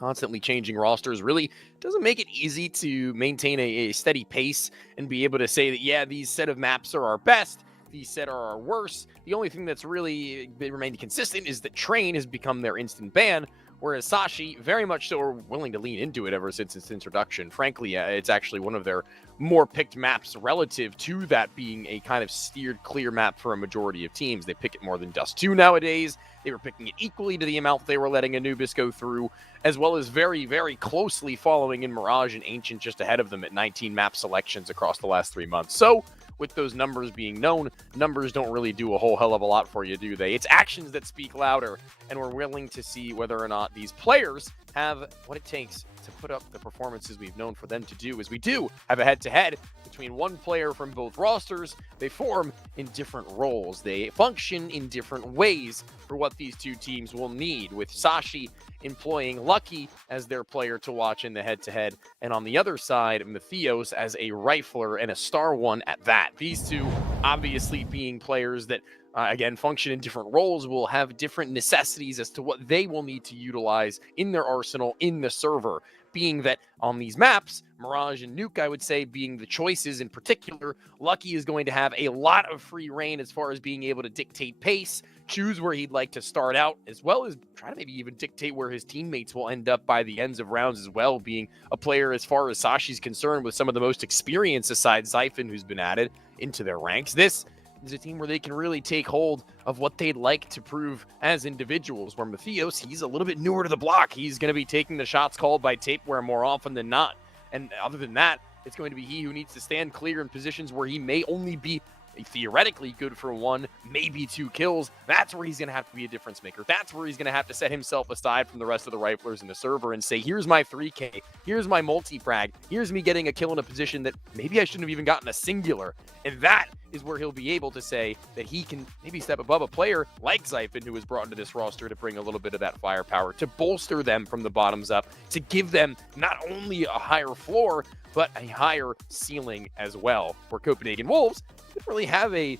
constantly changing rosters really doesn't make it easy to maintain a steady pace and be able to say that, yeah, these set of maps are our best, these set are our worst. The only thing that's really been remained consistent is that Train has become their instant ban, whereas Sashi very much so are willing to lean into it ever since its introduction. Frankly, it's actually one of their more picked maps relative to that being a kind of steered clear map for a majority of teams. They pick it more than Dust 2 nowadays. They were picking it equally to the amount they were letting Anubis go through, as well as very, very closely following in Mirage and Ancient just ahead of them at 19 map selections across the last 3 months. So with those numbers being known, numbers don't really do a whole hell of a lot for you, do they? It's actions that speak louder, and we're willing to see whether or not these players have what it takes to put up the performances we've known for them to do, as we do have a head-to-head between one player from both rosters. They form in different roles. They function in different ways for what these two teams will need, with Sashi employing Lucky as their player to watch in the head-to-head, and on the other side, Mathios as a rifler and a star one at that. These two obviously being players that again, function in different roles, will have different necessities as to what they will need to utilize in their arsenal in the server. Being that on these maps, Mirage and Nuke, I would say, being the choices in particular, Lucky is going to have a lot of free reign as far as being able to dictate pace, choose where he'd like to start out, as well as try to maybe even dictate where his teammates will end up by the ends of rounds as well, being a player, as far as Sashi's concerned, with some of the most experience aside Zyphon, who's been added into their ranks. This is a team where they can really take hold of what they'd like to prove as individuals, where Mathios, he's a little bit newer to the block. He's going to be taking the shots called by Tapeware more often than not. And other than that, it's going to be he who needs to stand clear in positions where he may only be theoretically good for 1, maybe 2 kills. That's where he's going to have to be a difference maker. That's where he's going to have to set himself aside from the rest of the riflers in the server and say, here's my 3K, here's my multi-frag, here's me getting a kill in a position that maybe I shouldn't have even gotten a singular. And that is where he'll be able to say that he can maybe step above a player like Zyphon, who was brought into this roster to bring a little bit of that firepower, to bolster them from the bottoms up, to give them not only a higher floor, but a higher ceiling as well, where Copenhagen Wolves don't really have a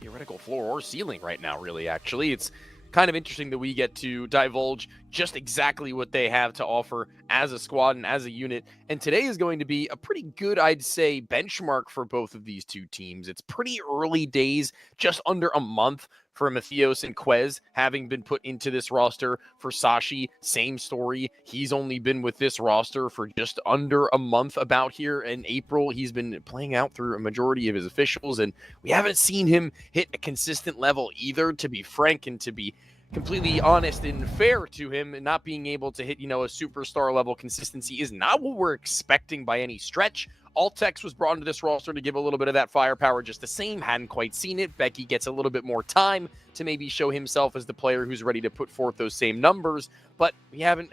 theoretical floor or ceiling right now, really, actually. It's kind of interesting that we get to divulge just exactly what they have to offer as a squad and as a unit. And today is going to be a pretty good, I'd say, benchmark for both of these two teams. It's pretty early days, just under a month for Mathios and Quez having been put into this roster. For Sashi, same story. He's only been with this roster for just under a month about here in April. He's been playing out through a majority of his officials, and we haven't seen him hit a consistent level either, to be frank, and to be completely honest and fair to him. And not being able to hit, a superstar level consistency is not what we're expecting by any stretch. Altex was brought into this roster to give a little bit of that firepower just the same. Hadn't quite seen it. Becky gets a little bit more time to maybe show himself as the player who's ready to put forth those same numbers. But we haven't,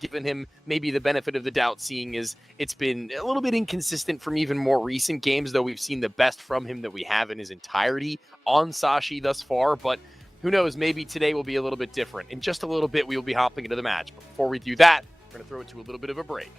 given him maybe the benefit of the doubt, seeing as it's been a little bit inconsistent from even more recent games, though we've seen the best from him that we have in his entirety on Sashi thus far. But who knows, maybe today will be a little bit different. In just a little bit, we will be hopping into the match. But before we do that, we're going to throw it to a little bit of a break.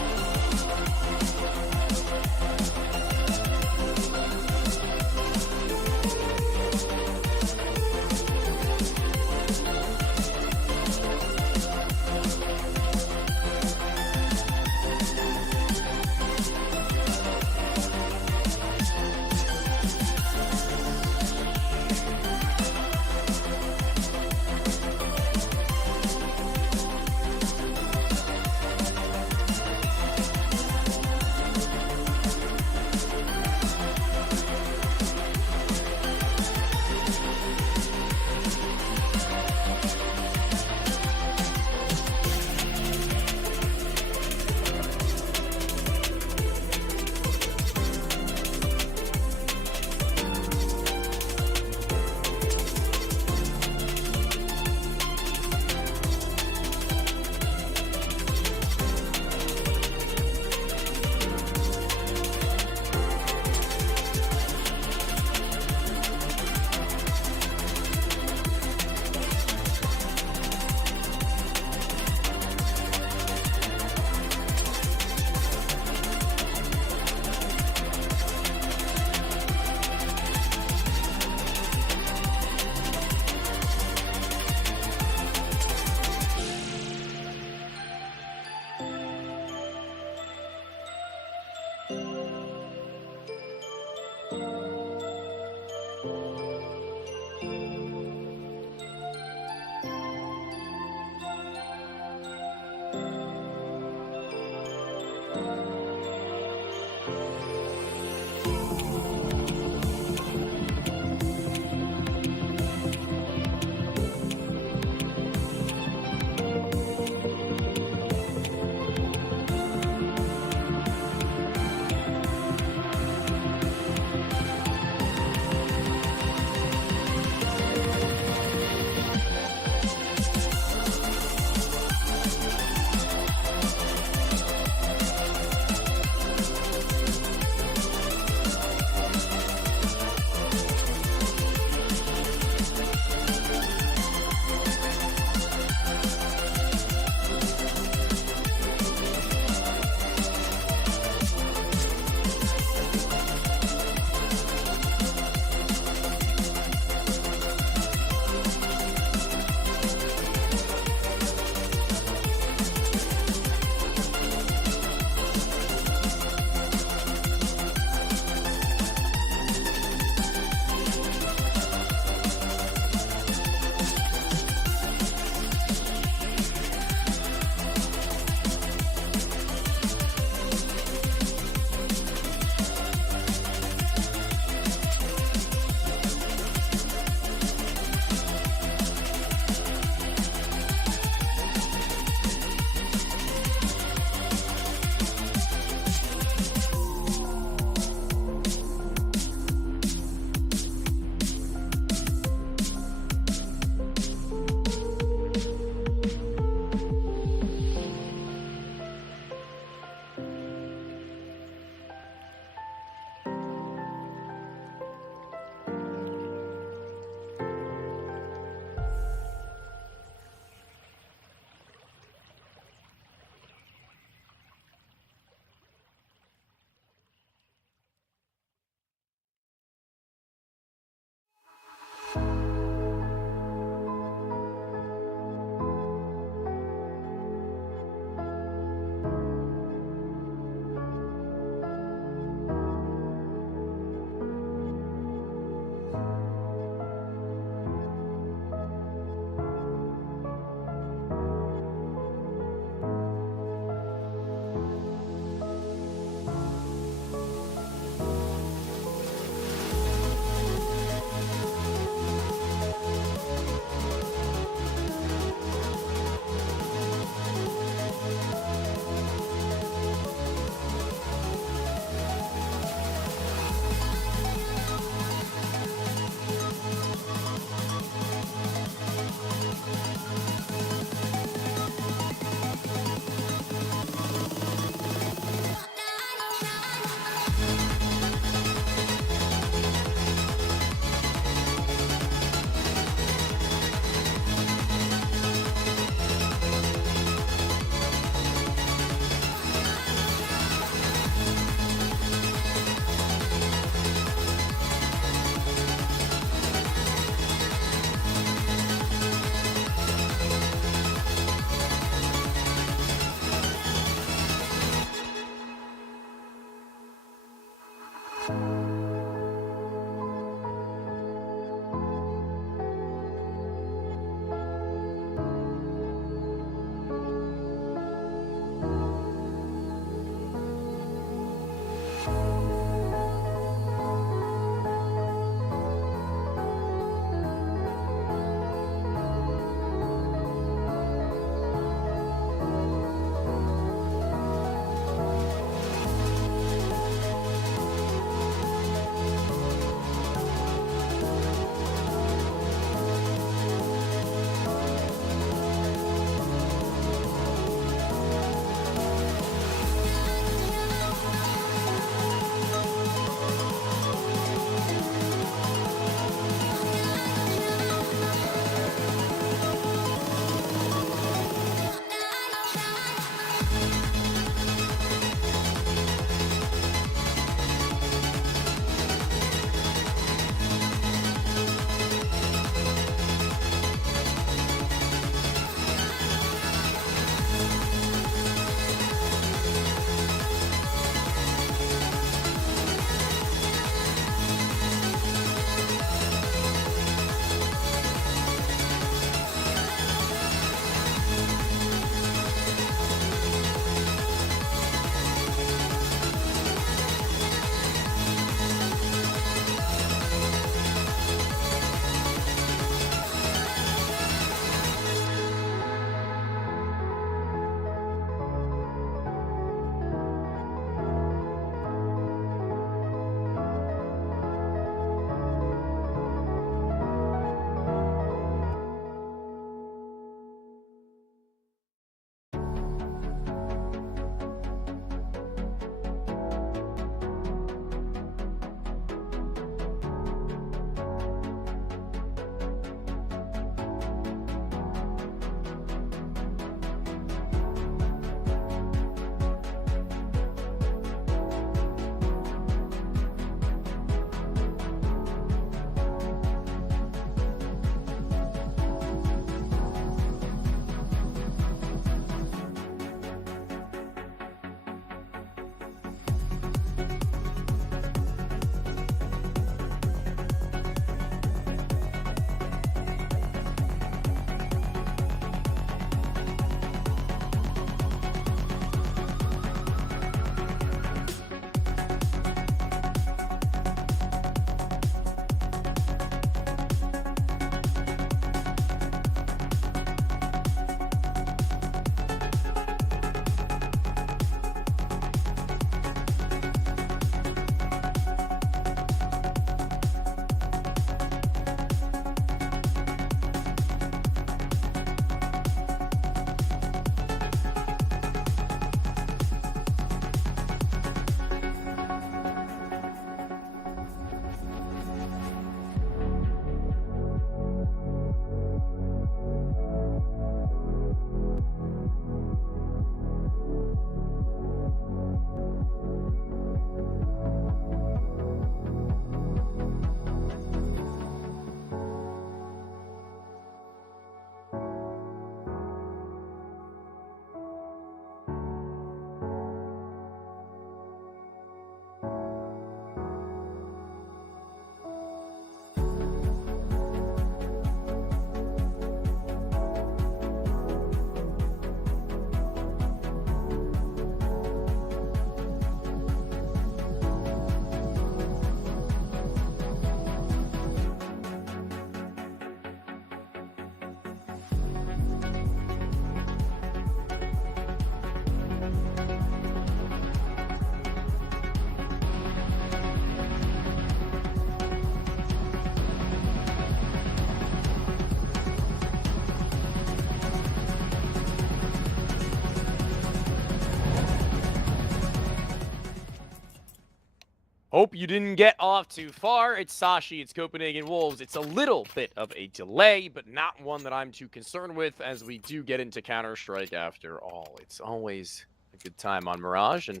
Hope you didn't get off too far. It's Sashi, it's Copenhagen Wolves. It's a little bit of a delay, but not one that I'm too concerned with as we do get into Counter-Strike after all. It's always a good time on Mirage, and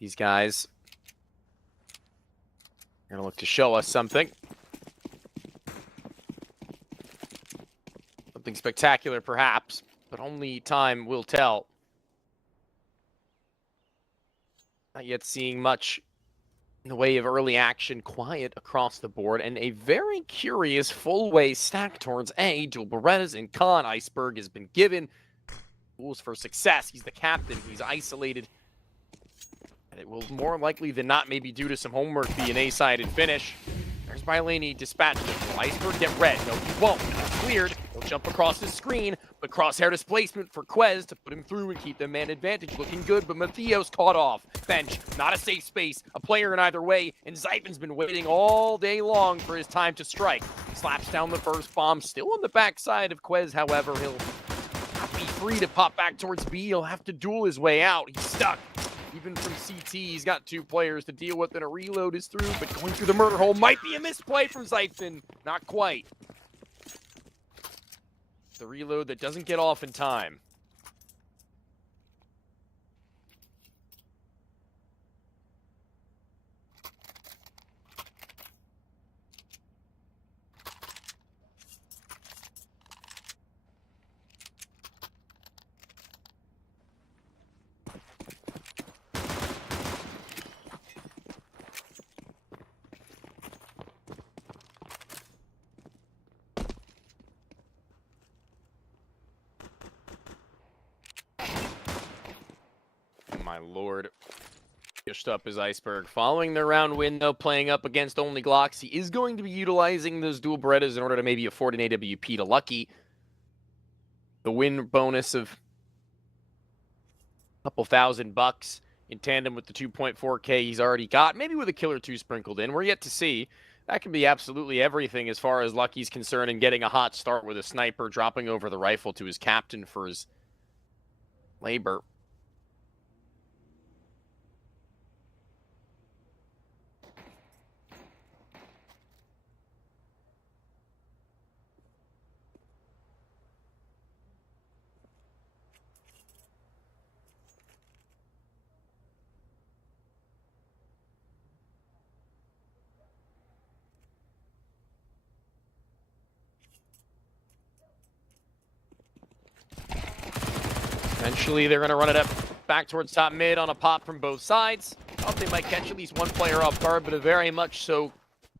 these guys are going to look to show us something. Something spectacular, perhaps, but only time will tell. Not yet seeing much in the way of early action, quiet across the board, and a very curious full-way stack towards A. Dual Berettas and Khan. Iceberg has been given tools for success. He's the captain. He's isolated. And it will more likely than not, maybe due to some homework, be an A-sided finish. There's Bylani dispatched him. Will Iceberg get red? No, he won't. Cleared. He'll jump across the screen, but crosshair displacement for Quez to put him through and keep the man advantage. Looking good, but Matheos caught off. Bench, not a safe space. A player in either way, and Zyphen's been waiting all day long for his time to strike. Slaps down the first bomb, still on the backside of Quez, however. He'll not be free to pop back towards B. He'll have to duel his way out. He's stuck. Even from CT, he's got two players to deal with, and a reload is through, but going through the murder hole might be a misplay from Zyphen. Not quite. The reload that doesn't get off in time. My lord. Pushed up his Iceberg. Following the round win, though, playing up against only Glocks. He is going to be utilizing those dual Berettas in order to maybe afford an AWP to Lucky. The win bonus of a couple $1,000 in tandem with the 2.4K he's already got. Maybe with a kill or two sprinkled in. We're yet to see. That can be absolutely everything as far as Lucky's concerned, and getting a hot start with a sniper, dropping over the rifle to his captain for his labor. Eventually, they're going to run it up back towards top mid on a pop from both sides. Thought they might catch at least one player off guard, but a very much so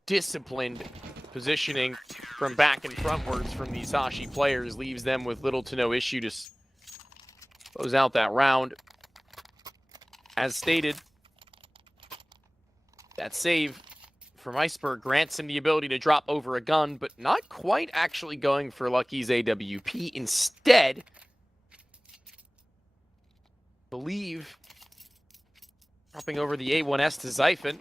disciplined positioning from back and frontwards from these Sashi players leaves them with little to no issue to close out that round. As stated, that save from Iceberg grants him the ability to drop over a gun, but not quite actually going for Lucky's AWP. Instead, believe dropping over the A1S to Zyphen,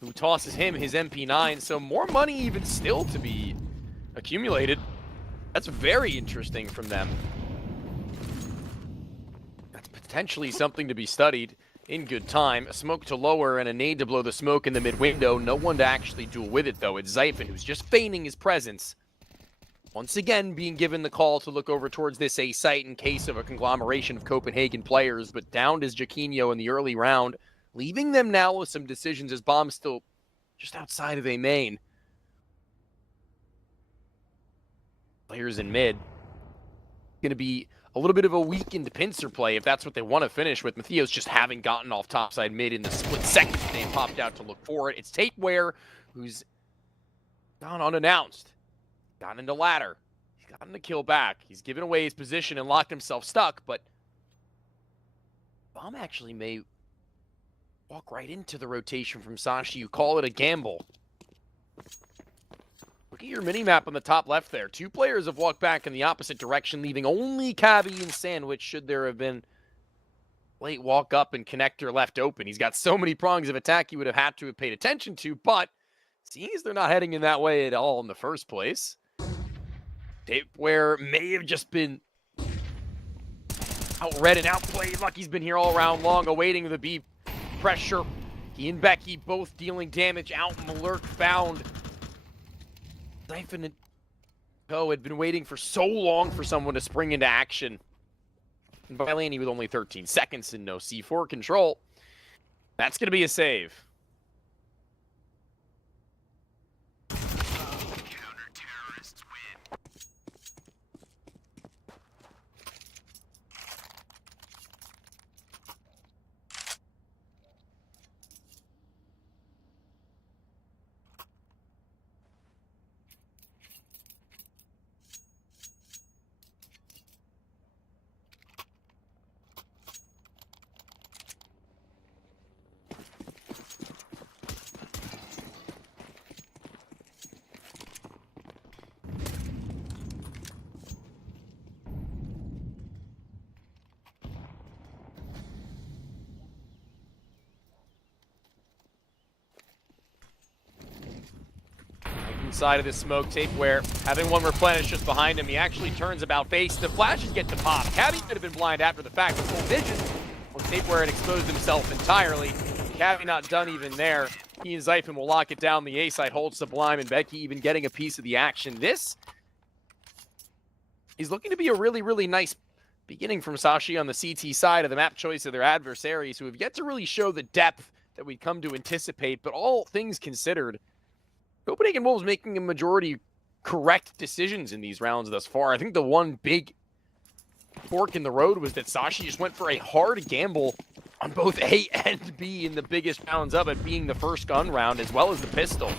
who tosses him his MP9, so more money even still to be accumulated. That's very interesting from them. That's potentially something to be studied in good time. A smoke to lower and a nade to blow the smoke in the mid window. No one to actually duel with it, though. It's Zyphen, who's just feigning his presence. Once again, being given the call to look over towards this A site in case of a conglomeration of Copenhagen players, but downed as Jaquinho in the early round, leaving them now with some decisions as Bomb's still just outside of A main. Players in mid. Going to be a little bit of a weakened pincer play if that's what they want to finish with. Matheos just having gotten off topside mid in the split second they popped out to look for it. It's Tapeware, who's gone unannounced. Gotten into ladder. He's gotten the kill back. He's given away his position and locked himself stuck, but Bomb actually may walk right into the rotation from Sashi. You call it a gamble. Look at your mini-map on the top left there. Two players have walked back in the opposite direction, leaving only Cabby and Sandwich should there have been late walk up and connector left open. He's got so many prongs of attack he would have had to have paid attention to, but seeing as they're not heading in that way at all in the first place, Tapeware may have just been outread and outplayed. Lucky's been here all round long, awaiting the beep pressure. He and Becky both dealing damage out in the lurk bound. Siphon and Co had been waiting for so long for someone to spring into action. And Bailani with only 13 seconds and no C4 control. That's going to be a save. Inside of this smoke tape where having one replenished just behind him, he actually turns about face. The flashes get to pop. Cabby could have been blind after the fact with full vision. On tape where it exposed himself entirely. Cabby not done even there. He and Zyphon will lock it down. The A side holds Sublime and Becky even getting a piece of the action. This is looking to be a really, really nice beginning from Sashi on the CT side of the map choice of their adversaries who have yet to really show the depth that we'd come to anticipate. But all things considered, Copenhagen Wolves making a majority correct decisions in these rounds thus far. I think the one big fork in the road was that Sashi just went for a hard gamble on both A and B in the biggest rounds of it, being the first gun round as well as the pistol.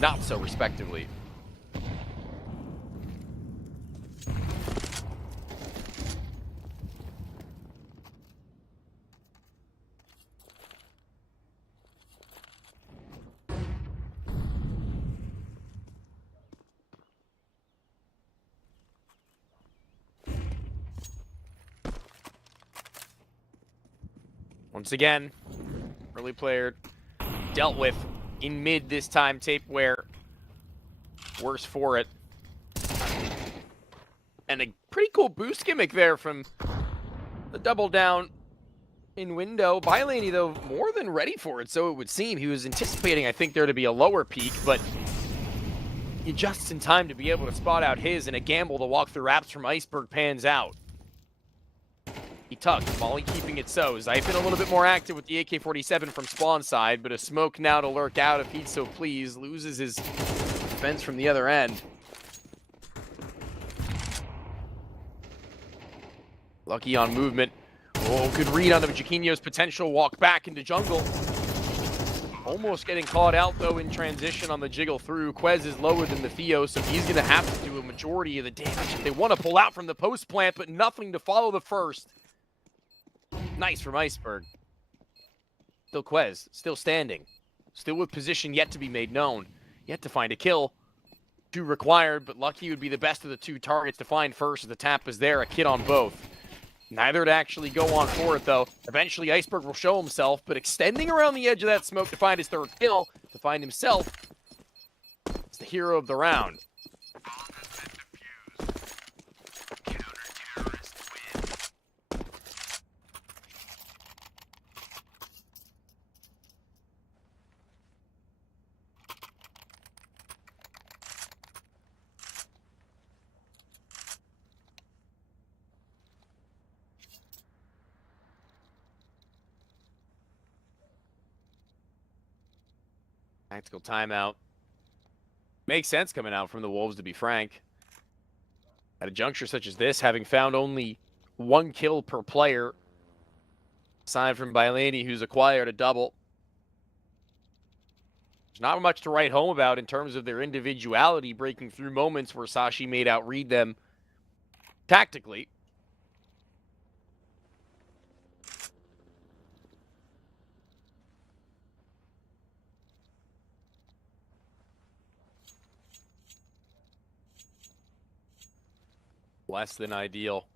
Not so respectively. Once again, early player dealt with in mid this time. Tape where worse for it. And a pretty cool boost gimmick there from the double down in window. Bailani, though, more than ready for it, so it would seem. He was anticipating, I think, there to be a lower peak, but he adjusts in time to be able to spot out his, and a gamble to walk through wraps from Iceberg pans out. He tucked, Molly keeping it so. Zyphon a little bit more active with the AK-47 from spawn side, but a smoke now to lurk out if he'd so please. Loses his defense from the other end. Lucky on movement. Oh, good read on the Jaquinho's potential walk back into jungle. Almost getting caught out, though, in transition on the jiggle through. Quez is lower than the Theo, so he's going to have to do a majority of the damage if they want to pull out from the post plant, but nothing to follow the first. Nice from Iceberg. Still Quez, still standing. Still with position yet to be made known. Yet to find a kill. 2 required, but Lucky would be the best of the 2 targets to find first as the tap is there, a kid on both. Neither to actually go on for it, though. Eventually, Iceberg will show himself, but extending around the edge of that smoke to find his 3rd kill, to find himself as the hero of the round. Tactical timeout. Makes sense coming out from the Wolves, to be frank. At a juncture such as this, having found only 1 kill per player, aside from Bailani, who's acquired a double. There's not much to write home about in terms of their individuality, breaking through moments where Sashi made out read them tactically. Less than ideal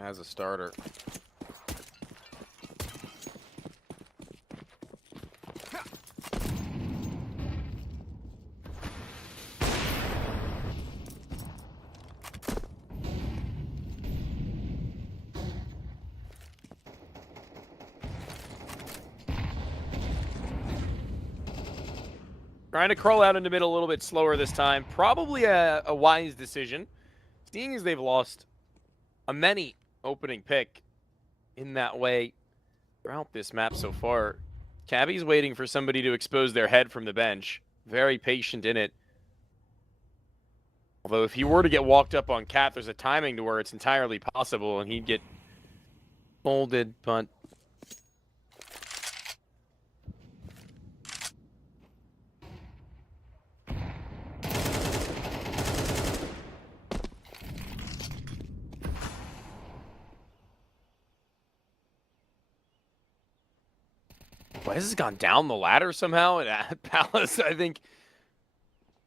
as a starter. Trying to crawl out in the middle a little bit slower this time. Probably a wise decision, seeing as they've lost a many opening pick in that way throughout this map so far. Cabby's waiting for somebody to expose their head from the bench. Very patient in it. Although if he were to get walked up on Cat, there's a timing to where it's entirely possible and he'd get folded, but... Quez has gone down the ladder somehow, and at Palace, I think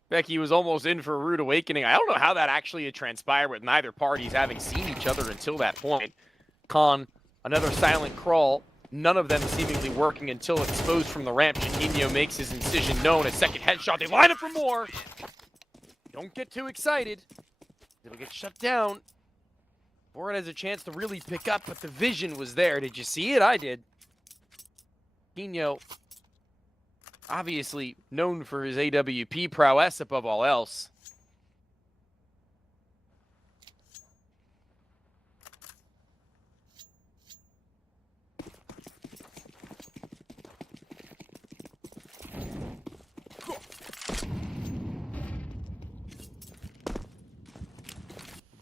Becky was almost in for a rude awakening. I don't know how that actually had transpired with neither parties having seen each other until that point. Khan, another silent crawl, none of them seemingly working until exposed from the ramp. Chiquinho makes his incision known. A second headshot. They line up for more. Don't get too excited. It'll get shut down. Borat has a chance to really pick up, but the vision was there. Did you see it? I did. Chiquinho, obviously known for his AWP prowess above all else.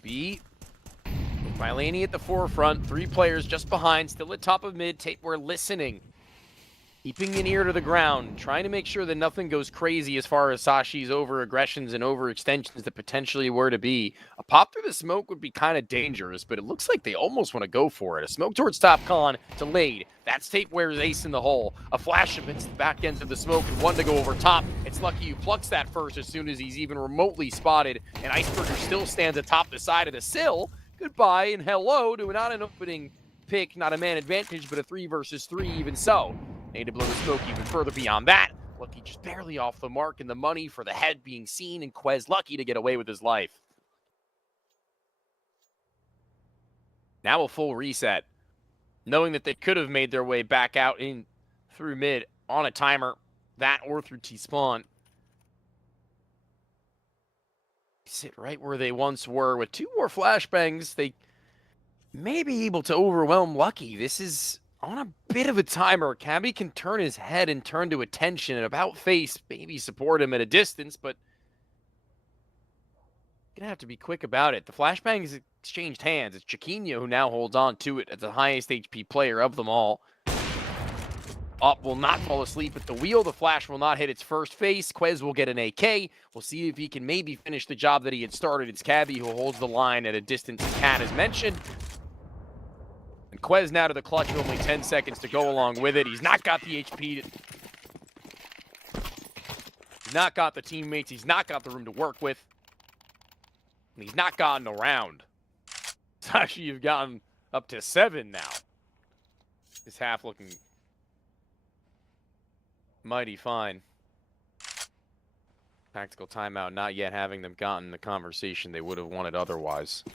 B. Milani at the forefront. 3 players just behind, still at top of mid. We're listening. Keeping an ear to the ground, trying to make sure that nothing goes crazy as far as Sashi's over-aggressions and over-extensions that potentially were to be. A pop through the smoke would be kind of dangerous, but it looks like they almost want to go for it. A smoke towards top con, delayed. That's Tapeware's ace in the hole. A flash amidst the back ends of the smoke and one to go over top. It's Lucky who plucks that first as soon as he's even remotely spotted, and Iceberger still stands atop the side of the sill. Goodbye and hello to not an opening pick, not a man advantage, but a 3 versus 3 even so. Need to blow the smoke even further beyond that. Lucky just barely off the mark, and the money for the head being seen, and Quez lucky to get away with his life. Now a full reset, knowing that they could have made their way back out in through mid on a timer, that or through T-spawn. Sit right where they once were. With 2 more flashbangs, they may be able to overwhelm Lucky. This is on a bit of a timer. Cabby can turn his head and turn to attention and about face, maybe support him at a distance, but gonna have to be quick about it. The flashbangs exchanged hands. It's Chiquinho who now holds on to it as the highest HP player of them all. Up will not fall asleep at the wheel. The flash will not hit its first face. Quez will get an AK. We'll see if he can maybe finish the job that he had started. It's Cabby who holds the line at a distance, Cat has mentioned. And Quez now to the clutch with only 10 seconds to go along with it. He's not got the HP. He's not got the teammates. He's not got the room to work with. And he's not gotten around. Sashi, you've gotten up to 7 now. This half looking mighty fine. Tactical timeout not yet having them gotten the conversation they would have wanted otherwise.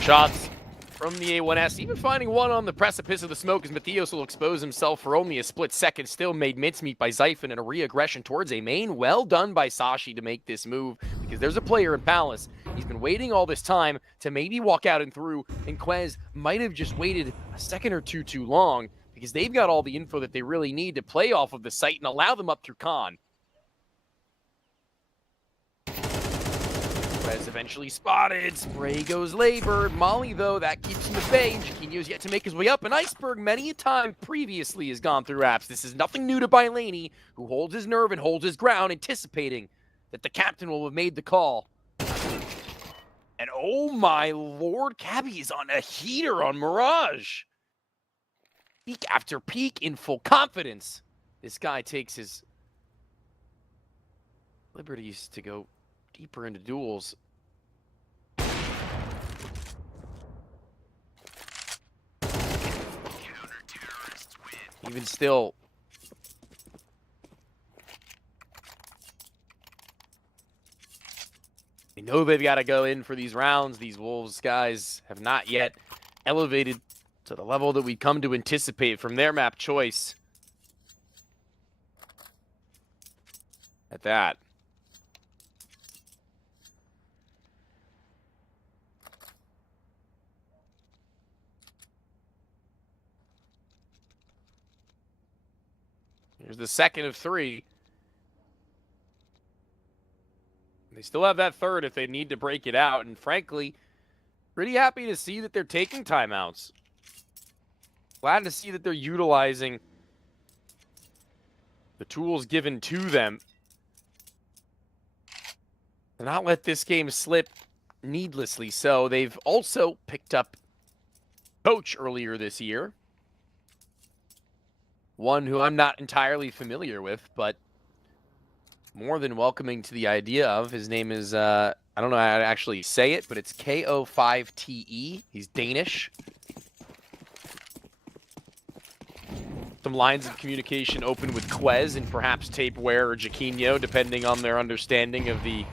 Shots from the A1S, even finding one on the precipice of the smoke as Matthias will expose himself for only a split second. Still made mincemeat by Zyphon and a re-aggression towards a main. Well done by Sashi to make this move, because there's a player in Palace. He's been waiting all this time to maybe walk out and through, and Quez might have just waited a second or two too long, because they've got all the info that they really need to play off of the site and allow them up through con. Quez eventually spotted. Spray goes labored. Molly, though, that keeps him at bay. Chiquinho's yet to make his way up. And Iceberg, many a time previously, has gone through apps. This is nothing new to Bylani, who holds his nerve and holds his ground, anticipating that the captain will have made the call. And oh my lord, Cabby is on a heater on Mirage. Peak after peak in full confidence. This guy takes his liberties to go deeper into duels. Even still, they know they've got to go in for these rounds. These Wolves guys have not yet elevated to the level that we come to anticipate from their map choice. At that. Here's the second of 3. They still have that third if they need to break it out. And frankly, pretty happy to see that they're taking timeouts. Glad to see that they're utilizing the tools given to them to not let this game slip needlessly. So they've also picked up coach earlier this year. One who I'm not entirely familiar with, but more than welcoming to the idea of. His name is, I don't know how to actually say it, but it's Ko5TE. He's Danish. Some lines of communication open with Quez and perhaps Tapeware or Jaquinho, depending on their understanding of the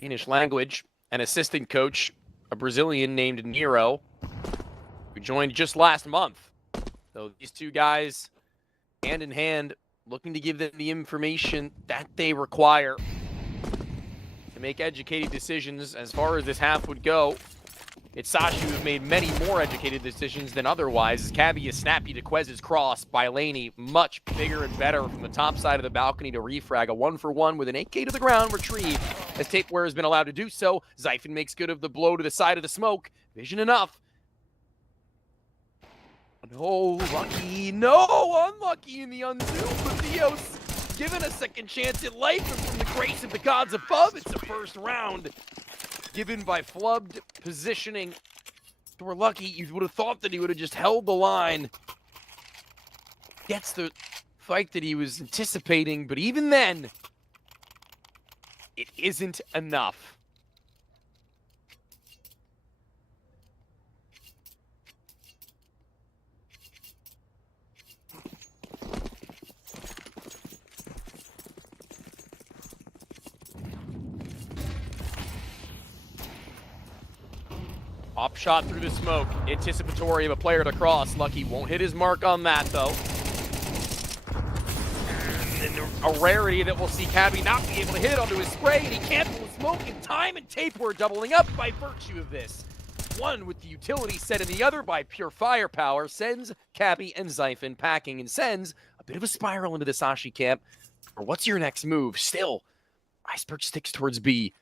Danish language. An assistant coach, a Brazilian named Nero, who joined just last month. So these two guys, hand in hand, looking to give them the information that they require to make educated decisions as far as this half would go. It's Sashi who's made many more educated decisions than otherwise. As Cabby is snappy to Quez's cross by Laney, much bigger and better from the top side of the balcony to refrag. A 1-for-1 with an 8K to the ground retrieve as Tapeware has been allowed to do so. Zyphon makes good of the blow to the side of the smoke. Vision enough. No, lucky. No, unlucky in the unzoom. But Theos given a second chance at life, and from the grace of the gods above, it's a first round given by flubbed positioning. If we're lucky, you would have thought that he would have just held the line. Gets the fight that he was anticipating, but even then, it isn't enough. Pop shot through the smoke, anticipatory of a player to cross. Lucky won't hit his mark on that, though. And a rarity that we'll see Cabby not be able to hit onto his spray, and he can't pull the smoke in time, and Tapeware doubling up by virtue of this. One with the utility set and the other by pure firepower sends Cabby and Zyphon packing and sends a bit of a spiral into the Sashi camp. Or what's your next move? Still, Iceberg sticks towards B.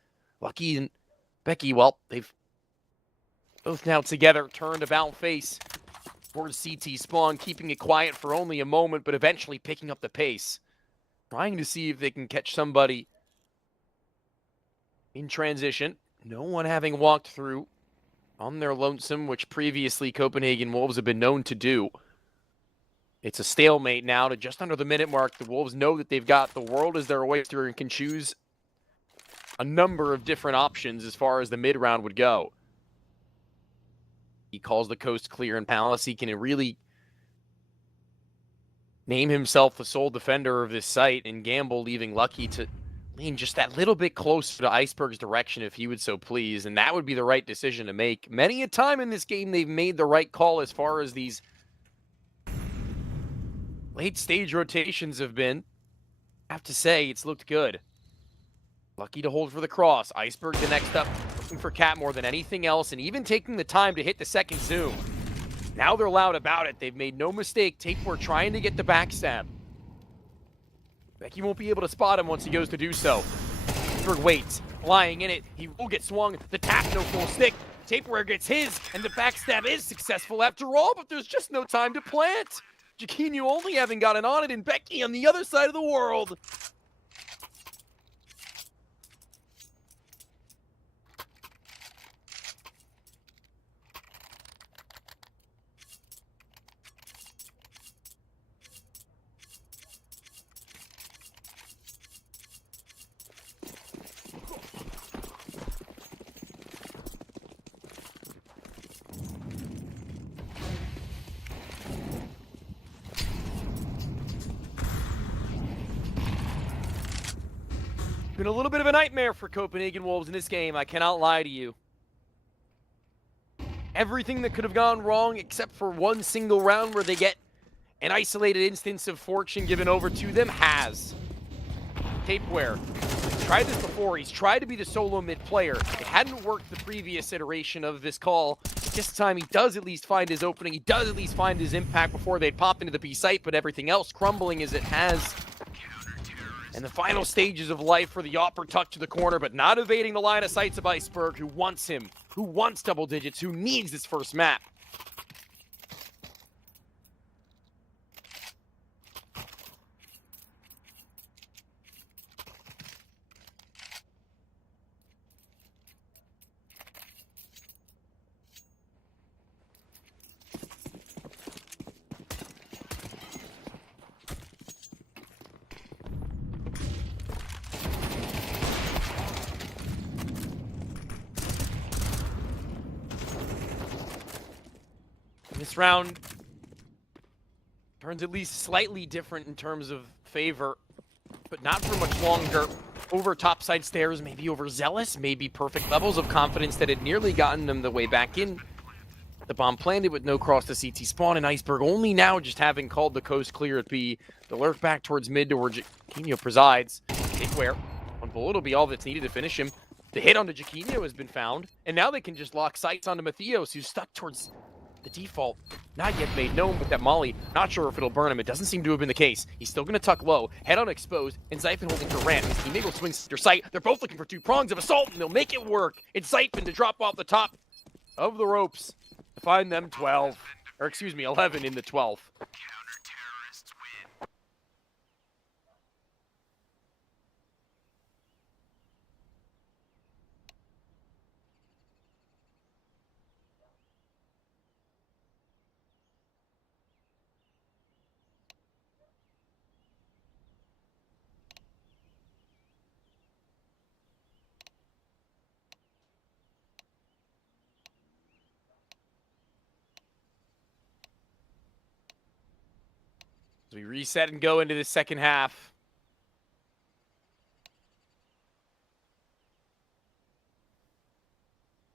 Lucky and Becky, well, they've both now together turned about face towards CT spawn, keeping it quiet for only a moment, but eventually picking up the pace. Trying to see if they can catch somebody in transition. No one having walked through on their lonesome, which previously Copenhagen Wolves have been known to do. It's a stalemate now to just under the minute mark. The Wolves know that they've got the world as their oyster and can choose a number of different options as far as the mid-round would go. He calls the coast clear in Palace. He can really name himself the sole defender of this site, and Gamble leaving Lucky to lean just that little bit closer to Iceberg's direction if he would so please, and that would be the right decision to make. Many a time in this game, they've made the right call as far as these late-stage rotations have been. I have to say, it's looked good. Lucky to hold for the cross. Iceberg the next up, looking for Cat more than anything else, and even taking the time to hit the second zoom. Now they're loud about it. They've made no mistake. Tapeware trying to get the backstab. Becky won't be able to spot him once he goes to do so. Iceberg waits, lying in it. He will get swung. The tap, no full stick. Tapeware gets his, and the backstab is successful after all, but there's just no time to plant. Jaquinho only having gotten on it, and Becky on the other side of the world. been a little bit of a nightmare for Copenhagen Wolves in this game, I cannot lie to you. Everything that could have gone wrong except for one single round where they get an isolated instance of fortune given over to them has. Tapeware, he's tried this before. He's tried to be the solo mid player. It hadn't worked the previous iteration of this call. This time he does at least find his opening. He does at least find his impact before they pop into the B site, but everything else crumbling as it has. And the final stages of life for the Opera tucked to the corner, but not evading the line of sights of Iceberg, who wants him, who wants double digits, who needs this first map. This round turns at least slightly different in terms of favor, but not for much longer. Over topside stairs, maybe overzealous, maybe perfect levels of confidence that had nearly gotten them the way back in. The bomb planted with no cross to CT spawn, and Iceberg only now just having called the coast clear at B. The lurk back towards mid to where Jaquinho presides. Takeware, one bullet will be all that's needed to finish him. The hit onto Jaquinho has been found, and now they can just lock sights onto Matthios, who's stuck towards the default. Not yet made known, but that molly, not sure if it'll burn him. It doesn't seem to have been the case. He's still going to tuck low, head on exposed, and Zyphon holding Durant. His teammate will swing their sight. They're both looking for two prongs of assault, and they'll make it work. It's Zyphon to drop off the top of the ropes to find them 11 in the 12th. As we reset and go into the second half.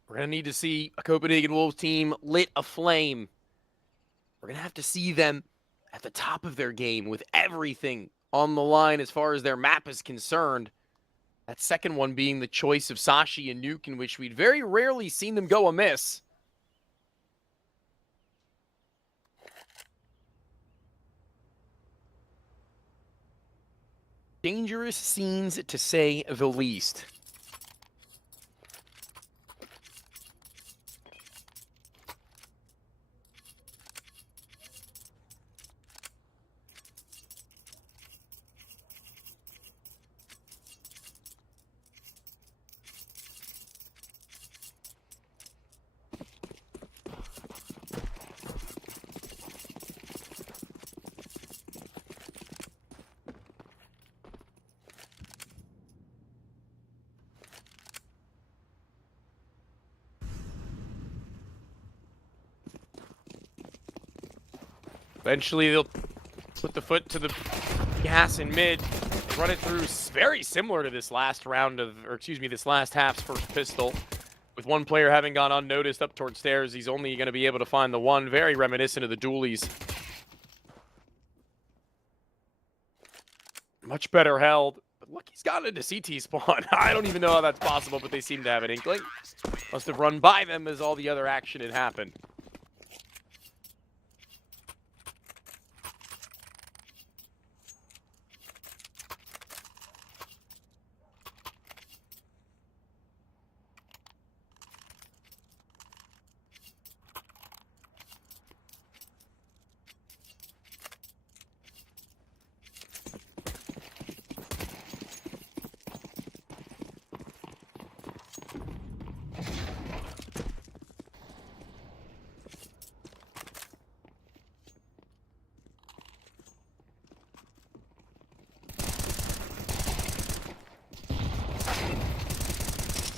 We're going to need to see a Copenhagen Wolves team lit aflame. We're going to have to see them at the top of their game with everything on the line as far as their map is concerned. That second one being the choice of Sashi and Nuke, in which we'd very rarely seen them go amiss. Dangerous scenes, to say the least. Eventually, they'll put the foot to the gas in mid, run it through, very similar to this last round of, this last half's first pistol. With one player having gone unnoticed up towards stairs, he's only going to be able to find the one, very reminiscent of the dualies. Much better held. But look, he's gotten into CT spawn. I don't even know how that's possible, but they seem to have an inkling. Must have run by them as all the other action had happened.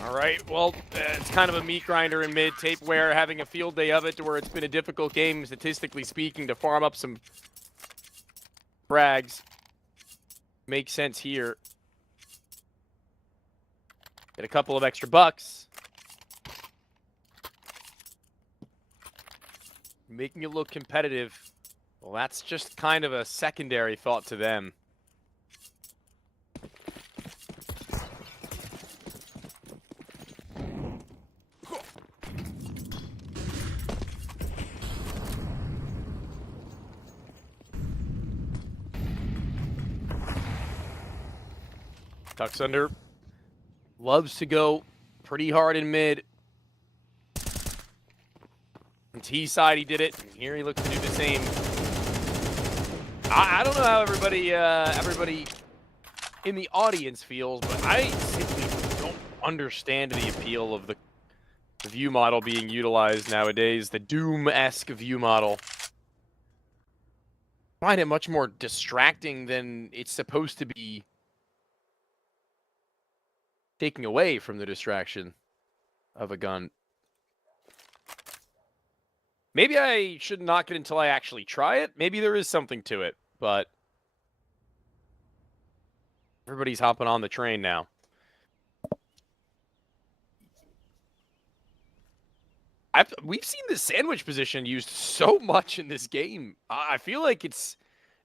All right, well, it's kind of a meat grinder in mid. Tapeware having a field day of it to where it's been a difficult game, statistically speaking, to farm up some frags. Makes sense here. Get a couple of extra bucks. Making it look competitive. Well, that's just kind of a secondary thought to them. Tucks under. Loves to go pretty hard in mid. On T side, he did it. And here he looks to do the same. I don't know how everybody in the audience feels, but I simply don't understand the appeal of the view model being utilized nowadays. The Doom-esque view model. I find it much more distracting than it's supposed to be. Taking away from the distraction of a gun. Maybe I should knock it until I actually try it. Maybe there is something to it, but everybody's hopping on the train now. We've seen the sandwich position used so much in this game. I feel like it's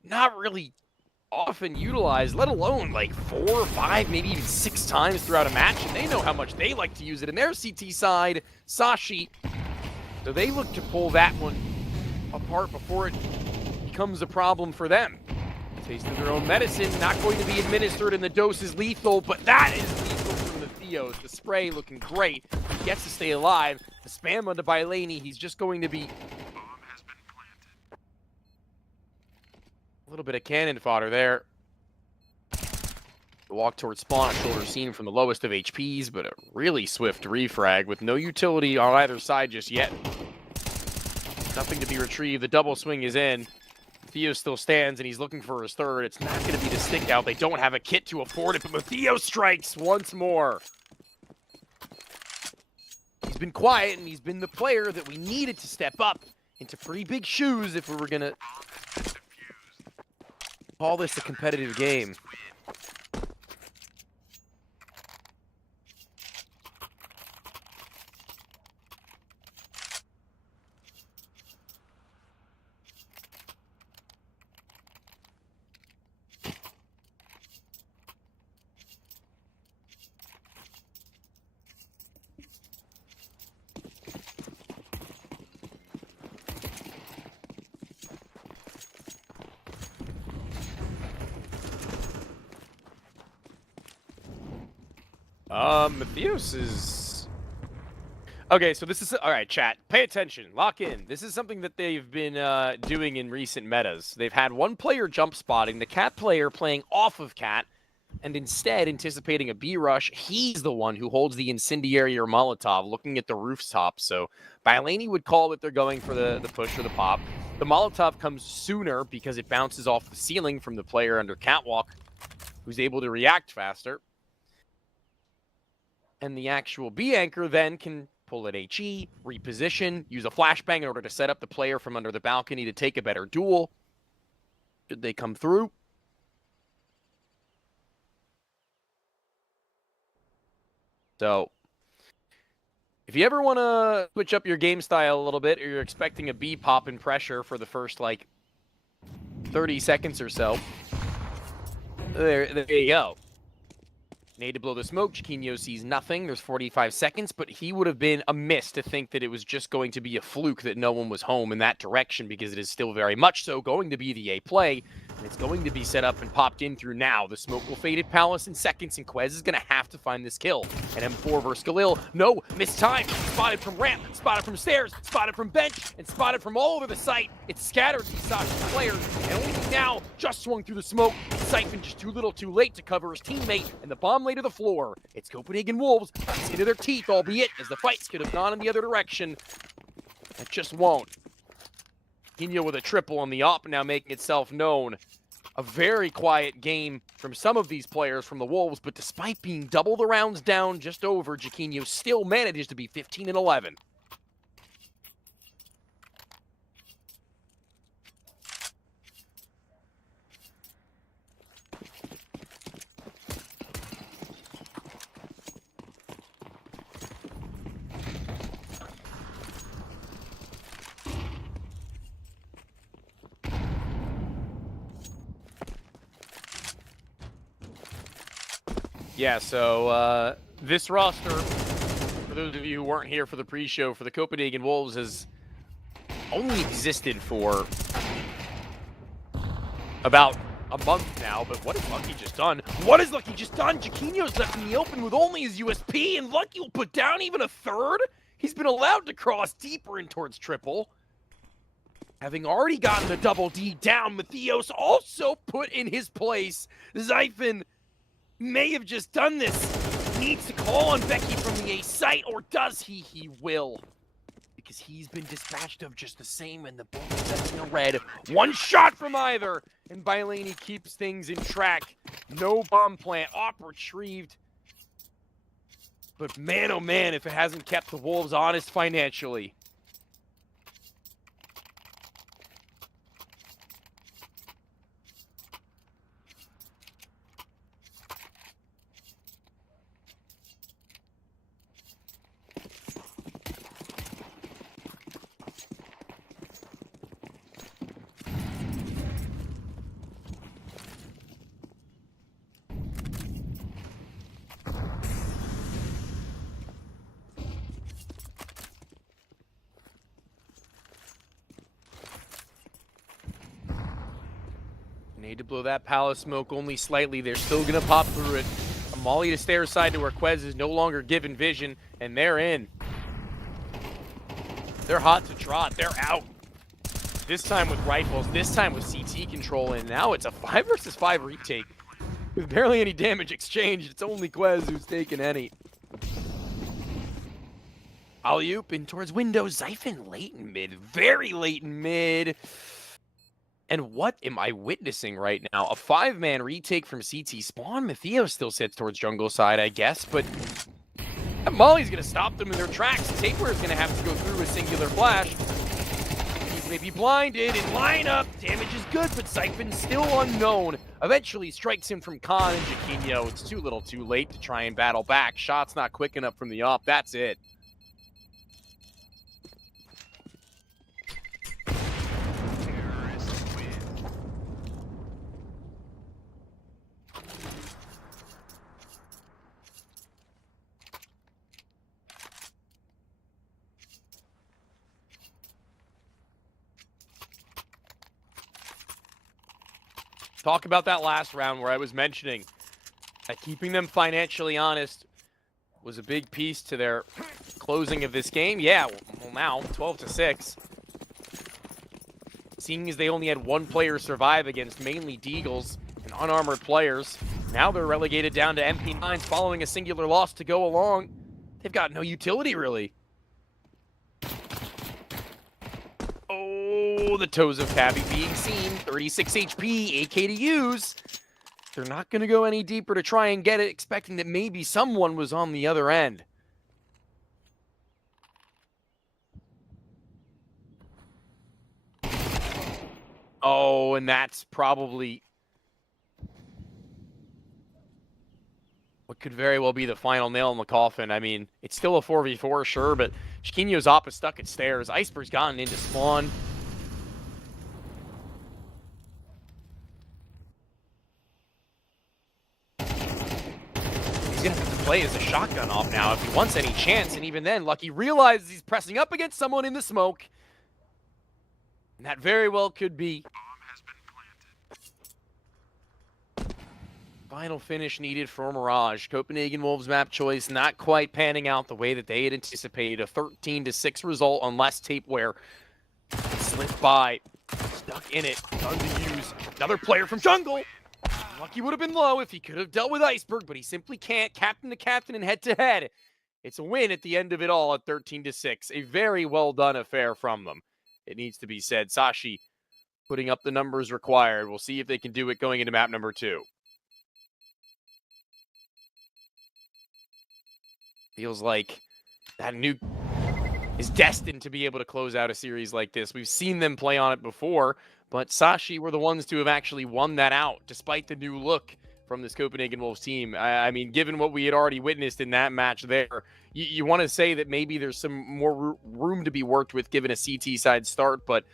not really often utilized, let alone like 4 or 5, maybe even 6 times throughout a match. And they know how much they like to use it in their CT side. Sashi. So they look to pull that one apart before it becomes a problem for them. Tasting their own medicine, not going to be administered, and the dose is lethal, but that is lethal from the Theos. The spray looking great. He gets to stay alive. The spam onto Bailani, he's just going to be a little bit of cannon fodder there. The walk towards spawn, a shoulder seen from the lowest of HPs, but a really swift refrag with no utility on either side just yet. Nothing to be retrieved. The double swing is in. Theo still stands, and he's looking for his third. It's not going to be the stick out. They don't have a kit to afford it, but Matteo strikes once more. He's been quiet, and he's been the player that we needed to step up into pretty big shoes if we were going to call this a competitive game. Matthias is... Okay, so this is... Alright, chat. Pay attention. Lock in. This is something that they've been doing in recent metas. They've had one player jump spotting, the cat player playing off of cat, and instead anticipating a B rush, he's the one who holds the incendiary or Molotov looking at the rooftop. So Bailani would call that they're going for the push or the pop. The Molotov comes sooner because it bounces off the ceiling from the player under catwalk, who's able to react faster. And the actual B anchor then can pull at HE, reposition, use a flashbang in order to set up the player from under the balcony to take a better duel. Should they come through? So, if you ever want to switch up your game style a little bit, or you're expecting a B pop in pressure for the first, like, 30 seconds or so, there you go. Need to blow the smoke. Chiquinho sees nothing. There's 45 seconds, but he would have been amiss to think that it was just going to be a fluke that no one was home in that direction, because it is still very much so going to be the A play, and it's going to be set up and popped in through now. The smoke will fade at Palace in seconds, and Quez is going to have to find this kill. And M4 versus Khalil. No, missed time. Spotted from ramp, spotted from stairs, spotted from bench, and spotted from all over the site. It's scattered these Sashi players, and only now just swung through the smoke. Siphon just too little too late to cover his teammate, and the bomb lay to the floor. It's Copenhagen Wolves into their teeth, albeit as the fights could have gone in the other direction. It just won't. Kino with a triple on the op, now making itself known. A very quiet game from some of these players from the Wolves, but despite being double the rounds down just over, Chiquinho still manages to be 15-11. Yeah, so this roster, for those of you who weren't here for the pre-show, for the Copenhagen Wolves has only existed for about a month now, but what has Lucky just done? What has Lucky just done? Jaquinho's left in the open with only his USP, and Lucky will put down even a third? He's been allowed to cross deeper in towards triple. Having already gotten the double D down, Matheos also put in his place. Zyphon may have just done this. Needs to call on Becky from the A site, or does he? He will. Because he's been dispatched of just the same, and the ball is in the red. One shot from either, and Bailani keeps things in track. No bomb plant, op retrieved. But man, oh man, if it hasn't kept the Wolves honest financially. Need to blow that palace smoke only slightly. They're still going to pop through it. A molly to stairs side to where Quez is no longer given vision, and they're in. They're hot to trot. They're out. This time with rifles, this time with CT control, and now it's a 5 versus 5 retake. With barely any damage exchanged, it's only Quez who's taken any. Alley-oop in towards window. Zyphon late in mid. Very late in mid. And what am I witnessing right now? A 5-man retake from CT spawn. Matheos still sits towards jungle side, I guess, but Molly's going to stop them in their tracks. Tapeware's going to have to go through a singular flash. He's maybe blinded in lineup. Damage is good, but Zyphon's still unknown. Eventually strikes him from Khan and Jaquinho. It's too little too late to try and battle back. Shot's not quick enough from the op. That's it. Talk about that last round where I was mentioning that keeping them financially honest was a big piece to their closing of this game. Yeah, well now, 12-6. Seeing as they only had one player survive against mainly Deagles and unarmored players, now they're relegated down to MP9s following a singular loss to go along. They've got no utility, really. Oh, the toes of Tabby being seen. 36 HP, AK to use. They're not going to go any deeper to try and get it, expecting that maybe someone was on the other end. Oh, and that's probably what could very well be the final nail in the coffin. I mean, it's still a 4v4, sure, but Jaquinho's op is stuck at stairs. Iceberg's gotten into spawn. He's going to have to play as a shotgun off now if he wants any chance, and even then, Lucky realizes he's pressing up against someone in the smoke. And that very well could be. Final finish needed for Mirage. Copenhagen Wolves map choice not quite panning out the way that they had anticipated. A 13-6 result unless Tapeware slipped by. Stuck in it. Done to use. Another player from jungle. Lucky would have been low if he could have dealt with Iceberg, but he simply can't. Captain to captain and head-to-head. It's a win at the end of it all at 13-6. A very well-done affair from them. It needs to be said. Sashi putting up the numbers required. We'll see if they can do it going into map number 2. Feels like that Nuke is destined to be able to close out a series like this. We've seen them play on it before, but Sashi were the ones to have actually won that out, despite the new look from this Copenhagen Wolves team. I mean, given what we had already witnessed in that match there, you want to say that maybe there's some more room to be worked with given a CT side start, but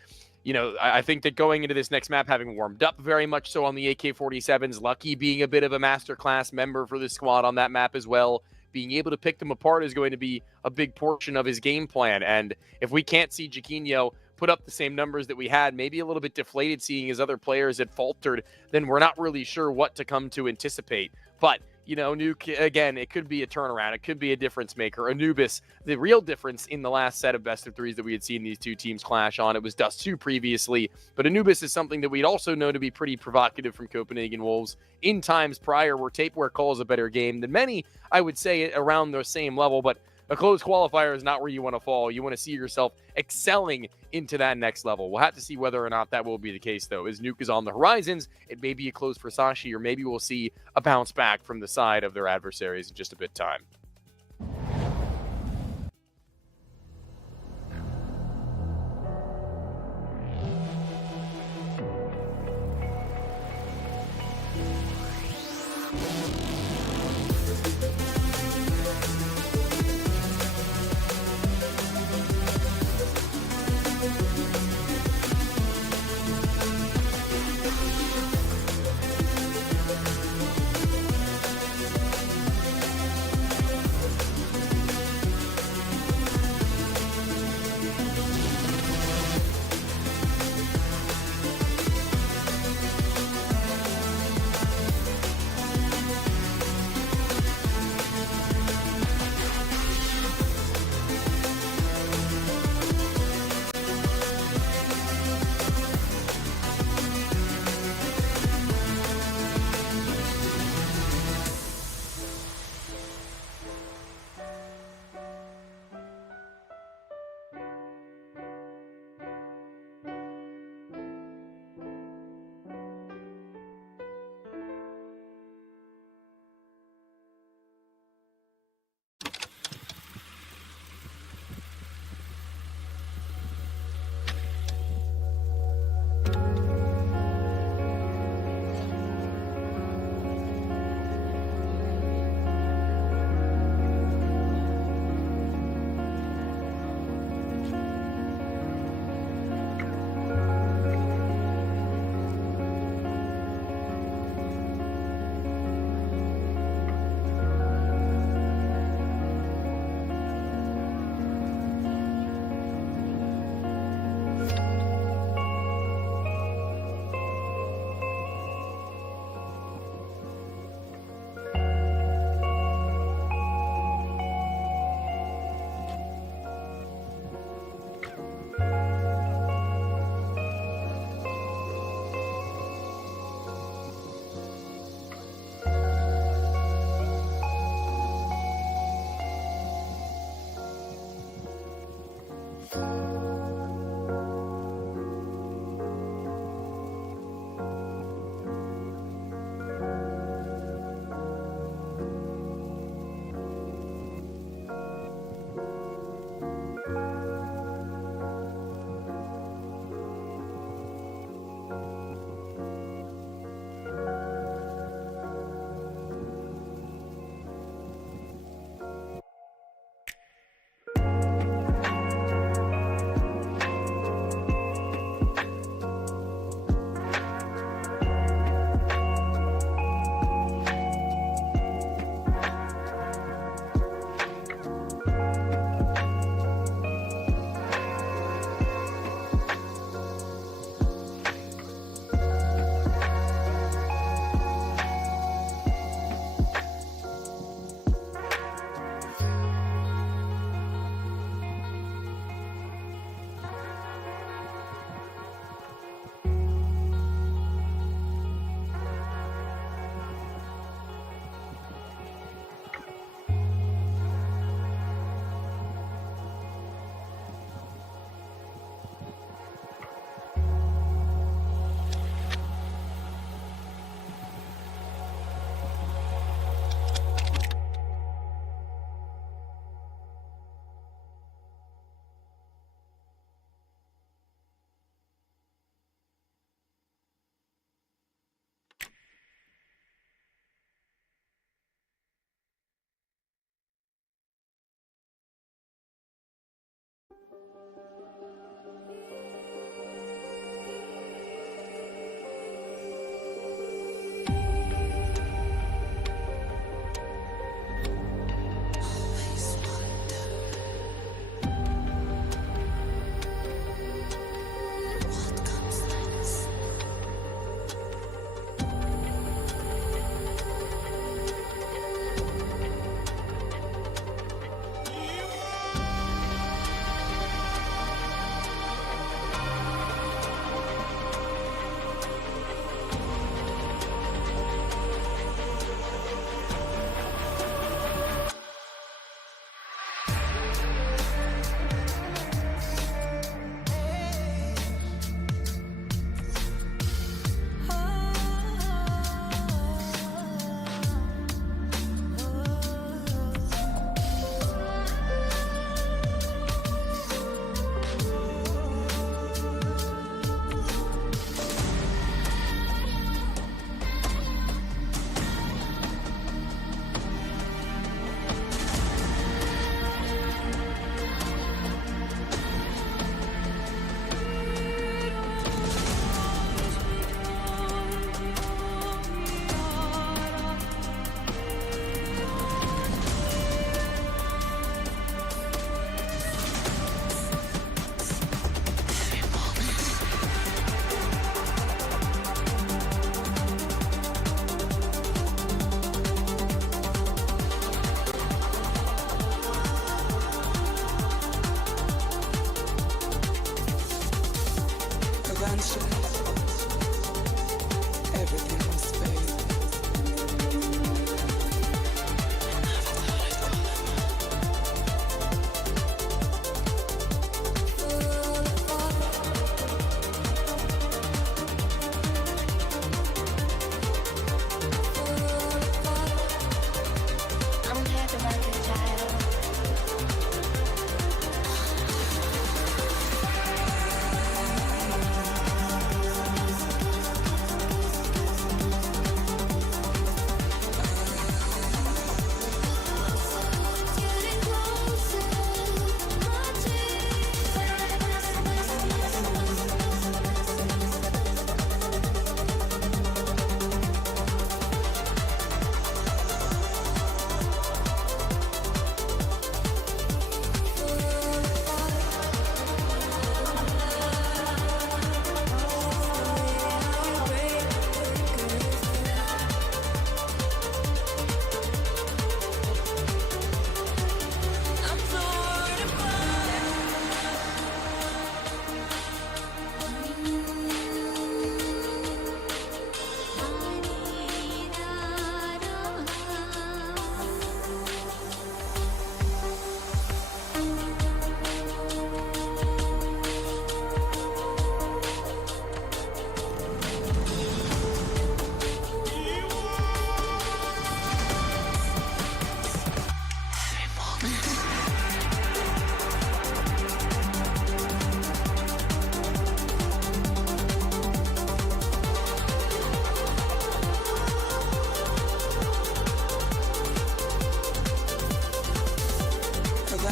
you know, I think that going into this next map, having warmed up very much so on the AK-47s, Lucky being a bit of a masterclass member for the squad on that map as well, being able to pick them apart is going to be a big portion of his game plan. And if we can't see Jaquinho put up the same numbers that we had, maybe a little bit deflated seeing his other players had faltered, then we're not really sure what to come to anticipate. But, you know, Nuke, again, it could be a turnaround. It could be a difference maker. Anubis, the real difference in the last set of best of threes that we had seen these two teams clash on, it was Dust 2 previously, but Anubis is something that we'd also know to be pretty provocative from Copenhagen Wolves in times prior where Tapeware calls a better game than many, I would say, around the same level, but a closed qualifier is not where you want to fall. You want to see yourself excelling into that next level. We'll have to see whether or not that will be the case, though. As Nuke is on the horizons, it may be a close for Sashi, or maybe we'll see a bounce back from the side of their adversaries in just a bit time.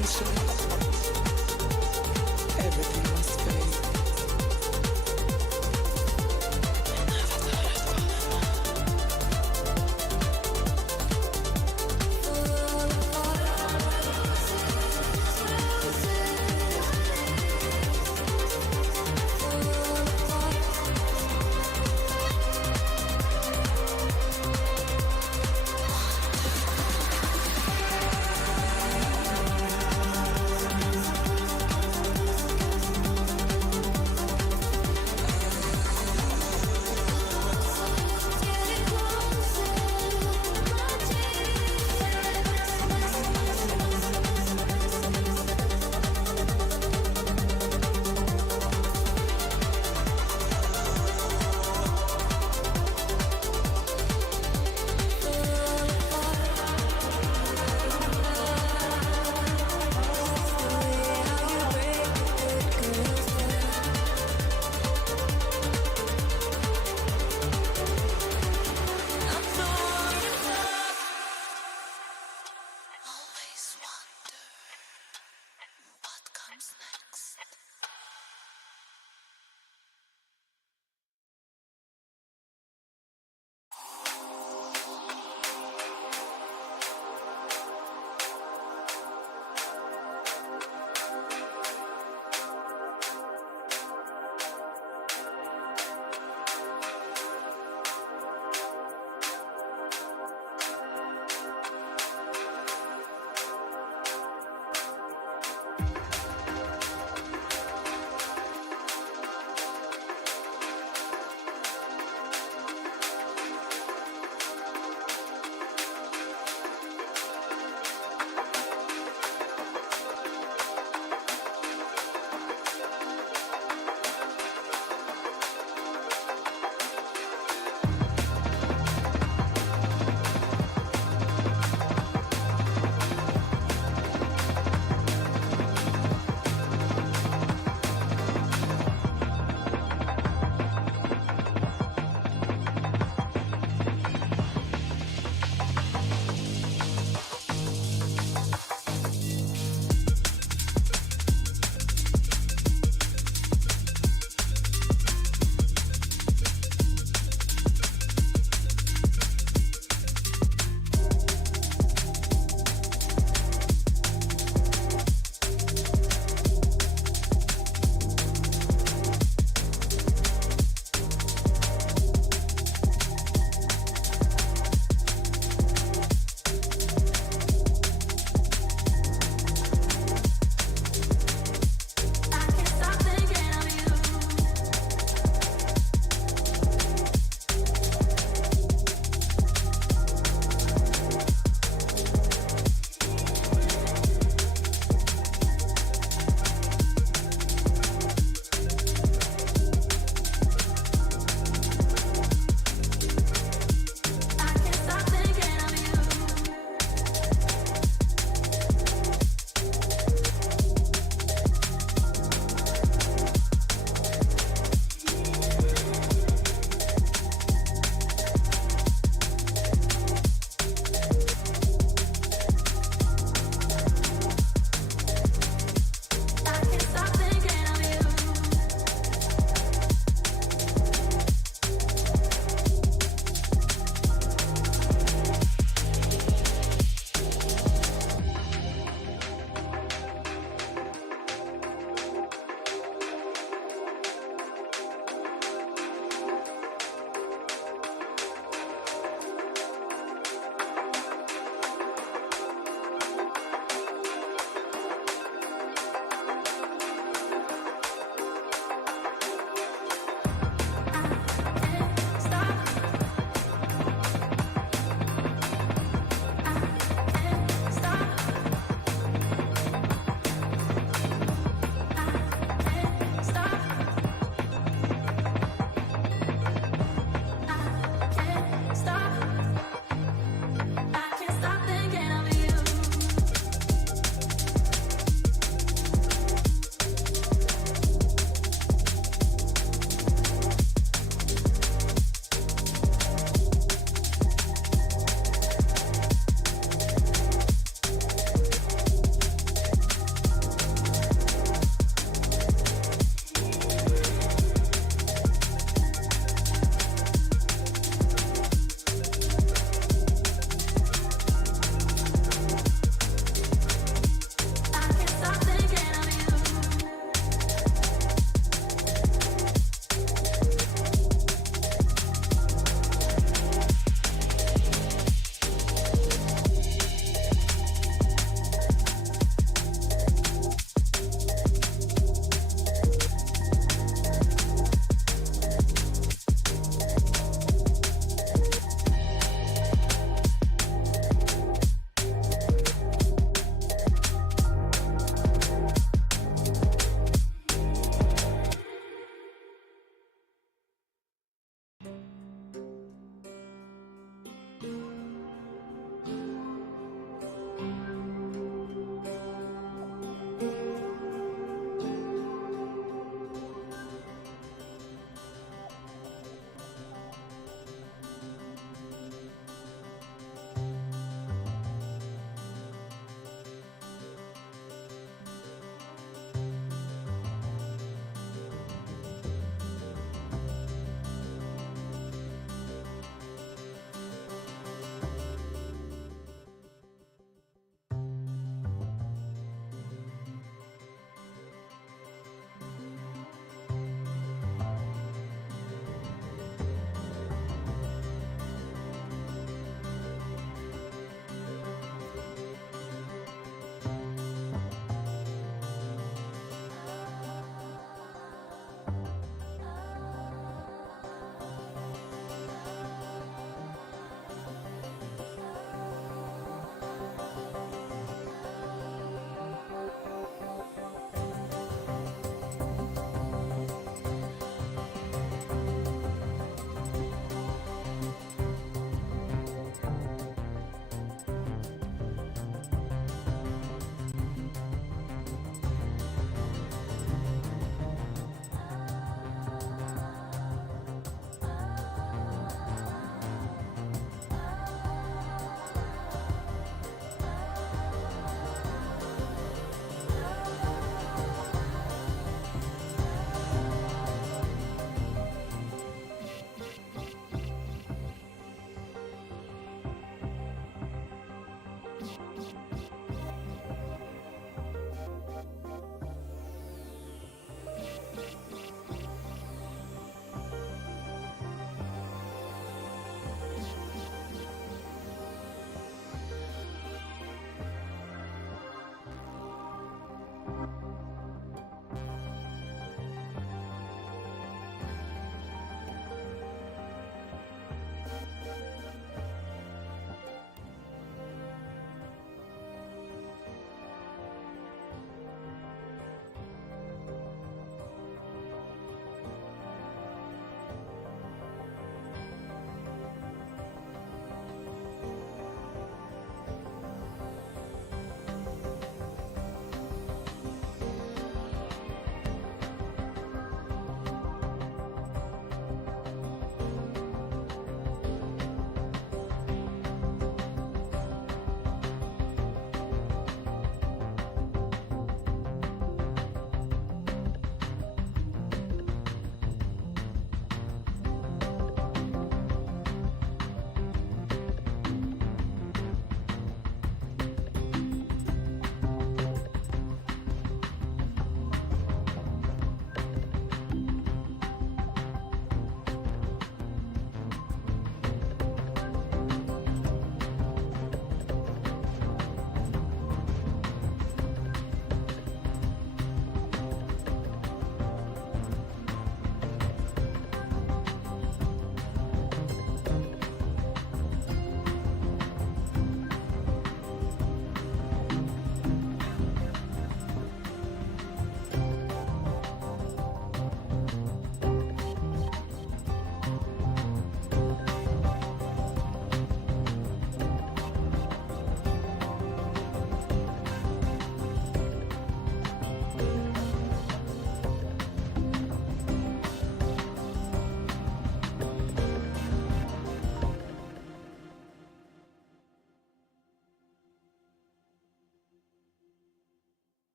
eventually, everything must fade.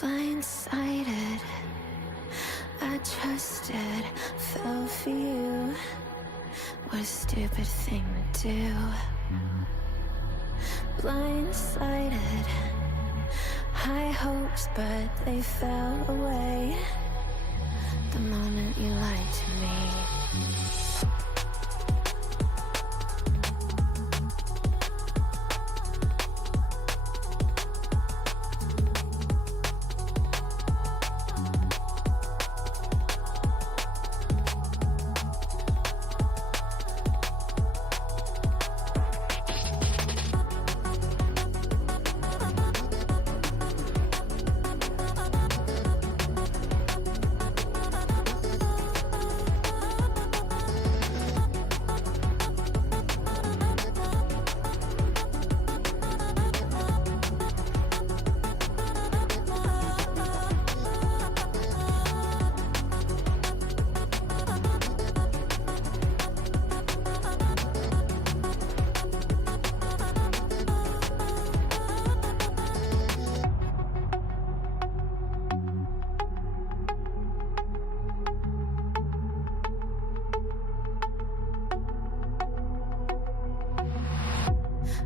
Blindsided, I trusted, fell for you. What a stupid thing to do. Blindsided, high hopes, but they fell away the moment you lied to me.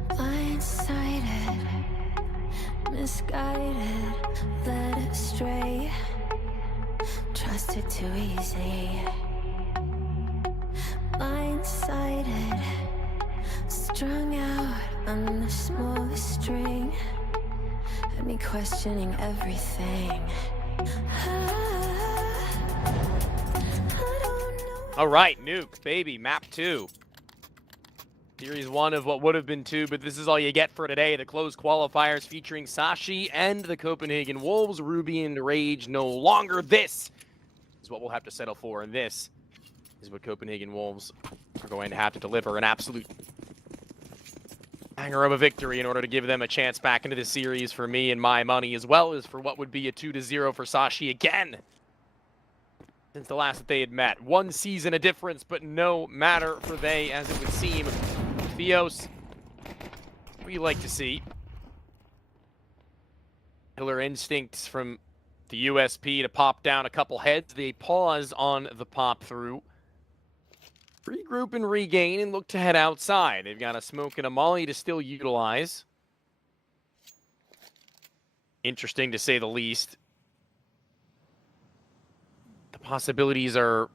Blindsided, misguided, led astray, trusted too easy. Blindsided, strung out on the smallest string, had me questioning everything. All right, Nuke, baby, map 2. Series 1 of what would have been 2, but this is all you get for today. The closed qualifiers featuring Sashi and the Copenhagen Wolves. Ruby and Rage no longer. This is what we'll have to settle for, and this is what Copenhagen Wolves are going to have to deliver. An absolute banger of a victory in order to give them a chance back into the series for me and my money, as well as for what would be a 2-0 for Sashi again. Since the last that they had met. One season a difference, but no matter for they, as it would seem. Theos, we like to see. Killer instincts from the USP to pop down a couple heads. They pause on the pop through. Regroup and regain and look to head outside. They've got a smoke and a molly to still utilize. Interesting to say the least. The possibilities are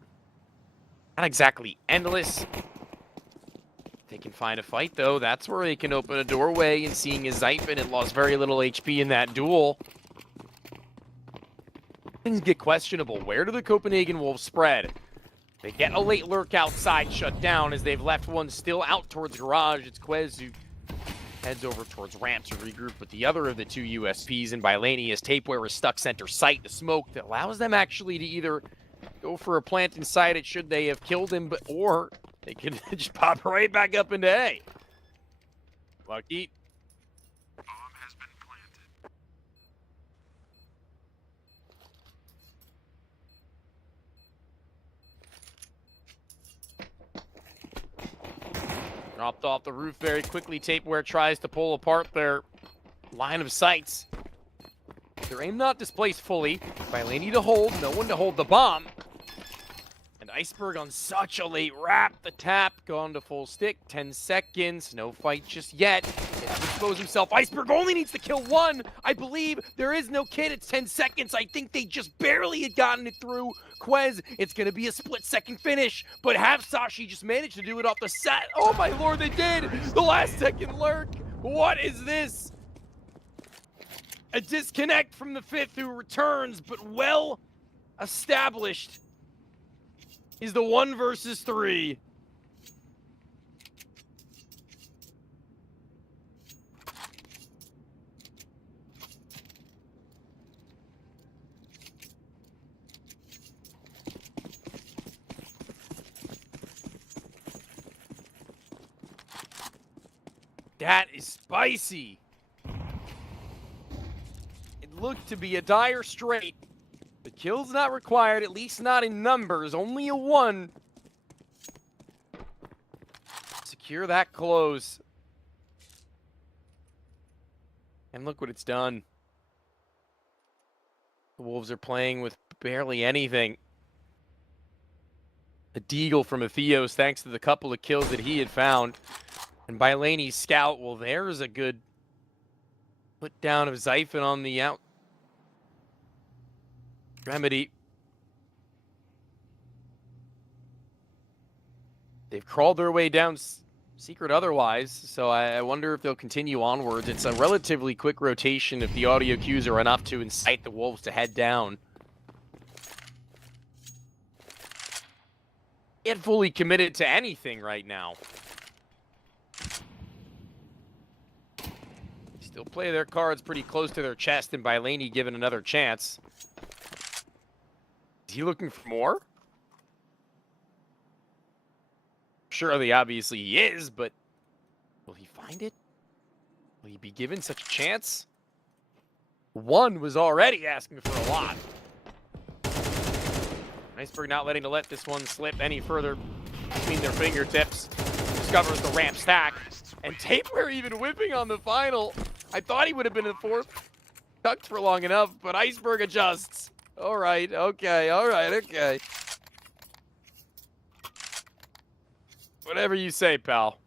not exactly endless. They can find a fight, though. That's where they can open a doorway, and seeing as Zypin had lost very little HP in that duel, things get questionable. Where do the Copenhagen Wolves spread? They get a late lurk outside shut down as they've left one still out towards garage. It's Quez who heads over towards ramp to regroup with the other of the two USPs, and Bylania's Tapeware is stuck center sight. The smoke that allows them actually to either go for a plant inside it should they have killed him, or they can just pop right back up into A. Lucky. Bomb has been planted. Dropped off the roof very quickly. Tapeware tries to pull apart their line of sights. Their aim not displaced fully. Bylania to hold, no one to hold the bomb. And Iceberg on such a late wrap. The tap gone to full stick. 10 seconds. No fight just yet. He has to expose himself. Iceberg only needs to kill one. I believe there is no kid. It's 10 seconds. I think they just barely had gotten it through. Quez, it's going to be a split-second finish. But have Sashi just managed to do it off the set? Oh my lord, they did! The last second lurk. What is this? A disconnect from the fifth who returns, but well established is the 1 versus 3. That is spicy. It looked to be a dire straight. The kill's not required, at least not in numbers. Only a 1. Secure that close. And look what it's done. The Wolves are playing with barely anything. A deagle from Atheos thanks to the couple of kills that he had found. And Bylani's scout, well, there's a good put down of Zyphon on the out. Remedy. They've crawled their way down secret otherwise, so I wonder if they'll continue onwards. It's a relatively quick rotation if the audio cues are enough to incite the Wolves to head down. Yet fully committed to anything right now. Still play their cards pretty close to their chest, and Bylani given another chance. Is he looking for more? Surely, obviously, he is, but will he find it? Will he be given such a chance? One was already asking for a lot. Iceberg not letting to let this one slip any further between their fingertips. Discovers the ramp stack. And Taper even whipping on the final. I thought he would have been in the fourth. Tucked for long enough, but Iceberg adjusts. All right, okay, all right, okay. Whatever you say, pal.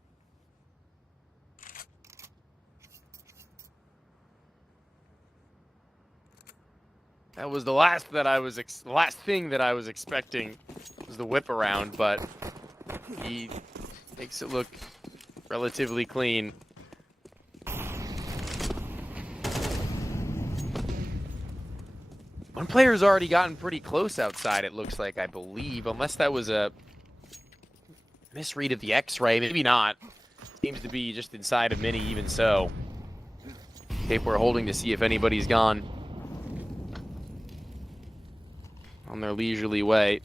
That was the last thing that I was expecting was the whip around, but he makes it look relatively clean. One player's already gotten pretty close outside, it looks like, I believe, unless that was a misread of the X-ray. Maybe not. Seems to be just inside of Mini, even so. Tape we're holding to see if anybody's gone on their leisurely way.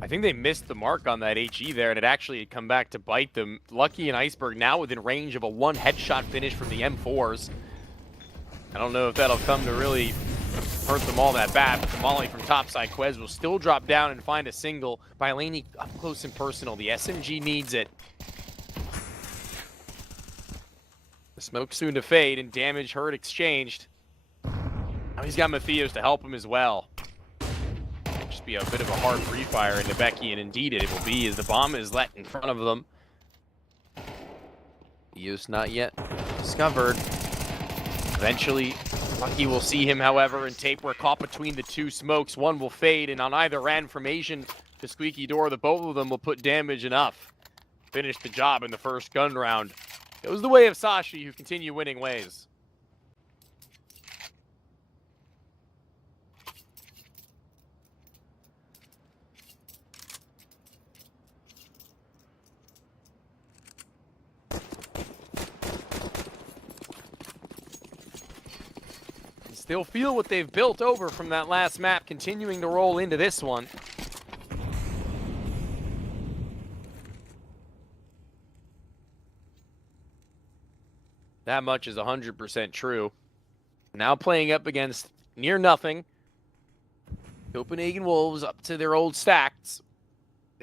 I think they missed the mark on that HE there, and it actually had come back to bite them. Lucky and Iceberg now within range of a one headshot finish from the M4s. I don't know if that'll come to really hurt them all that bad, but the molly from topside Quez will still drop down and find a single. Bylani up close and personal. The SMG needs it. The smoke soon to fade and damage hurt exchanged. Now he's got Matthias to help him as well. Just be a bit of a hard free fire into Becky, and indeed it will be as the bomb is let in front of them. Use not yet discovered. Eventually, Lucky will see him, however, and Tape were caught between the two smokes. One will fade, and on either end, from Asian to Squeaky Door, the both of them will put damage enough. Finish the job in the first gun round. It was the way of Sashi, who continue winning ways. Still feel what they've built over from that last map, continuing to roll into this one. That much is 100% true. Now playing up against near nothing. Copenhagen Wolves up to their old stacks.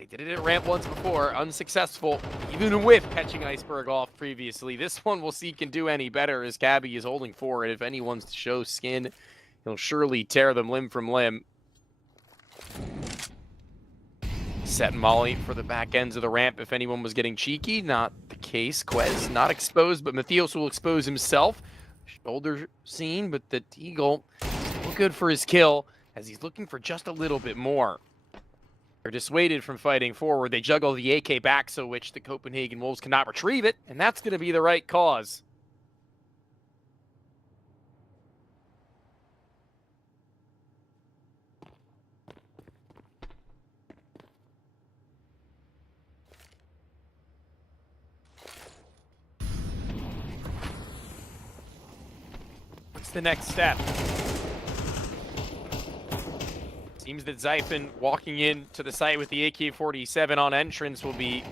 They did it at ramp once before, unsuccessful, even with catching Iceberg off previously. This one we'll see can do any better as Cabby is holding forward. If anyone's to show skin, he'll surely tear them limb from limb. Set Molly for the back ends of the ramp if anyone was getting cheeky. Not the case. Quez not exposed, but Matthias will expose himself. Shoulder seen, but the Eagle still good for his kill as he's looking for just a little bit more. They're dissuaded from fighting forward. They juggle the AK back, so which the Copenhagen Wolves cannot retrieve it, and that's going to be the right cause. What's the next step? Seems that Zyphon walking into the site with the AK-47 on entrance will be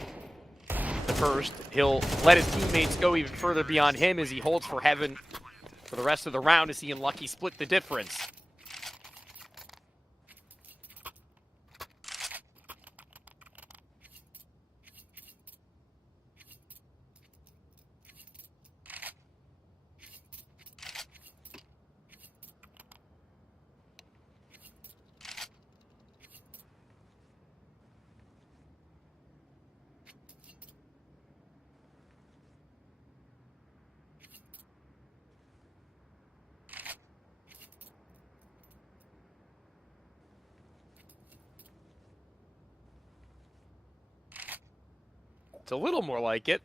the first. He'll let his teammates go even further beyond him as he holds for heaven for the rest of the round as he and Lucky split the difference. It's a little more like it.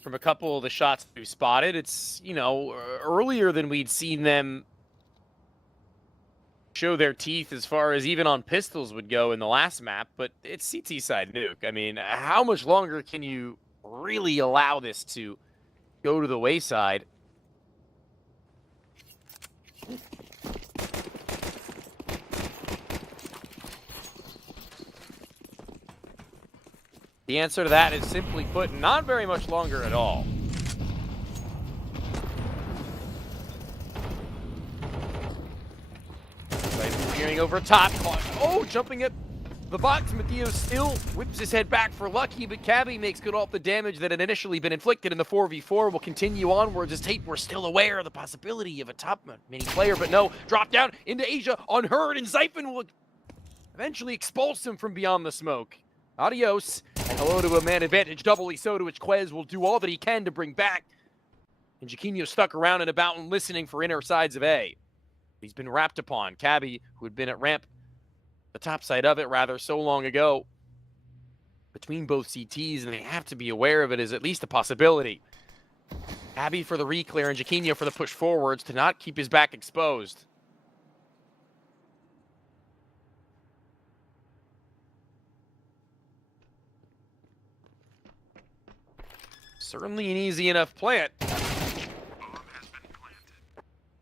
From a couple of the shots we've spotted, it's, you know, earlier than we'd seen them show their teeth as far as even on pistols would go in the last map, but it's CT side Nuke. I mean, how much longer can you really allow this to go to the wayside? The answer to that is simply put, not very much longer at all. Hearing over top. Oh, jumping at the box. Matteo still whips his head back for Lucky, but Cabby makes good off the damage that had initially been inflicted in the 4v4. Will continue onwards as Tate, we're still aware of the possibility of a top mini player, but no. Drop down into Asia unheard, and Zyphon will eventually expulse him from beyond the smoke. Adios, and hello to a man advantage, doubly so, to which Quez will do all that he can to bring back. And Jaquinho stuck around and about and listening for inner sides of A. He's been wrapped upon. Cabby, who had been at ramp, the top side of it rather, so long ago, between both CTs, and they have to be aware of it as at least a possibility. Cabby for the reclear and Jaquinho for the push forwards to not keep his back exposed. Certainly an easy enough plant.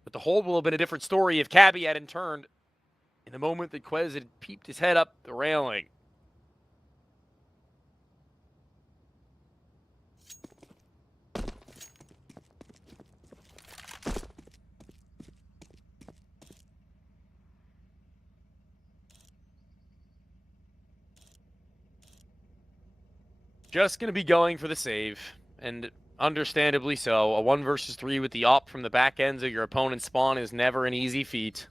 But the hold will have been a different story if Cabby hadn't turned in the moment that Quez had peeped his head up the railing. Just going to be going for the save. And understandably so. A 1 versus 3 with the op from the back ends of your opponent's spawn is never an easy feat.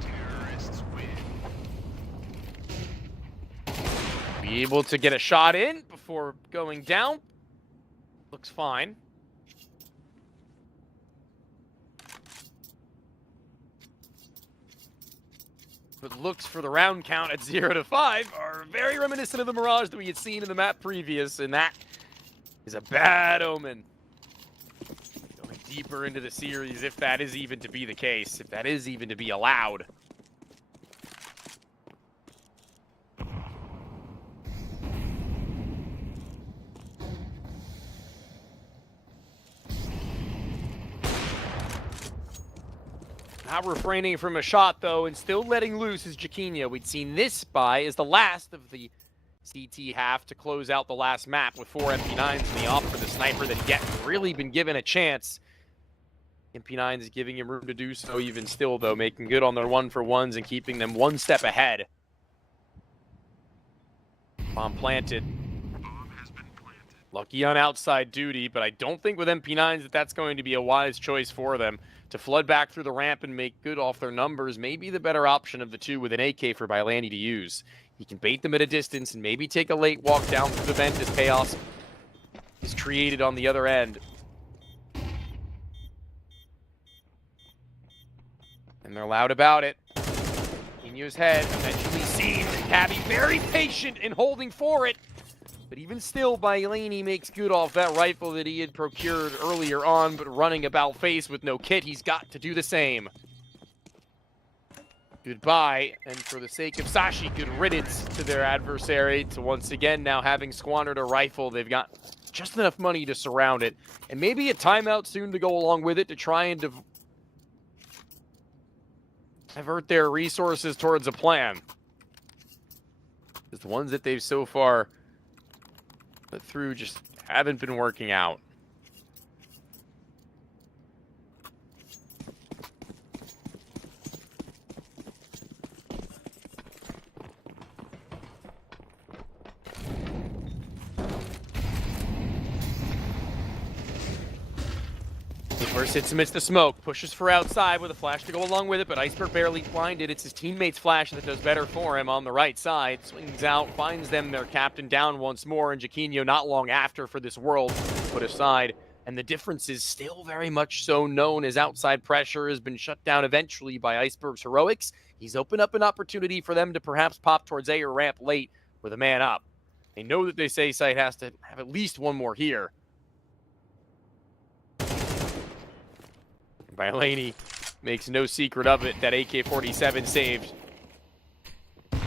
Terrorists win. Be able to get a shot in before going down. Looks fine. But looks for the round count at 0 to 5 are very reminiscent of the Mirage that we had seen in the map previous, and that is a bad omen. Going deeper into the series, if that is even to be the case, if that is even to be allowed. Not refraining from a shot, though, and still letting loose is Jaquinho. We'd seen this buy as the last of the CT half to close out the last map with 4 MP9s in the off for the sniper that yet really been given a chance. MP9s is giving him room to do so even still, though, making good on their 1-for-1s and keeping them one step ahead. Bomb planted. Bomb has been planted. Lucky on outside duty, but I don't think with MP9s that that's going to be a wise choice for them. To flood back through the ramp and make good off their numbers may be the better option of the two with an AK for Bylani to use. He can bait them at a distance and maybe take a late walk down through the vent as chaos is created on the other end. And they're loud about it. Nino's head eventually seen. Cabby very patient in holding for it. But even still, Bylani makes good off that rifle that he had procured earlier on, but running about face with no kit, he's got to do the same. Goodbye, and for the sake of Sashi, good riddance to their adversary, to once again now having squandered a rifle. They've got just enough money to surround it, and maybe a timeout soon to go along with it to try and divert their resources towards a plan. Because the ones that they've so far put through just haven't been working out. Umber sits amidst the smoke, pushes for outside with a flash to go along with it, but Iceberg barely blinded. It's his teammate's flash that does better for him on the right side. Swings out, finds them, their captain down once more, and Jaquinho not long after for this world put aside. And the difference is still very much so known as outside pressure has been shut down eventually by Iceberg's heroics. He's opened up an opportunity for them to perhaps pop towards A or ramp late with a man up. They know that they say site has to have at least one more here. Bailaney makes no secret of it that AK-47 saved.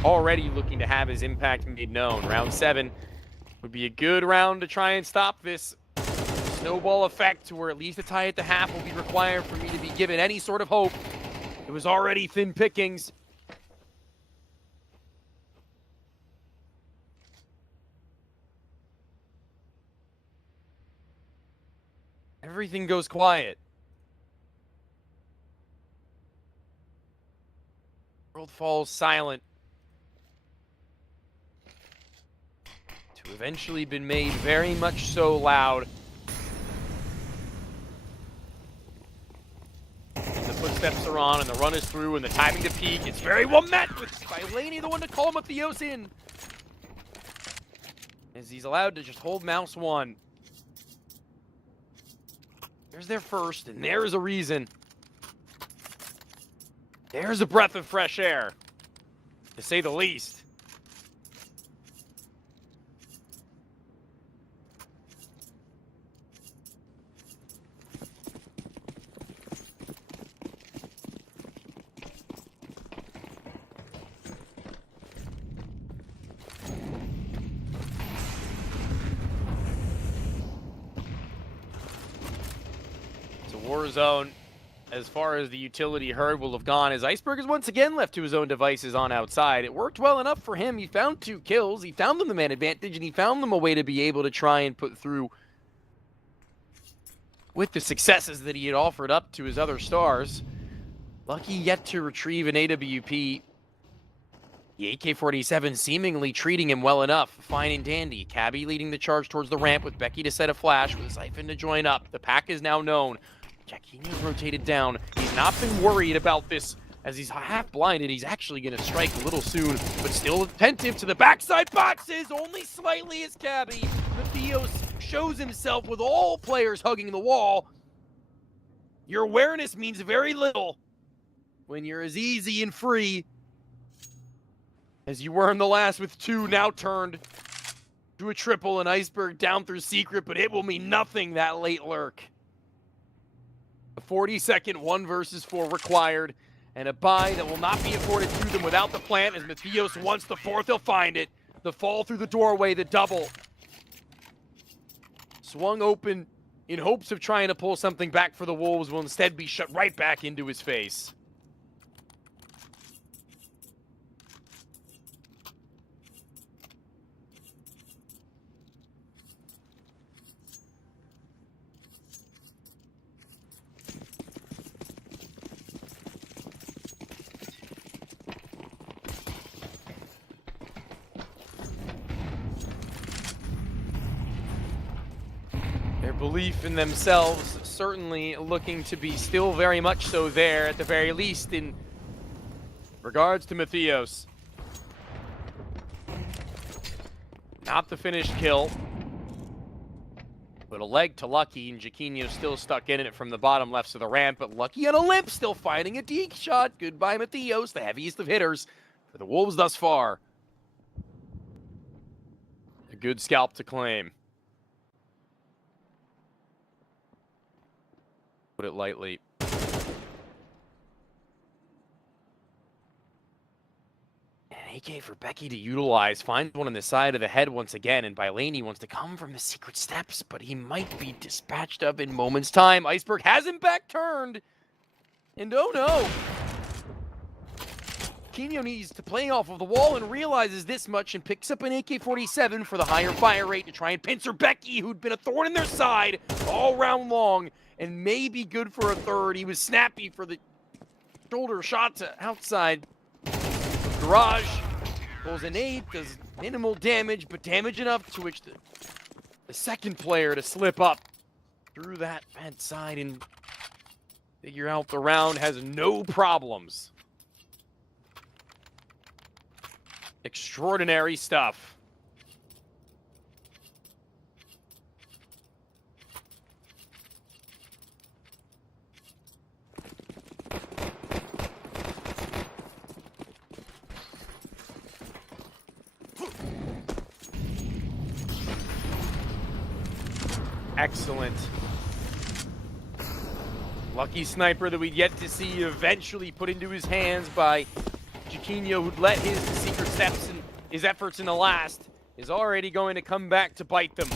Already looking to have his impact made known. Round 7 would be a good round to try and stop this snowball effect to where at least a tie at the half will be required for me to be given any sort of hope. It was already thin pickings. Everything goes quiet. World falls silent. To eventually been made very much so loud. And the footsteps are on and the run is through and the timing to peak. It's very well met with Bailaney, the one to call Mathios in. As he's allowed to just hold mouse 1. There's their first, and there's a reason. There's a breath of fresh air, to say the least. It's a war zone. As far as the utility herd will have gone, as Iceberg is once again left to his own devices on outside. It worked well enough for him. He found 2 kills. He found them the man advantage, and he found them a way to be able to try and put through with the successes that he had offered up to his other stars. Lucky yet to retrieve an AWP. The AK-47 seemingly treating him well enough. Fine and dandy. Cabby leading the charge towards the ramp with Becky to set a flash with Siphon to join up. The pack is now known. Jaquinho's rotated down. He's not been worried about this as he's half blinded. He's actually going to strike a little soon, but still attentive to the backside boxes, only slightly as Cabby. Mathios shows himself with all players hugging the wall. Your awareness means very little when you're as easy and free as you were in the last with 2 now turned to a triple. And Iceberg down through secret, but it will mean nothing that late lurk. A 40-second 1 versus 4 required, and a buy that will not be afforded to them without the plant, as Mathios wants the 4th, he'll find it. The fall through the doorway, the double. Swung open in hopes of trying to pull something back for the Wolves, will instead be shut right back into his face. Their belief in themselves certainly looking to be still very much so there, at the very least in regards to Mathios. Not the finished kill, but a leg to Lucky, and Jaquinho still stuck in it from the bottom left of the ramp, but Lucky on a limp, still finding a deke shot. Goodbye Mathios, the heaviest of hitters for the Wolves thus far. A good scalp to claim. Put it lightly. An AK for Becky to utilize. Finds one on the side of the head once again, and Bailaney wants to come from the secret steps, but he might be dispatched of in moments' time. Iceberg has him back turned. And oh no. Jaquinho needs to play off of the wall and realizes this much and picks up an AK-47 for the higher fire rate to try and pincer Becky, who'd been a thorn in their side all round long. And may be good for a 3rd. He was snappy for the shoulder shot to outside. Garage pulls an 8, does minimal damage, but damage enough to which the 2nd player to slip up through that fence side and Figure out the round has no problems. Extraordinary stuff. Excellent. Lucky sniper that we get to see eventually put into his hands by Chiquinho, who'd let his secret steps and his efforts in the last, is already going to come back to bite them.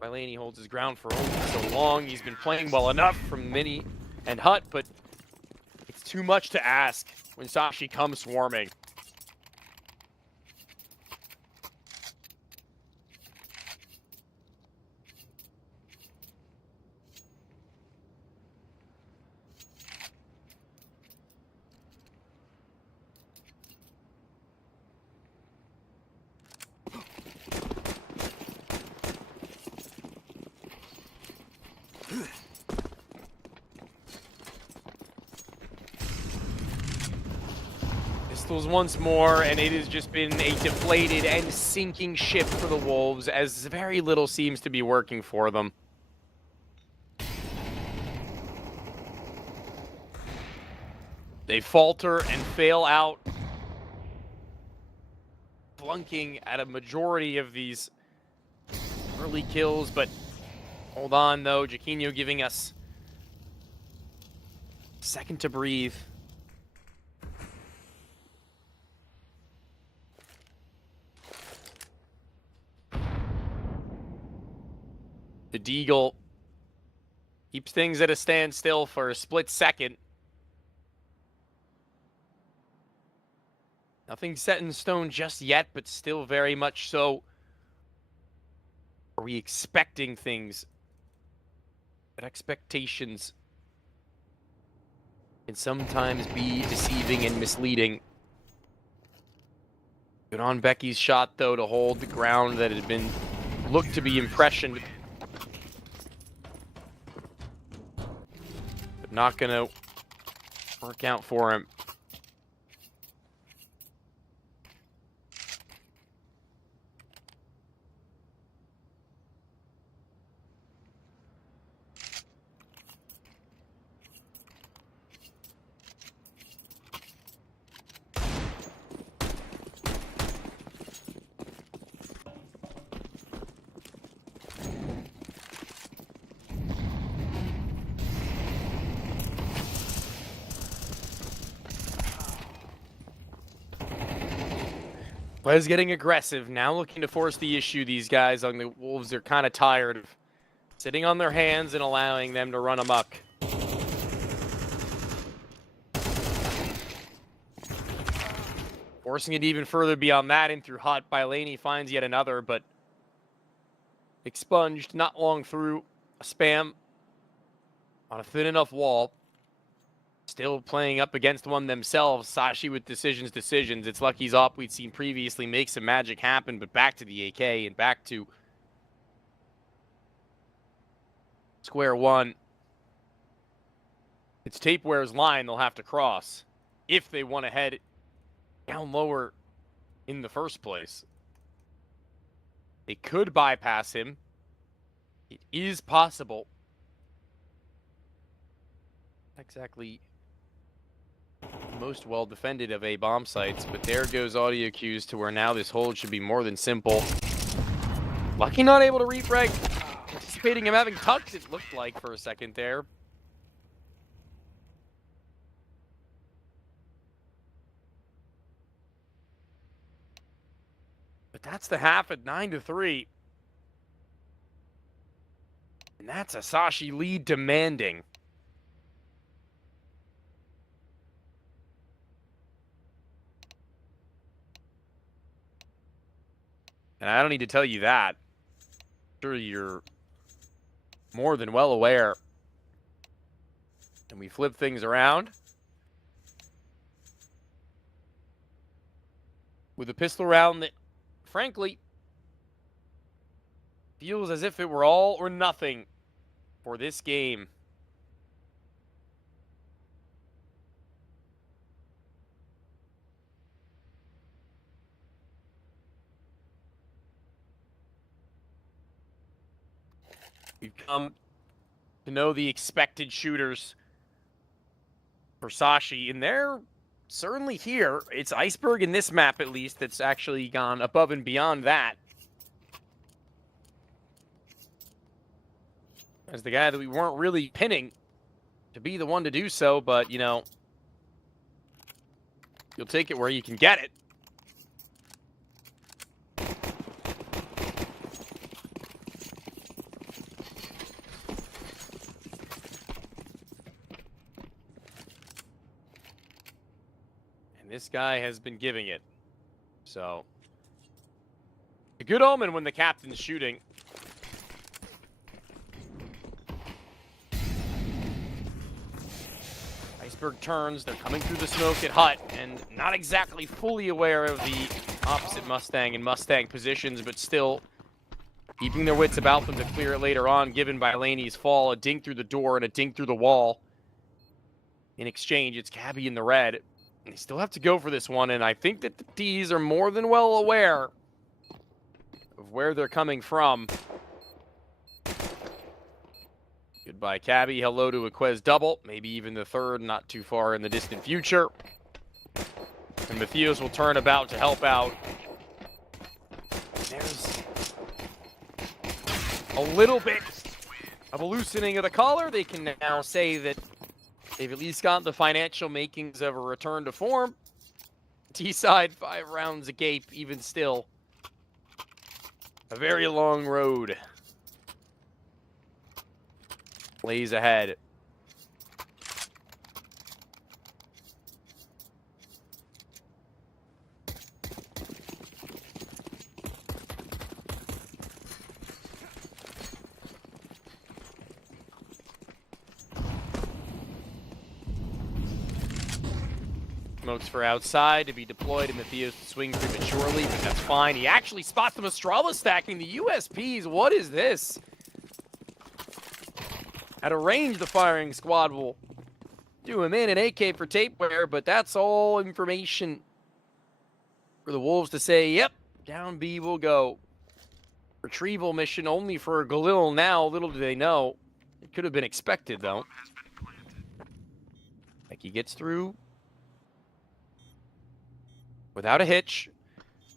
Bailani holds his ground for only so long. He's been playing well enough from Mini and Hut, but it's too much to ask when Sashi comes swarming. Pistols once more, and it has just been a deflated and sinking ship for the Wolves, as very little seems to be working for them. They falter and fail out, flunking at a majority of these early kills, but hold on though, Chiquinho giving us a second to breathe. The Deagle keeps things at a standstill for a split second. Nothing set in stone just yet, but still very much so. Are we expecting things? But expectations can sometimes be deceiving and misleading. Good on Becky's shot, though, to hold the ground that had been looked to be impressioned. But not going to work out for him. Les getting aggressive, now looking to force the issue. These guys on the Wolves are kind of tired of sitting on their hands and allowing them to run amok. Forcing it even further beyond that in through Hot. Bailani finds yet another, but expunged not long through a spam on a thin enough wall. Still playing up against one themselves. Sashi with decisions. It's Lucky's op we'd seen previously make some magic happen, but back to the AK and back to square one. It's Tapeware's line they'll have to cross if they want to head down lower in the first place. They could bypass him. It is possible. Exactly most well defended of A bomb sites, but there goes audio cues to where now this hold should be more than simple. Lucky not able to refrag. Anticipating him having tucked, it looked like for a second there. But that's the half at 9-3. And that's a Sashi lead demanding. And I don't need to tell you that. I'm sure you're more than well aware. And we flip things around. With a pistol round that, frankly, feels as if it were all or nothing for this game. We've come to know the expected shooters for Sashi, and they're certainly here. It's Iceberg in this map, at least, that's actually gone above and beyond that. As the guy that we weren't really pinning to be the one to do so, but, you know, you'll take it where you can get it. And this guy has been giving it. So, a good omen when the captain's shooting. Iceberg turns, they're coming through the smoke at Hut, and not exactly fully aware of the opposite Mustang and Mustang positions, but still keeping their wits about them to clear it later on, given by Laney's fall, a dink through the door and a dink through the wall. In exchange, it's Cabby in the red. And they still have to go for this one, and I think that the D's are more than well aware of where they're coming from. Goodbye, Cabby. Hello to a Quez double. Maybe even the third, not too far in the distant future. And Matthias will turn about to help out. There's a little bit of a loosening of the collar. They can now say that they've at least got the financial makings of a return to form. T-side, 5 rounds agape, even still. A very long road lays ahead. Smokes for outside to be deployed, and Matthias swings prematurely, but that's fine. He actually spots the Mistrala stacking the USPs. What is this? At a range, the firing squad will do him in an AK for tapeware, but that's all information for the Wolves to say, yep, down B will go. Retrieval mission only for Galil now. Little do they know. It could have been expected, though. Like he gets through without a hitch.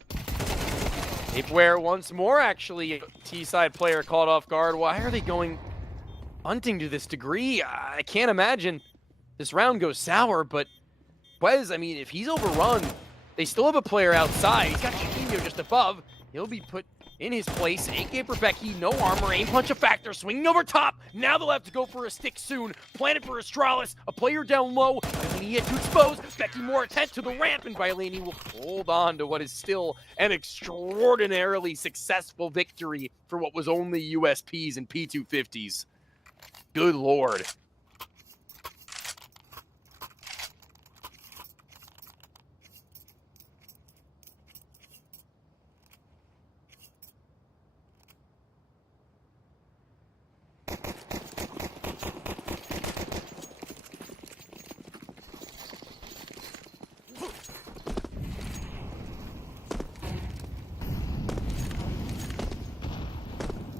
Tapeware once more, actually. T-side player caught off guard. Why are they going hunting to this degree? I can't imagine this round goes sour, but Quez, I mean, if he's overrun, they still have a player outside. He's got Chiquinho just above. He'll be put in his place. AK for Becky, no armor, aim punch a factor, swinging over top. Now they'll have to go for a stick soon. Planted for Astralis, a player down low. Bailey yet to expose. Becky more attent to the ramp, and Bailey will hold on to what is still an extraordinarily successful victory for what was only USPs and P250s. Good Lord.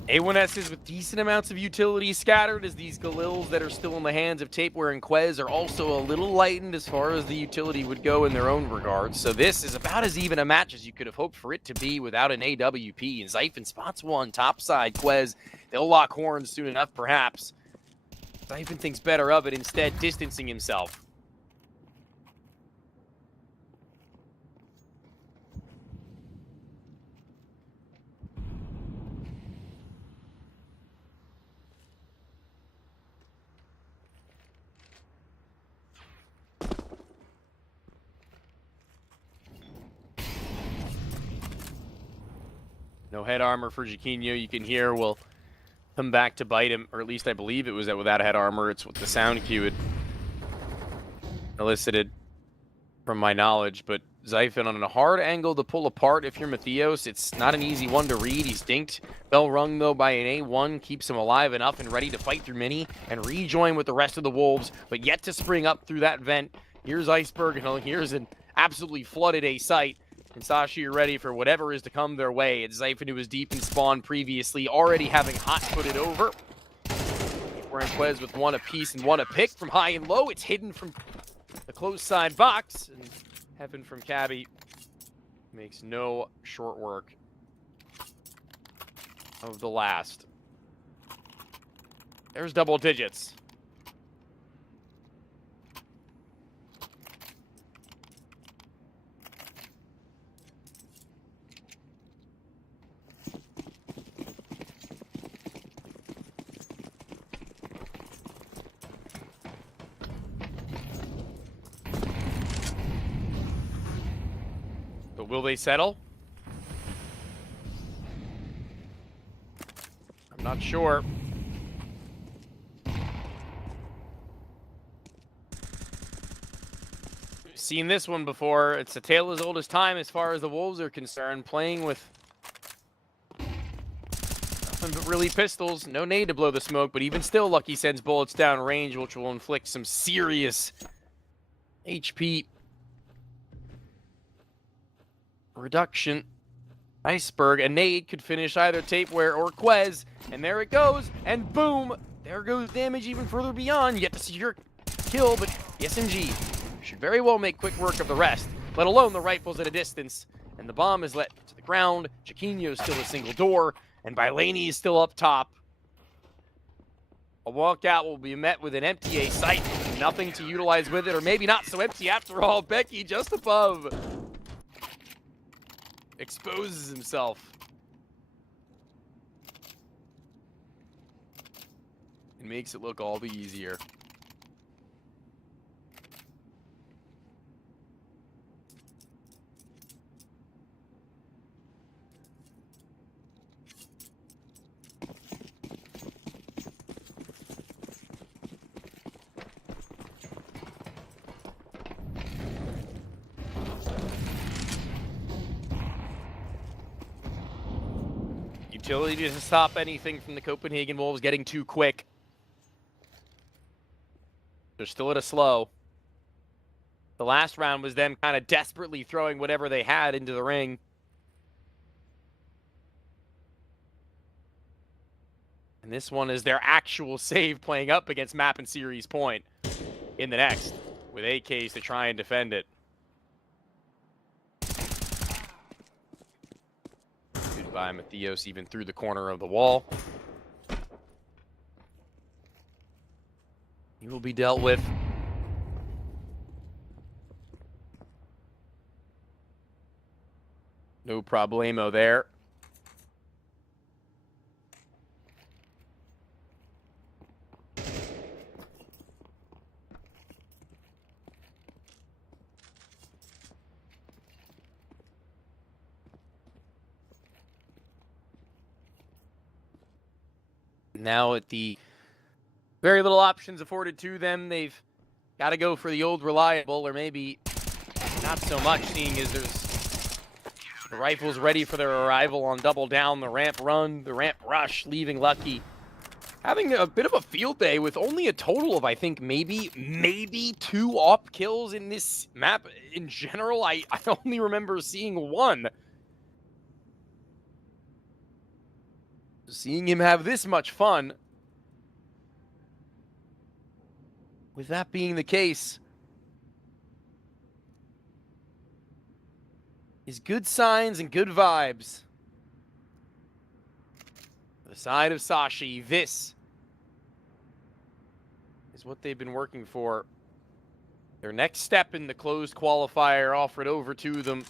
A1S's with decent amounts of utility scattered, as these Galils that are still in the hands of Tapeware and Quez are also a little lightened as far as the utility would go in their own regards. So this is about as even a match as you could have hoped for it to be without an AWP. And Zyphon spots one, topside, Quez. They'll lock horns soon enough, perhaps. Zyphon thinks better of it, instead distancing himself. No head armor for Chiquinho. You can hear will come back to bite him, or at least I believe it was that without head armor. It's what the sound cue had elicited from my knowledge. But Zyphon on a hard angle to pull apart if you're Matthias. It's not an easy one to read. He's dinked. Bell rung, though, by an A1. Keeps him alive enough and ready to fight through Mini and rejoin with the rest of the Wolves, but yet to spring up through that vent. Here's Iceberg, and here's an absolutely flooded A site. And Sashi are ready for whatever is to come their way. It's Zyphon, who was deep in spawn previously, already having hot-footed over. Squaring Quez with one apiece and one a pick from high and low. It's hidden from the close side box. And Heaven from Cabby makes no short work of the last. There's double digits. But will they settle? I'm not sure. Seen this one before. It's a tale as old as time as far as the Wolves are concerned. Playing with nothing but really pistols. No nade to blow the smoke, but even still, Lucky sends bullets down range, which will inflict some serious HP reduction. Iceberg, a nade could finish either Tapeware or Quez, and there it goes, and boom! There goes damage even further beyond. Yet to see your kill, but the SMG should very well make quick work of the rest, let alone the rifles at a distance. And the bomb is let to the ground. Chiquinho's still a single door, and Bailani is still up top. A walkout will be met with an empty A site. Nothing to utilize with it, or maybe not so empty after all. Becky just above exposes himself. It makes it look all the easier. Utility to stop anything from the Copenhagen Wolves getting too quick. They're still at a slow. The last round was them kind of desperately throwing whatever they had into the ring. And this one is their actual save playing up against Map and Series Point in the next, with AKs to try and defend it. By Matthios even through the corner of the wall. He will be dealt with. No problemo there. Now at the very little options afforded to them, they've got to go for the old reliable, or maybe not so much, seeing as there's the rifles ready for their arrival on double down, the ramp run, the ramp rush, leaving Lucky having a bit of a field day with only a total of, I think, maybe 2 op kills in this map. In general, I only remember seeing 1. Seeing him have this much fun. With that being the case, is good signs and good vibes. The side of Sashi, this is what they've been working for. Their next step in the closed qualifier offered over to them.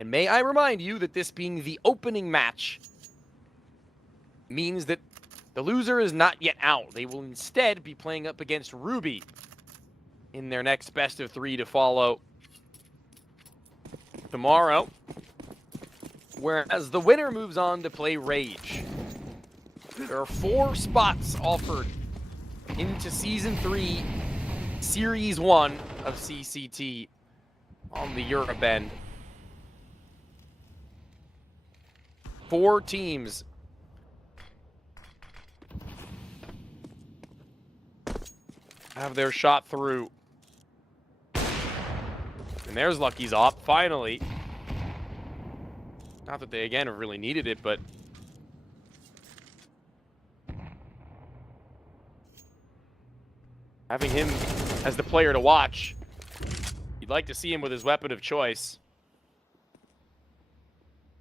And may I remind you that this being the opening match means that the loser is not yet out. They will instead be playing up against Ruby in their next best of 3 to follow tomorrow. Whereas the winner moves on to play Rage. There are 4 spots offered into Season 3, Series 1 of CCT on the Europe end. 4 teams have their shot through. And there's Lucky's op, finally. Not that they, again, have really needed it, but having him as the player to watch. You'd like to see him with his weapon of choice.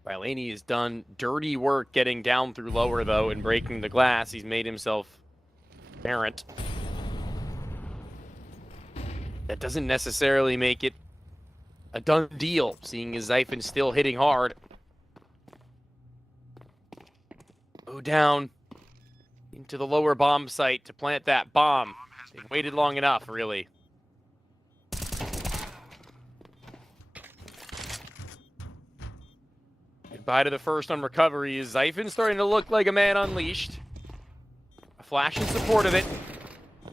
Rilani has done dirty work getting down through lower, though, and breaking the glass. He's made himself apparent. That doesn't necessarily make it a done deal, seeing as Zyphon's still hitting hard. Go down into the lower bomb site to plant that bomb. They've waited long enough, really. Goodbye to the first on recovery. Zyphon starting to look like a man unleashed. A flash in support of it.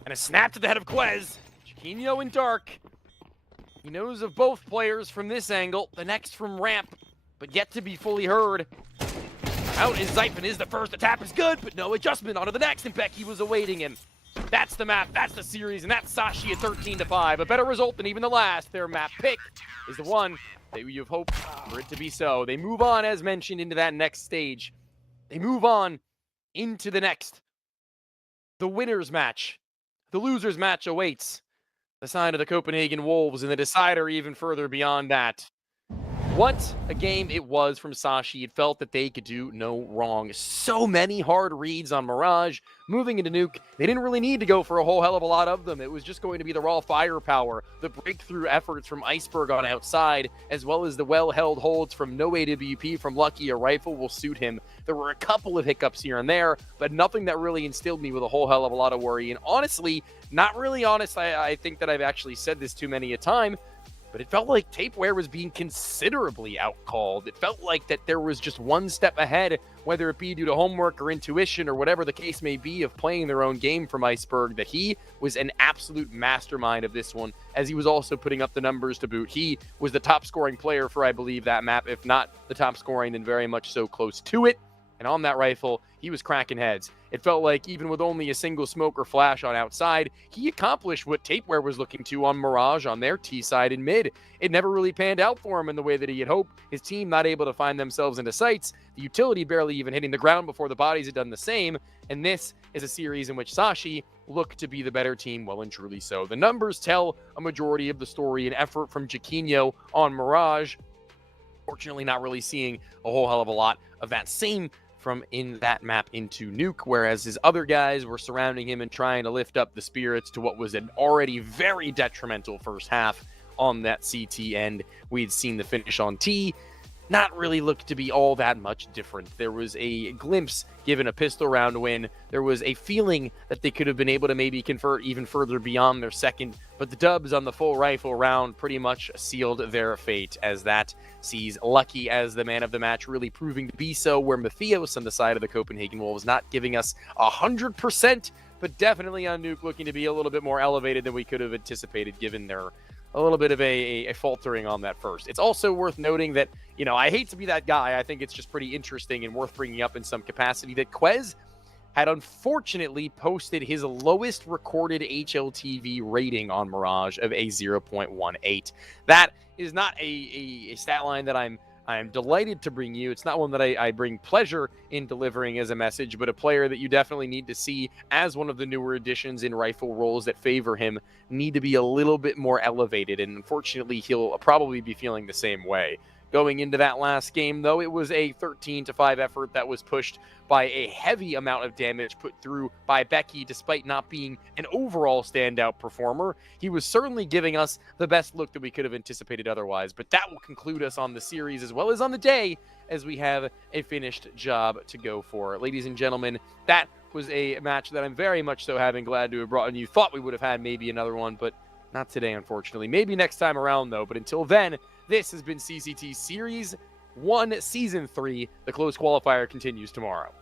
And a snap to the head of Quez. Chiquinho in dark. He knows of both players from this angle. The next from ramp, but yet to be fully heard. Out is Zyphon is the first. The tap is good, but no adjustment. On to the next, and Becky was awaiting him. That's the map, that's the series, and that's Sashi at 13-5. A better result than even the last. Their map pick is the one that you've hoped for it to be so. They move on, as mentioned, into that next stage. They move on into the next. The winner's match. The loser's match awaits. The sign of the Copenhagen Wolves, and the decider even further beyond that. What a game it was from Sashi. It felt that they could do no wrong. So many hard reads on Mirage. Moving into Nuke, they didn't really need to go for a whole hell of a lot of them. It was just going to be the raw firepower, the breakthrough efforts from Iceberg on outside, as well as the well-held holds from no AWP from Lucky. A rifle will suit him. There were a couple of hiccups here and there, but nothing that really instilled me with a whole hell of a lot of worry. And honestly, not really honest, I think that I've actually said this too many a time, but it felt like Tapeware was being considerably outcalled. It felt like that there was just one step ahead, whether it be due to homework or intuition or whatever the case may be of playing their own game from Iceberg, that he was an absolute mastermind of this one, as he was also putting up the numbers to boot. He was the top scoring player for, I believe, that map. If not the top scoring, then very much so close to it. And on that rifle, he was cracking heads. It felt like even with only a single smoke or flash on outside, he accomplished what Tapeware was looking to on Mirage on their T side and mid. It never really panned out for him in the way that he had hoped. His team not able to find themselves into sights. The utility barely even hitting the ground before the bodies had done the same. And this is a series in which Sashi looked to be the better team, well and truly so. The numbers tell a majority of the story and effort from Chiquinho on Mirage. Fortunately, not really seeing a whole hell of a lot of that same from in that map into Nuke, whereas his other guys were surrounding him and trying to lift up the spirits to what was an already very detrimental first half on that CT end. We had seen the finish on T not really look to be all that much different. There was a glimpse given a pistol round win. There was a feeling that they could have been able to maybe convert even further beyond their second, but the dubs on the full rifle round pretty much sealed their fate, as that sees Lucky as the man of the match, really proving to be so, where Matthias on the side of the Copenhagen Wolves not giving us 100%, but definitely on Nuke looking to be a little bit more elevated than we could have anticipated, given their a little bit of a faltering on that first. It's also worth noting that, you know, I hate to be that guy. I think it's just pretty interesting and worth bringing up in some capacity that Quez had unfortunately posted his lowest recorded HLTV rating on Mirage of a 0.18. That is not a stat line that I am delighted to bring you. It's not one that I bring pleasure in delivering as a message, but a player that you definitely need to see as one of the newer additions in rifle roles that favor him need to be a little bit more elevated, and unfortunately he'll probably be feeling the same way. Going into that last game, though, it was a 13-5 effort that was pushed by a heavy amount of damage put through by Becky, despite not being an overall standout performer. He was certainly giving us the best look that we could have anticipated otherwise, but that will conclude us on the series as well as on the day, as we have a finished job to go for. Ladies and gentlemen, that was a match that I'm very much so glad to have brought in. You thought we would have had maybe another one, but not today, unfortunately. Maybe next time around, though. But until then, this has been CCT Series 1, Season 3. The closed qualifier continues tomorrow.